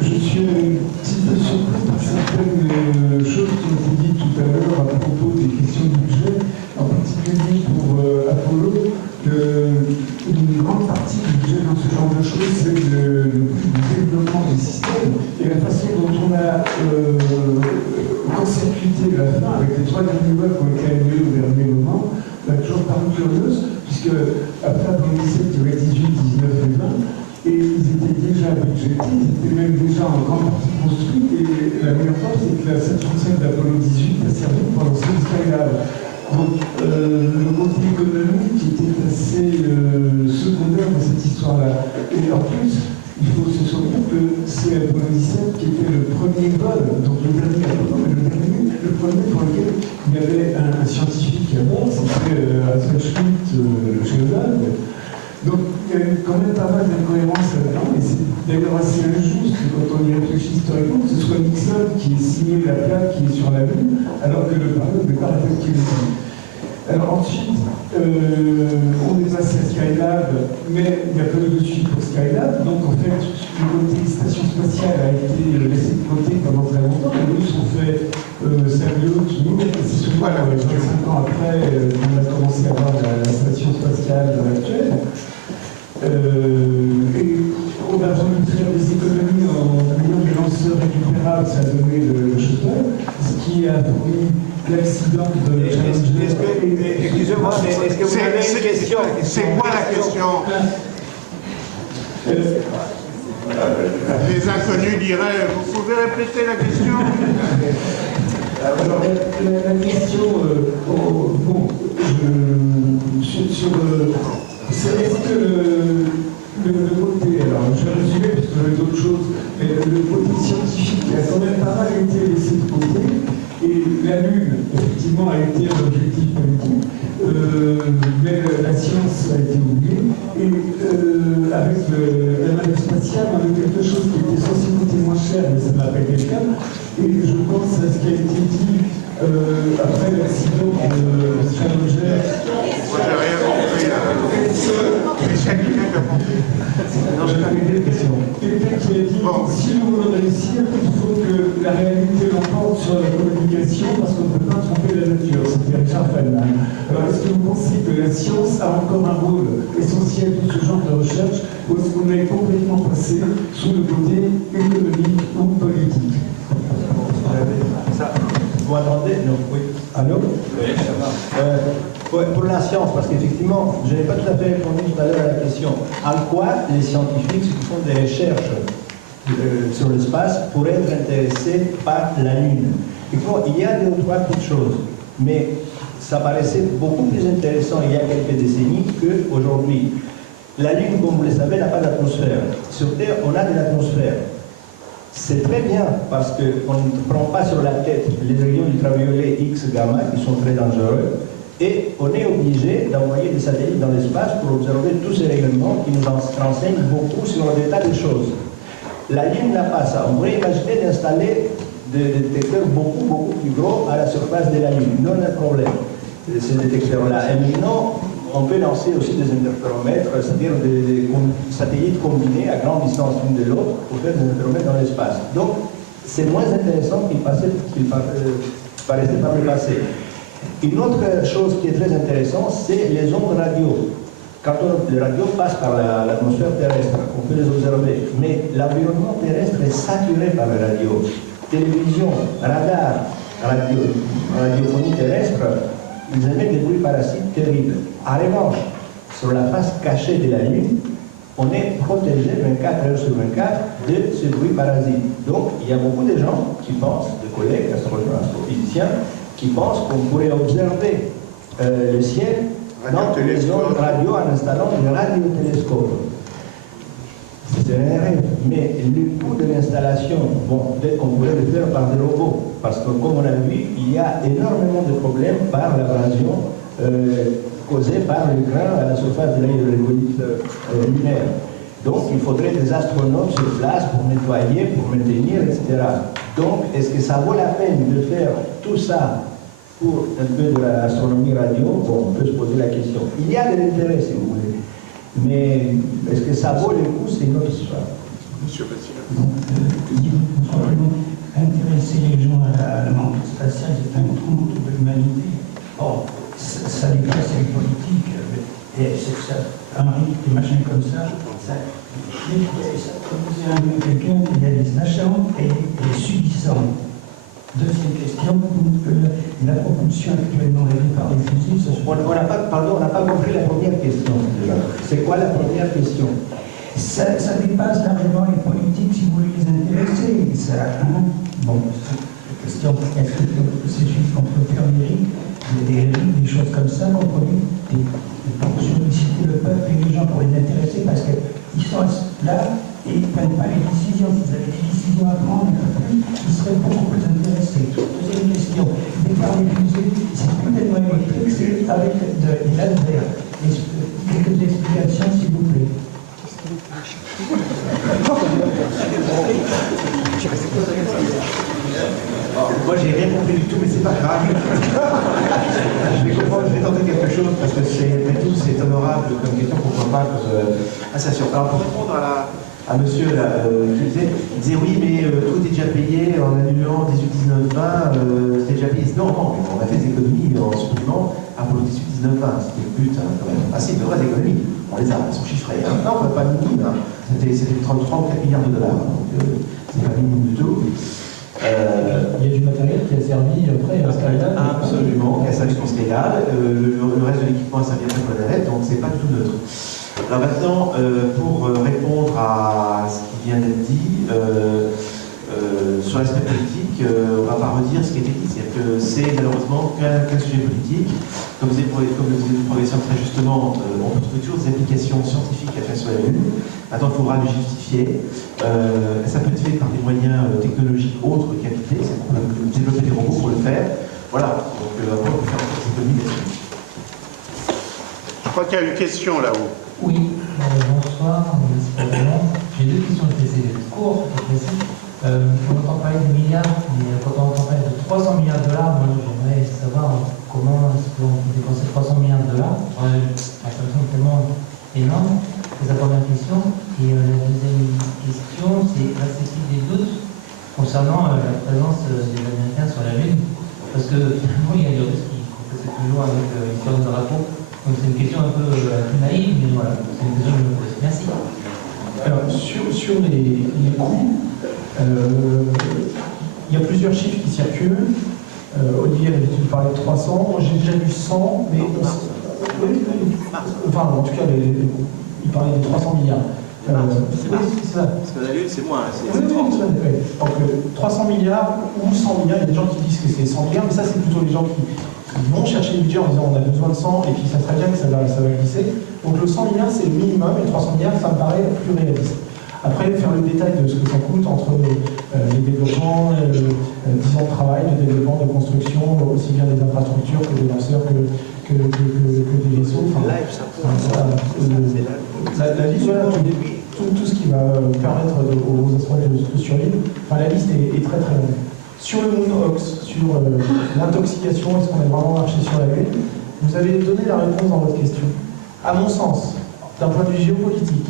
Je suis un petit peu surpris par certaines choses qui ont été dites tout à l'heure à propos des questions du budget, en particulier pour Apollo, une grande partie du budget genre de choses, c'est le développement des systèmes et la façon dont on a concercuté la fin avec les 3 derniers lois qui ont été annulées au dernier moment, m'a toujours paru curieuse, puisque après Apollo 17, il y avait 18, 19 et 20, et ils étaient déjà budgétés, ils étaient même déjà en grande partie construits, et la meilleure part, c'est que la Saturn 5 d'Apollo 18 a servi pour lancer le Skylab. Donc, le côté économique était assez secondaire dans cette histoire-là. Et en plus, il faut se souvenir que c'est Apollo 17 qui était le premier vol, donc le dernier Apollo, mais le premier pour lequel il y avait un scientifique à bord, c'était Hassan Schmitt, le géologue. Donc, il y a quand même pas mal d'incohérences là-dedans, et c'est d'ailleurs assez injuste quand on y réfléchit historiquement que ce soit Nixon qui ait signé la plaque qui est sur la Lune, alors que le pari au départ était Kennedy. Alors ensuite, on est passé à Skylab, mais il n'y a pas eu de suite pour Skylab, donc en fait, le côté station spatiale a été laissé de côté pendant très longtemps. Les Russes ont fait Salyut, c'est souvent 25 ans après qu'on a commencé à avoir la station spatiale actuelle. Et on a voulu faire des économies en ayant des lanceurs récupérables, ça a donné le shuttle, ce qui a permis l'accident de Challenger. Excusez-moi, mais est-ce que vous avez une question? C'est quoi la question? Les inconnus diraient, vous pouvez répéter la question? Alors, la question, c'est est-ce que le côté, alors je vais résumer parce que j'avais d'autres choses, mais le côté scientifique a quand même pas mal été laissé de côté, et la Lune, effectivement, a été un objectif politique, mais la science a été oubliée, et avec la navette spatiale, on a quelque chose qui était censé coûter moins cher, mais ça n'a pas été le cas, et je pense à ce qui a été dit après l'accident de Challenger. Moi, j'ai rien compris. Mais chaque idée a compris. Non, j'ai pas compris la question. Quelqu'un qui a dit, si nous voulons réussir, il faut que la réalité l'emporte sur la communication parce qu'on ne peut pas tromper la nature. C'était Richard Feynman. Alors, est-ce que vous pensez que la science a encore un rôle essentiel dans ce genre de recherche, ou est-ce qu'on est complètement passé sous le côté économique ou politique? Vous m'entendez? Non, oui. Allô? Oui, ça va. Pour la science, parce qu'effectivement, je n'ai pas tout à fait répondu tout à l'heure à la question. En quoi les scientifiques qui font des recherches sur l'espace pourraient être intéressés par la Lune? Il y a 2 ou 3 petites choses, mais ça paraissait beaucoup plus intéressant il y a quelques décennies qu'aujourd'hui. La Lune, comme vous le savez, n'a pas d'atmosphère. Sur Terre, on a de l'atmosphère. C'est très bien parce qu'on ne prend pas sur la tête les rayons ultraviolets X, gamma qui sont très dangereux et on est obligé d'envoyer des satellites dans l'espace pour observer tous ces rayonnements qui nous renseignent beaucoup sur l'état des choses. La Lune n'a pas ça. On pourrait imaginer d'installer des détecteurs beaucoup plus gros à la surface de la Lune. Non un problème, ces détecteurs-là. Et maintenant, on peut lancer aussi des interféromètres, c'est-à-dire des satellites combinés à grande distance l'une de l'autre pour faire des interféromètres dans l'espace. Donc, c'est moins intéressant qu'il paraissait par le passé. Une autre chose qui est très intéressante, c'est les ondes radio. Quand les radios passent par l'atmosphère terrestre, on peut les observer. Mais l'environnement terrestre est saturé par les radios. Télévision, radar, radiophonie terrestre, ils émettent des bruits parasites terribles. En revanche, sur la face cachée de la Lune, on est protégé 24 heures sur 24 de ce bruit parasite. Donc, il y a beaucoup de gens qui pensent, de collègues, astrophysiciens, qui pensent qu'on pourrait observer le ciel dans les ondes radio en installant des radiotélescopes. C'est un rêve, mais le coût de l'installation, bon, peut-être qu'on pourrait le faire par des robots, parce que comme on a vu, il y a énormément de problèmes par l'abrasion causée par le grain à la surface de l'hydrolite lunaire. Donc il faudrait des astronautes sur place pour nettoyer, pour maintenir, etc. Donc est-ce que ça vaut la peine de faire tout ça pour un peu de l'astronomie radio? Bon, on peut se poser la question. Il y a de l'intérêt, si vous voulez. Mais est-ce que ça vaut le coup? C'est une autre histoire. Monsieur Bastien. Intéresser les gens à la manque spatiale, c'est un autre monde de l'humanité. Or, ça dépasse les politiques. Et ça Henri, des machins comme ça. Comme vous avez quelqu'un, il y a des sachants et des subissants. Deuxième question, la propulsion actuellement réglée par les fusils, On n'a pas compris la première question. C'est quoi la première question? ça dépasse largement les politiques si vous voulez les intéresser. Ça, hein? Bon, question, est-ce que c'est juste qu'on peut faire des choses comme ça, qu'on produit pour solliciter le peuple et les gens pour les intéresser, parce qu'ils sont là et ils ne prennent pas les décisions. S'ils avaient des décisions à prendre, ils seraient beaucoup plus intéressés. Deuxième question, départ des fusées, c'est plus tellement électrique, c'est avec des lasers. Quelques explications, s'il vous plaît. Moi, j'ai rien compris du tout, mais c'est pas grave. Je vais tenter quelque chose parce que c'est honorable comme question, pourquoi pas comme association. Alors, pour répondre à monsieur là, qui disait oui, mais tout est déjà payé en annulant 18, 19, 20, c'était déjà payé. Non, on a fait des économies en supprimant Apollo 18, 19, 20. C'était le but, hein, quand même. Ah si, de vraies économies. On les a, elles sont chiffrées. Hein. Non, pas minime. Hein. C'était 33 ou 4 milliards de dollars. Donc, c'est pas minime du tout. Il y a du matériel qui a servi après à Skyline. Absolument, qui a servi pour Skyline. Le reste de l'équipement a servi après pour la navette, donc c'est pas du tout neutre. Alors maintenant, pour répondre à ce qui vient d'être dit, sur l'aspect politique, on ne va pas redire ce qui a été dit. C'est-à-dire que c'est malheureusement qu'un sujet politique. Comme le disait le professeur très justement, on peut trouver toujours des applications scientifiques à faire sur la Lune. Maintenant, il faudra les justifier. Ça peut être fait par des moyens technologiques autres qu'habités. C'est pour développer des robots pour le faire. Voilà. Donc, après, on peut faire des économies là-dessus. Je crois qu'il y a une question là-haut. Oui, bonsoir, j'ai deux questions, je vais essayer d'être court, précis. On entend parler de milliards, mais quand on entend parler de 300 milliards de dollars, moi j'aimerais savoir comment est-ce qu'on peut dépenser 300 milliards de dollars. La somme est tellement énorme. C'est la première question. Et la deuxième question, c'est reste-t-il des doutes concernant la présence des Américains sur la Lune? Parce que finalement, il y a des risques qui complétent toujours avec l'histoire de drapeau. Donc c'est une question un peu naïve, mais voilà, c'est une question que je me pose. Merci. Alors, sur les coûts, il y a plusieurs chiffres qui circulent. Olivier avait dû parler de 300, moi j'ai déjà vu 100, mais enfin en tout cas il parlait de 300 milliards. C'est ça. Parce que la Lune c'est moins, c'est 30. Donc 300 milliards ou 100 milliards, il y a des gens qui disent que c'est 100 milliards, mais ça c'est plutôt les gens qui vont chercher le budget en disant on a besoin de 100 et puis ça serait bien que ça va glisser. Donc le 100 milliards c'est le minimum et 300 milliards ça me paraît plus réaliste. Après, faire le détail de ce que ça coûte entre les développements, 10 ans de travail, de développement, de construction, aussi bien des infrastructures que des lanceurs, que des vaisseaux. Enfin, la liste, voilà, tout ce qui va permettre aux astronautes de survivre, enfin, la liste est très très longue. Sur le Moon-Ox, sur l'intoxication, est-ce qu'on est vraiment marché sur la Lune? Vous avez donné la réponse dans votre question. À mon sens, d'un point de vue géopolitique,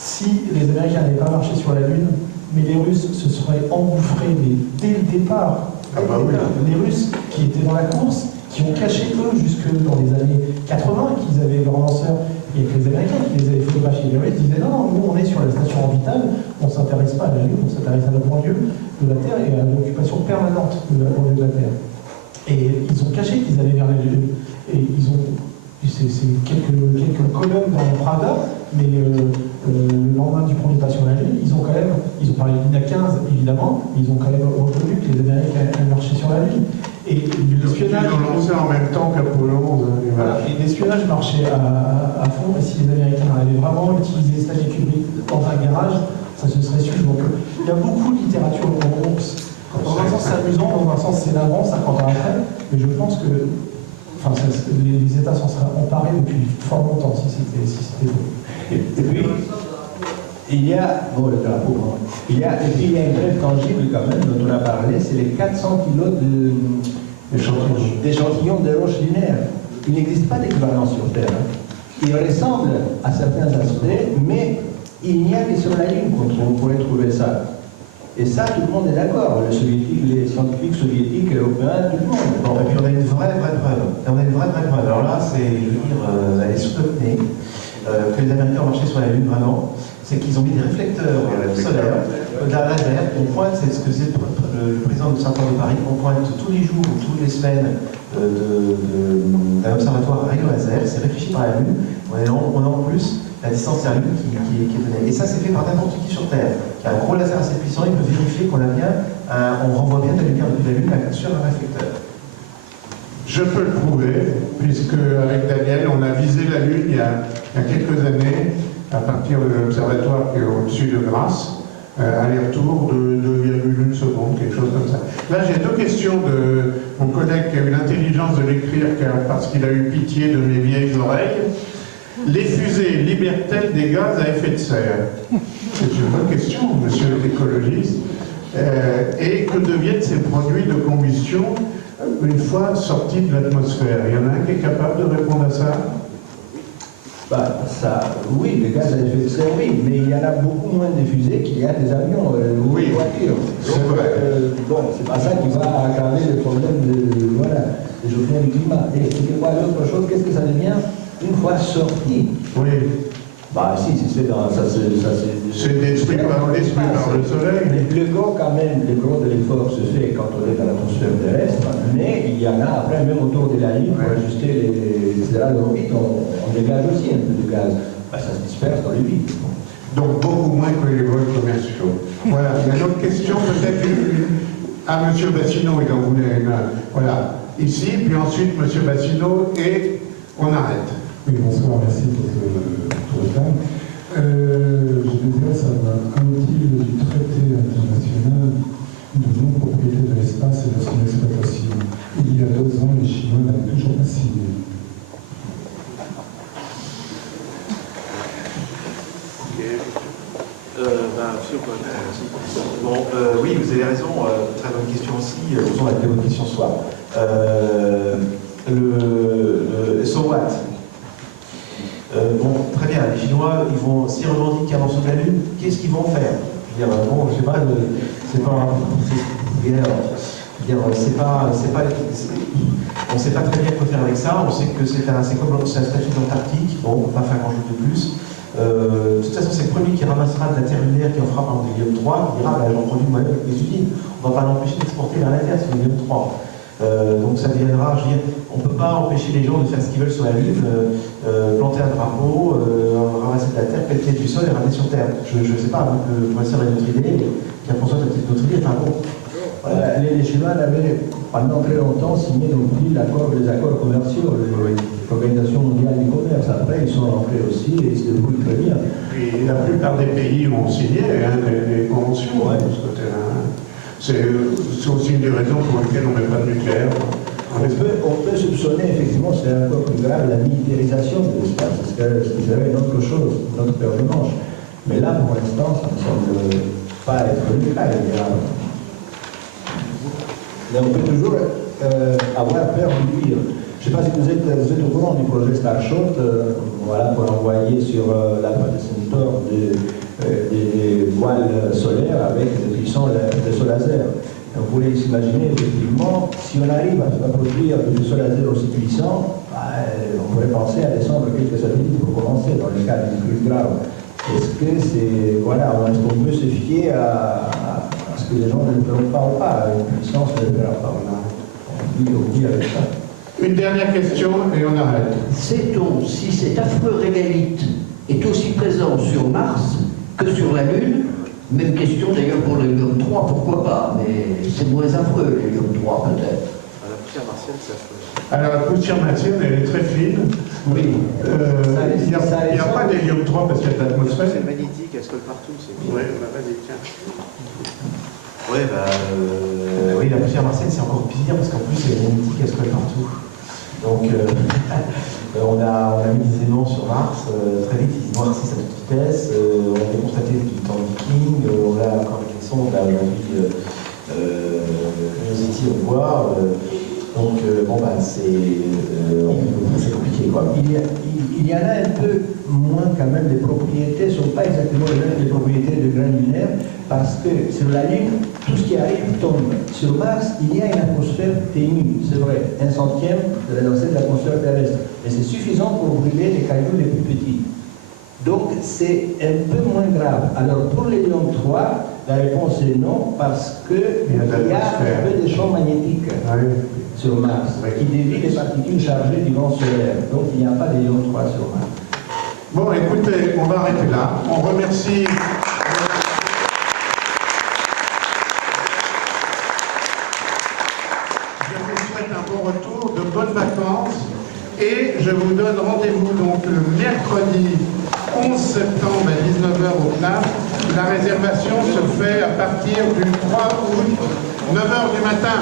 si les Américains n'avaient pas marché sur la Lune, mais les Russes se seraient engouffrés dès le départ. Les Russes qui étaient dans la course, qui ont caché eux jusque dans les années 80, qu'ils avaient leurs lanceurs, et que les Américains qui les avaient photographiés. Les Russes disaient non, nous on est sur la station orbitale, on ne s'intéresse pas à la Lune, on s'intéresse à la banlieue de la Terre et à l'occupation permanente de la banlieue de la Terre. Et ils ont caché qu'ils allaient vers la Lune. Et ils ont. C'est quelques colonnes dans le Prada, mais le lendemain du premier pas sur la Lune, ils ont parlé de l'INA 15 évidemment, mais ils ont quand même reconnu que les Américains avaient marché sur la Lune. Et l'espionnage. Ils ont lancé en même temps qu'Apollo 11. Voilà, et l'espionnage marchait à fond, et si les Américains avaient vraiment utilisé Stanley Kubrick dans un garage, ça se serait su. Donc il y a beaucoup de littérature dans un sens c'est amusant, dans un sens c'est navrant, 50 ans après, mais je pense que. Enfin, les États s'en seraient emparés depuis fort longtemps si c'était beau. Et puis, il y a, bon, le drapeau, il y a une preuve tangible quand même dont on a parlé, c'est les 400 kilos d'échantillons de roches lunaires. Il n'existe pas d'équivalent sur Terre. Hein. Il ressemble à certains aspects, mais il n'y a que sur la Lune qu'on pourrait trouver ça. Et ça, tout le monde est d'accord. Les scientifiques soviétiques, européens, tout le monde. Bon, et puis on a une vraie preuve. On a une vraie preuve. Alors là, c'est, je veux dire, elle est sous-dotée. que les Américains ont marché sur la Lune vraiment, c'est qu'ils ont mis des réflecteurs solaires, laser, qu'on pointe, c'est ce que disait le président de l'Observatoire de Paris, qu'on pointe tous les jours ou toutes les semaines d'un observatoire à rayon laser, c'est réfléchi par la Lune, on a en plus la distance à la Lune qui est donnée. Et ça, c'est fait par n'importe qui sur Terre, qui a un gros laser assez puissant, il peut vérifier qu'on a bien, on renvoie bien la lumière depuis la Lune sur un réflecteur. Je peux le prouver, puisque avec Daniel, on a visé la Lune il y a quelques années, à partir de l'observatoire qui est au-dessus de Grasse, aller-retour de 2,1 secondes, quelque chose comme ça. Là, j'ai deux questions de mon collègue qui a eu l'intelligence de l'écrire parce qu'il a eu pitié de mes vieilles oreilles. Les fusées libèrent-elles des gaz à effet de serre? C'est une bonne question, monsieur l'écologiste. Et que deviennent ces produits de combustion une fois sortis de l'atmosphère? Il y en a un qui est capable de répondre à ça? Oui, les gaz à effet de serre, oui, mais il y en a beaucoup moins de fusées qu'il y a des avions ou des voitures. C'est vrai. Bon, c'est pas ça qui va aggraver le problème de réchauffement du climat. Et l'autre chose, qu'est-ce que ça devient une fois sorti? Oui. Si c'est dans. C'est détruit par le soleil. Le gros, quand même, le gros de l'effort se fait quand on est dans l'atmosphère terrestre, mais il y en a après, même autour de la Lune, pour ajuster les accélérateurs d'orbite, on dégage aussi un peu de gaz. Ça se disperse dans le vide. Donc beaucoup moins que les vols commerciaux. Voilà. Il y a une autre question, peut-être à M. Bassino, il en voulait une. Voilà. Ici, puis ensuite M. Bassino, et on arrête. Oui, bonsoir, merci pour le temps. Je m'intéresse à un outil du traité international de non-propriété de l'espace et de son exploitation. Il y a 2 ans, les Chinois n'avaient toujours pas signé. Oui, vous avez raison, très bonne question aussi, faisons la bonne question ce soir. So what? Très bien, les Chinois, s'ils revendiquent un morceau de la Lune, qu'est-ce qu'ils vont faire? Je veux dire, je sais pas, on ne sait pas très bien quoi faire avec ça, on sait que c'est un statut d'Antarctique, bon, on ne peut pas faire grand-chose de plus. De toute façon, c'est le premier qui ramassera de la terre lunaire qui en fera par exemple l'hélium 3, qui dira, j'en produis moi-même avec mes usines. On ne va pas l'empêcher d'exporter vers la Terre, c'est l'hélium 3. Donc ça deviendra, je veux dire, on ne peut pas empêcher les gens de faire ce qu'ils veulent sur la Lune, planter un drapeau, ramasser de la terre, pelleter du sol et ramener sur Terre. Je ne sais pas, le professeur a une autre idée, Pierre-François a peut-être une autre idée, enfin bon. Voilà. Les Chinois avaient pendant très longtemps signé non plus les accords commerciaux, l'Organisation mondiale du commerce. Après, ils sont rentrés aussi et ils se débrouillent très bien. Et la plupart des pays ont signé des conventions de ce côté-là. C'est aussi une des raisons pour lesquelles on ne met pas de nucléaire. On peut soupçonner, effectivement, c'est encore plus grave, la militarisation de l'espace, parce que c'est une autre chose, une autre paire de manches. Mais là, pour l'instant, ça ne semble pas être le cas, évidemment. Mais on peut toujours avoir peur de dire. Je ne sais pas si vous êtes au courant du projet Starshot, pour envoyer sur la Centaure des voiles solaires avec des puissants vaisseaux laser. On pourrait s'imaginer, effectivement, si on arrive à produire des vaisseaux laser aussi puissants, on pourrait penser à descendre quelques satellites pour commencer, dans les cas les plus graves. Est-ce que est-ce qu'on peut se fier à ce que les gens ne le parlent pas, une puissance ne le parle pas? On dit avec ça. Une dernière question et on arrête. Sait-on si cet affreux régolithe est aussi présent sur Mars que sur la Lune? Même question d'ailleurs pour l'hélium 3, pourquoi pas, mais c'est moins affreux l'hélium 3 peut-être. La poussière martienne, c'est affreux. Alors la poussière martienne, elle est très fine. Oui. Il n'y a pas d'hélium 3 parce qu'il y a de l'atmosphère. C'est magnétique, elle se colle partout. Oui, vas-y, tiens. Oui, la poussière martienne, c'est encore pire parce qu'en plus, elle est magnétique, elle se colle partout. Donc, on a mis des éléments sur Mars, très vite, ils noircissent à toute vitesse, on a constaté du temps viking, on a encore avec les sondes, là aujourd'hui, Curiosity, on voit, donc c'est compliqué, quoi. Il y en a un peu moins quand même, les propriétés ne sont pas exactement les mêmes que les propriétés de grains lunaires, parce que sur la Lune, tout ce qui arrive tombe. Sur Mars, il y a une atmosphère ténue, c'est vrai, 1/100 de la densité de l'atmosphère terrestre. Mais c'est suffisant pour brûler les cailloux les plus petits. Donc c'est un peu moins grave. Alors pour les Lion 3, la réponse est non, parce qu'il y a un peu de champs magnétiques sur Mars qui dévient les particules chargées du vent solaire. Donc il n'y a pas de Lion 3 sur Mars. Bon, écoutez, on va arrêter là. On remercie. Je vous souhaite un bon retour, de bonnes vacances. Et je vous donne rendez-vous donc le mercredi 11 septembre à 19h au CNAF. La réservation se fait à partir du 3 août, 9h du matin.